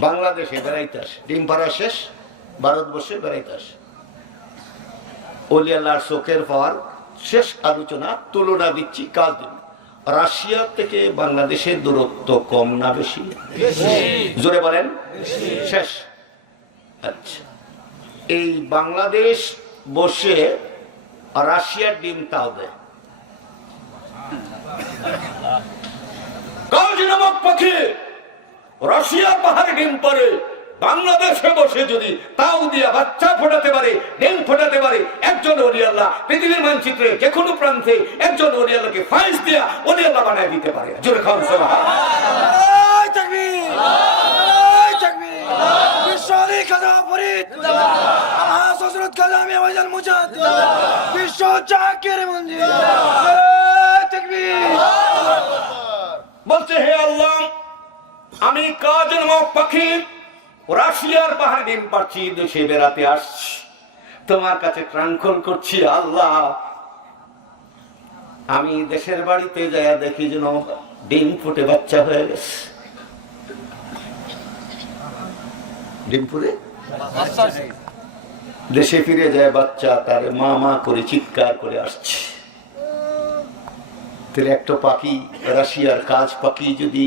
বাংলাদেশে বেড়াইতে আসে, ডিম পাড়া শেষ, ভারতবর্ষে বেড়াইতে আসে। ওলি আল্লাহর চোখের পাওয়ার শেষ আলোচনা, তুলনা দিচ্ছি কাজ দিন। রাশিয়া থেকে বাংলাদেশের দূরত্ব কম না বেশি? জোরে বলেন। শেষ। আচ্ছা, এই বাংলাদেশ বসে রাশিয়ার ডিম তাও দেয়। কাজ নামক পাখি রাশিয়ার পাহাড়ে ডিম পারে, বাংলাদেশে বসে যদি তাও দিয়া বাচ্চা ফোটাতে পারে, ডিম ফোটাতে পারে, একজন ওলি আল্লাহ পৃথিবীর মানচিত্রে যে কোনো প্রান্তে একজন ওলি আল্লাহকে ফাইজ দিয়া ওলি আল্লাহ বানায় দিতে পারে। জোরে খান সুবহানাল্লাহ। তাকবীর, তাকবীর। বিশ্বলি খাজা ফরিদ আল্লাহ হযরত খাজা মিয়া ওয়াইজাল মুজাদ্দিদ বিশ্ব জাকির মঞ্জিল। তাকবীর। বলতে, হে আল্লাহ, আমি কাজ নামক পাখি রাশিয়ার পাহাড়ে ডিম পাচ্ছি, দেশে বেড়াতে আসছি। তোমার কাছে ট্রাঙ্কল করছি আল্লাহ। আমি দেশের বাড়িতে যাইয়া দেখি যেন ডিম ফুটে বাচ্চা হয়ে গেছে। ডিম ফুটে দেশে ফিরে যায় বাচ্চা, তার মা মা করে চিৎকার করে আসছে। একটা পাখি, রাশিয়ার কাজ পাখি, যদি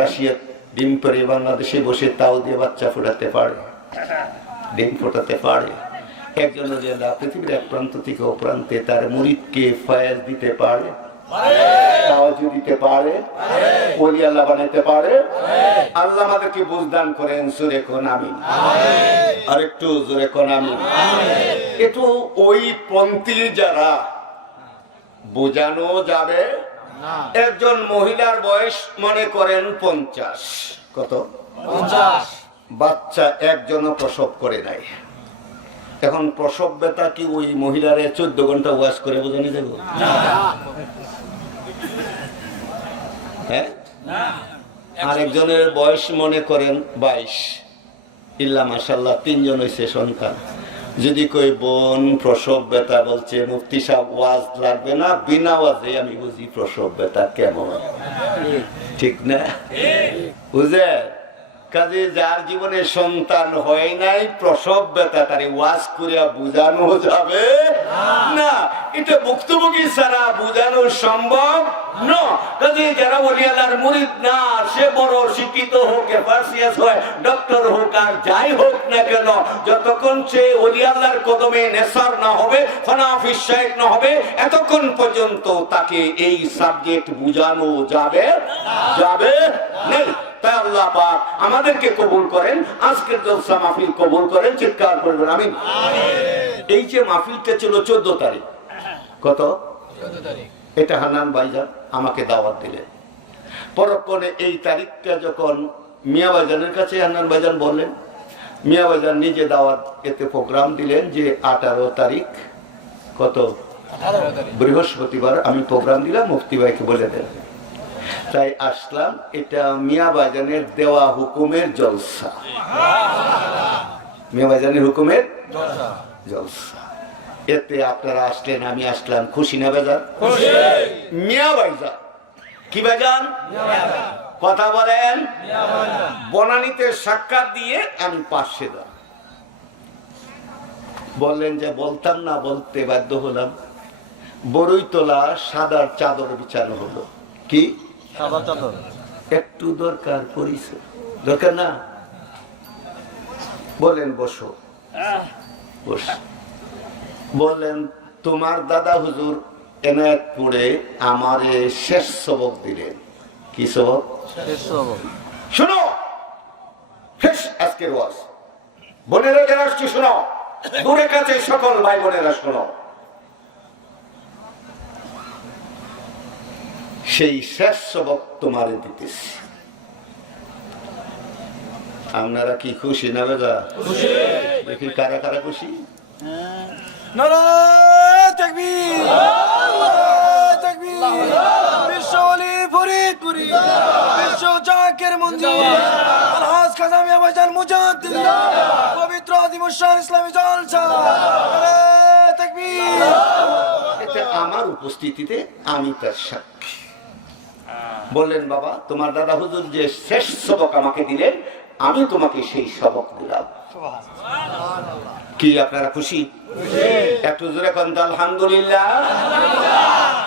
রাশিয়ার ডিম করে বাংলাদেশে বসে তাও দিয়ে বাচ্চা ফোটাতে পারে, ডিম ফোটাতে পারে, একজন পৃথিবীর এক প্রান্ত থেকে ও প্রান্তে তার মুরিদকে ফয়েজ দিতে পারে, তাওয়াজু দিতে পারে, ওলি আল্লাহ বানাইতে পারে। আল্লাহ আমাদেরকে বুঝদান করেন, জোরে কোন আমিন। আর একটু জোরে কোন আমিন। একটু ওই পন্থী যারা বোঝানো যাবে। একজন মহিলার বয়স মনে করেন 50, কত 50, বাচ্চা একজনও প্রসব করে নাই। এখন প্রসব ব্যথা কি ওই মহিলারে 14 ঘন্টা ওয়াশ করে বোঝানো যাবে? হ্যাঁ, আর একজনের বয়স মনে করেন 22, ইল্লা মাশাআল্লাহ 3 জন হয়েছে সন্তান। যদি কই বোন প্রসব ব্যথা, বলছে মুফতি সাহেব ওয়াজ লাগবে না, বিনা ওয়াজে আমি বুঝি প্রসব ব্যথা কেমন। ঠিক না? বুঝে কাজে যার জীবনে সন্তান হয় নাই, প্রসব ব্যথা তারে ওয়াজ করিয়া বুঝানো যাবে না। এটা ভুক্তভোগী ছাড়া বুঝানো সম্ভব না। কাজে যারা ওলি আল্লাহর মুরিদ না, সে বড় শিক্ষিত হোক, এফআরসিএস হয়, ডক্টর হোক, আর যাই হোক না কেন, যতক্ষণ সে ওলি আল্লাহর কদমে নেসার না হবে, ফানাফিস শাইখ না হবে, এতক্ষণ পর্যন্ত তাকে এই সাবজেক্ট বুঝানো যাবে না। তাই আল্লাহ পাক আমাদেরকে কবুল করেন, আজকের জলসা মাহফিল কবুল করেন, চিৎকার করবেন আমিন। এই যে মাহফিলটা ছিল 14 তারিখ, কত 14 তারিখ, এটা হান্নান ভাইজান আমাকে দাওয়াত দিলেন। পরক্ষণে এই তারিখটা যখন মিয়া ভাইজানের কাছে হান্নান ভাইজান বললেন, মিয়া ভাইজান নিজে দাওয়াত এতে প্রোগ্রাম দিলেন যে 18 তারিখ, কত 18 তারিখ বৃহস্পতিবার আমি প্রোগ্রাম দিলাম, মুফতি ভাইকে বলে দেন। তাই আসলাম, এটা মিয়া ভাইজানের দেওয়া হুকুমের জলসা, মিয়া ভাইজানের হুকুমের জলসা। এতে আপনারা আসলেন, আমি আসলাম, খুশি না ভাইজান? মিয়া ভাইজান কি ভাইজান? কথা বলেন। বনানীতে সাক্ষাৎ দিয়ে আমি পাশে দাঁড়ালাম। বললেন যে বলতাম না, বলতে বাধ্য হলাম। বড়ই তোলা সাদার চাদর বিছানো হলো। কি সাদা চাদর? একটু দরকার পড়িছে, দরকার না? বলেন বসো, বস। বললেন তোমার দাদা হুজুর এনায়েতপুরে আমারে শেষ সবক দিলেন। কি সবক? শেষ সবক। শোনো, শেষ আজকের ওয়াজ। বোনেরা যারা আসছে শোনো, দূরে কাছে সকল ভাই বোনেরা শোনো। সেই শেষ সবক তোমারে দিতেছি। আপনারা কি খুশি না বেজা? দেখি কারা কারা খুশি। নারায়ে তাকবীর, নারায়ে তাকবীর। বিশ্ব ওলি ফরিদপুরি, বিশ্ব জাকির মঞ্জিল, আলহাজ খাজা মিয়া ভাইজান মুজাদ্দিদ, পবিত্র আদিমুশান ইসলামী জলসা। নারায়ে তাকবীর। এটা আমার উপস্থিতিতে আমি তার সাক্ষী। বললেন বাবা, তোমার দাদা হুজুর যে শেষ সবক আমাকে দিলেন, আমি তোমাকে সেই সবক দিলাম। কি আপনারা খুশি? একটু জোরে কোন আলহামদুলিল্লাহ।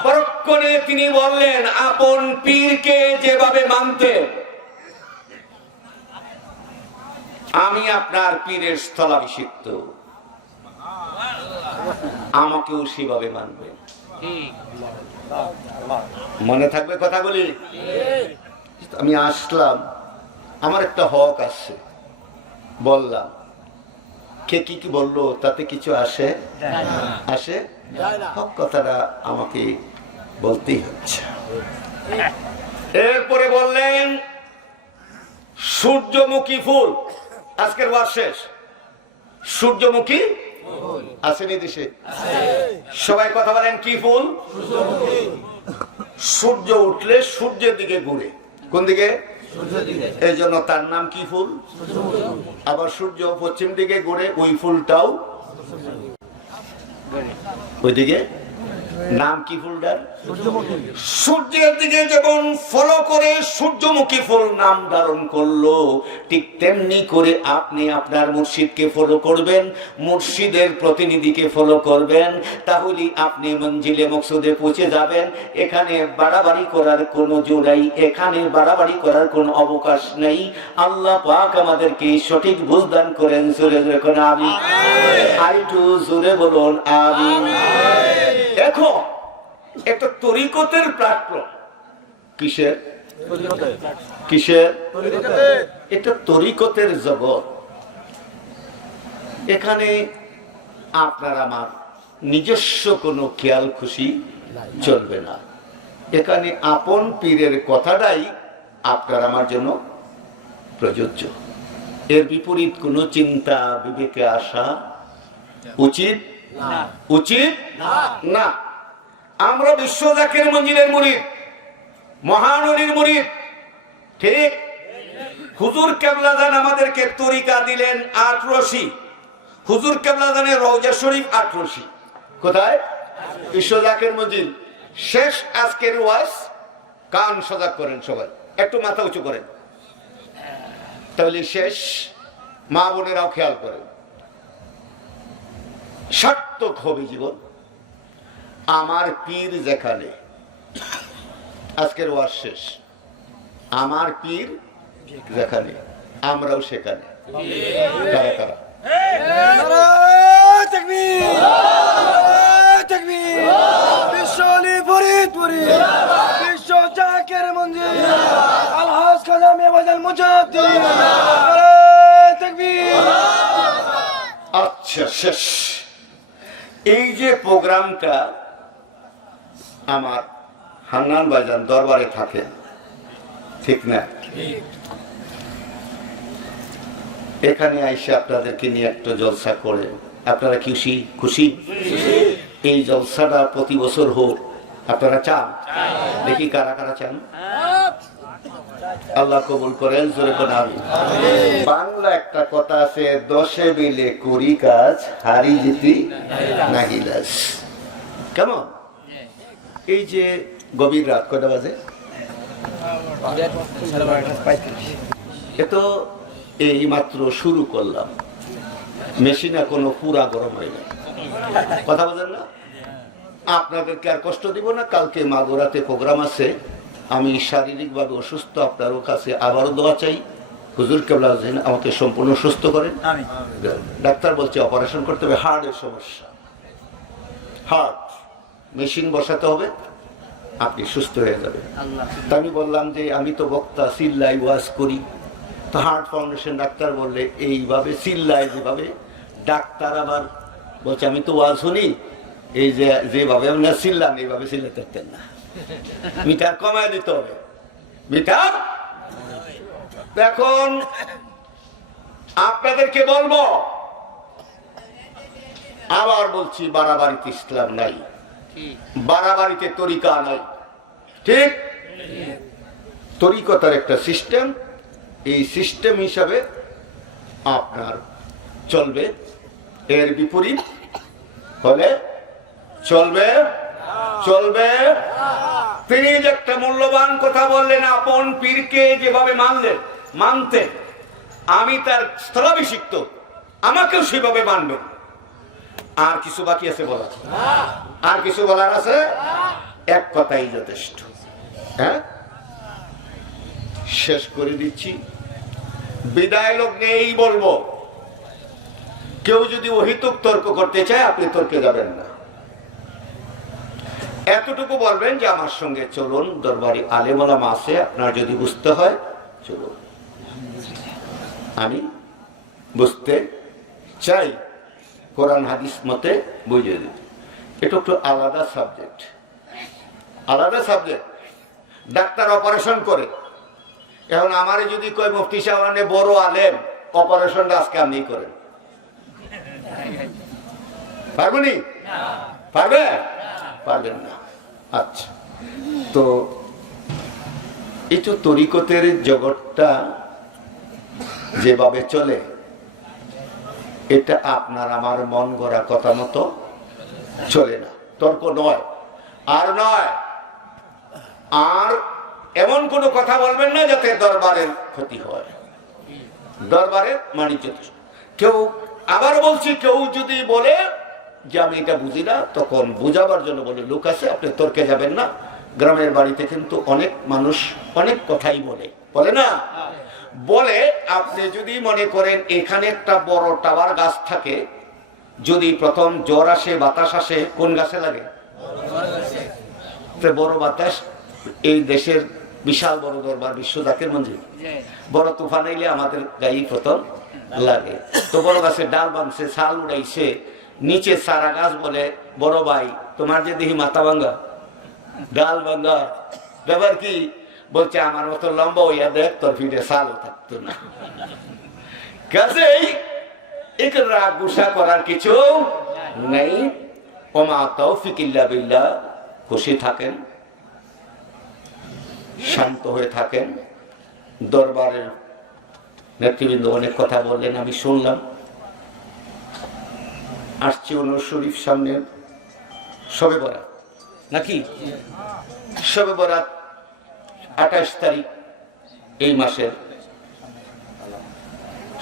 পরক্ষণে তিনি বললেন, আপন পীরকে যেভাবে মানতেন, আমি আপনার পীরের স্থলাভিষিক্ত, আমাকেও সেভাবে মানবেন। মনে থাকবে কথাগুলি? আমি আসলাম, আমার একটা হক আছে, বললাম। কে কি কি বললো তাতে কিছু আসে আসে হক কথাটা আমাকে বলতেই হচ্ছে। এরপরে বললেন সূর্যমুখী ফুল, আজকের ওয়াজ শেষ। সূর্যমুখী আসেনি দেশে? সবাই কথা বলেন, কি ফুল? সূর্য উঠলে সূর্যের দিকে ঘুরে। কোন দিকে? এই জন্য তার নাম কি ফুল? আবার সূর্য পশ্চিম দিকে ঘুরে, ওই ফুলটাও ওইদিকে। নাম কি ফুলটার? সূর্যের দিকে যেমন ফলো করে সূর্যমুখী ফুল নাম ধারণ করলো, ঠিক তেমনি করে আপনি আপনার মুর্শিদকে ফলো করবেন, মুর্শিদের প্রতিনিধিকে ফলো করবেন, তাহলে আপনি মঞ্জিলে মকসুদে পৌঁছে যাবেন। এখানে বাড়াবাড়ি করার কোনো জোরাই, এখানে বাড়াবাড়ি করার কোনো অবকাশ নেই। আল্লাহ পাক আমাদেরকে সঠিক বুঝদান করেন। জোরে যখন আমি আরেকটু জোরে বলুন আমিন। এখন একটা তরিকতের প্ল্যাটফর্ম। কিসের? কিসের? এটা তরিকতের জগৎ। এখানে আপনার আমার নিজস্ব কোনো খেয়াল খুশি চলবে না। এখানে আপন পীরের কথাটাই আপনার আমার জন্য প্রযোজ্য। এর বিপরীত কোনো চিন্তা বিবেকে আসা উচিত উচিত না। আমরা বিশ্ব জাকির মঞ্জিলের মুরিদ, মহানবীর মুরিদ, ঠিক? হুজুর কেবলাদান আমাদেরকে তরিকা দিলেন 8 রশি। হুজুর কেবলাদানের রওজা শরীফ 8 রশি। কোথায়? বিশ্ব জাকির মঞ্জিল। শেষ আজকের ওয়াজ, কান সজাগ করেন সবাই, একটু মাথা উঁচু করেন, তাহলে শেষ। মা বোনেরাও খেয়াল করেন, সার্থক হবে জীবন। আমার পীর যেখানে, আজকের ওয়াজ শেষ, আমার পীর যেখানে, আমরাও সেখানে। কারা কারা? নারায়ে তাকবীর, নারায়ে তাকবীর। বিশ্ব ওলি ফরিদপুরি, বিশ্ব জাকির মঞ্জিল, আলহাজ খাজা মিয়া ভাইজান মুজাদ্দিদ। নারায়ে তাকবীর। আচ্ছা, শেষ। এই যে প্রোগ্রামটা, আমার হান্নান ভাইজান দরবারে থাকেন, ঠিক না? এখানে আইসে আপনাদেরকে নিয়ে একটা জলসা করে, আপনারা খুশি? খুশি? এই জলসাটা প্রতি বছর হোক, আপনারা চান? দেখি কারা কারা চান। আল্লাহ কবুল করেন। জোরে কোন আমিন। বাংলা একটা কথা আছে, 10 মিলে করি কাজ, হারি জিতি নাহি লাজ। কেমন? এই যে গভীর রাত, কয়টা বাজে? এত এই মাত্র শুরু করলাম, মেশিন এখনো পুরা গরম হয় না। কথা বলেন না? আপনাদেরকে আর কষ্ট দিব না। কালকে মাগুরাতে প্রোগ্রাম আছে, আমি শারীরিকভাবে অসুস্থ, আপনারও কাছে আবারও দোয়া চাই। হুজুর কেবলা আমাকে সম্পূর্ণ সুস্থ করেন। ডাক্তার বলছে অপারেশন করতে হবে, হার্টের সমস্যা, হার্ট মেশিন বসাতে হবে, আপনি সুস্থ হয়ে যাবেন। তা আমি বললাম যে আমি তো বক্তা, চিল্লাই ওয়াজ করি। তো হার্ট ফাউন্ডেশন ডাক্তার বললে এইভাবে চিল্লাই যেভাবে, ডাক্তার আবার বলছে আমি তো ওয়াজ শুনি, এই যে যেভাবে আমরা চিল্লাম এইভাবে চিল্লাতে পারতেন না, মিটার কমায় দিতে হবে, মিটার। এখন আপনাদেরকে বলবো, আবার বলছি, বাড়াবাড়িতে ইসলাম নাই, বাড়াবাড়িতে তরিকা নাই, ঠিক? তরিকতার একটা সিস্টেম, এই সিস্টেম হিসাবে আপনার চলবে। এর বিপরীত হলে চলবে চলবে। তিনি যে একটা মূল্যবান কথা বললেন, আপন পীরকে যেভাবে মানতেন, আমি তার স্থলাভিষিক্ত, আমাকেও সেভাবে মানবেন। আর কিছু বাকি আছে বলার? আর কিছু বলার আছে? এক কথাই যথেষ্ট। হ্যাঁ, শেষ করে দিচ্ছি। বিদায় লগ্নে এই বলবো, কেউ যদি অহিতুক তর্ক করতে চায়, আপনি তর্কে যাবেন না। এতটুকু বলবেন যে আমার সঙ্গে চলুন, দরবারি আলেম ওলামা আছে, আপনার যদি বুঝতে হয় চলুন, আমি বুঝতে চাই, কোরআন হাদিস মতে বুঝিয়ে দিই। এটা একটু আলাদা সাবজেক্ট, আলাদা সাবজেক্ট। ডাক্তার অপারেশন করে, এখন আমারে যদি কয় মুফতি সাহেব বড় আলেম, অপারেশনটা আজকে আপনি করেন, পারবেনি? পারবে? পারবেন না। আচ্ছা, তো এই তো তরিকতের জগৎটা যেভাবে চলে, এটা আপনার আমার মন গড়া কথা মতো চলে না, তর্ক নয় আর নয়। আর এমন কোনো কথা বলবেন না যাতে দরবারের ক্ষতি হয়, দরবারের বাণিজ্য। কেউ আবার বলছি, কেউ যদি বলে যে আমি এটা বুঝি না, তখন বুঝাবার জন্য বলে লোক আছে, আপনি তর্কে যাবেন না। গ্রামের বাড়িতে কিন্তু অনেক মানুষ অনেক কথাই বলে না, বলে আপনি যদি মনে করেন এখানে একটা বড় টাওয়ার গাছ থাকে, যদি প্রথম জ্বর আসে বাতাস আসে কোন গাছে লাগে? বড় বাতাস এই দেশের বিশাল বড় দরবার বিশ্ব জাকের মঞ্জিল, বড় তুফান এলে আমাদের গায়ে প্রথম লাগে। তো বড় গাছের ডাল ভাঙছে, ছাল উড়াইছে, নিচে সারা গাছ বলে বড় ভাই তোমার যে দেখি মাথা ভাঙ্গা ডাল ভাঙ্গা, ব্যাপার কি? বলছে আমার মতো লম্বা হইয়া দেখ, তোর ফিরে ছালও থাকতো না। কাজেই একে রাগ গুসা করার কিছু নেই। ওমা তৌফিক ইল্লা বিল্লাহ। খুশি থাকেন, শান্ত হয়ে থাকেন। দরবারের নেতৃবৃন্দ অনেক কথা বললেন, আমি শুনলাম। আসছি অনুর শরীফ সামনে, শবে বরাত নাকি? শবে বরাত 28 তারিখ এই মাসের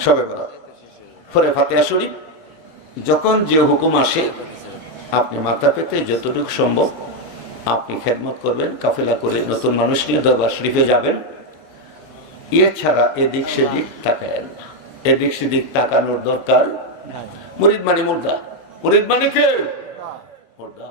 শবে বরাত। পরে ফাতিহা শরীফ, যখন যে হুকুম আসে আপনি মাথা পেতে যতটুকু সম্ভব আপনি খেদমত করবেন, কাফেলা করে নতুন মানুষ নিয়ে দরবার শরীফে যাবেন। এছাড়া এদিক সেদিক তাকায়েন না, এদিক সেদিক তাকানোর দরকার। মুরিদ মানে মুর্দা, মুরিদ মানে কে? মুর্দা।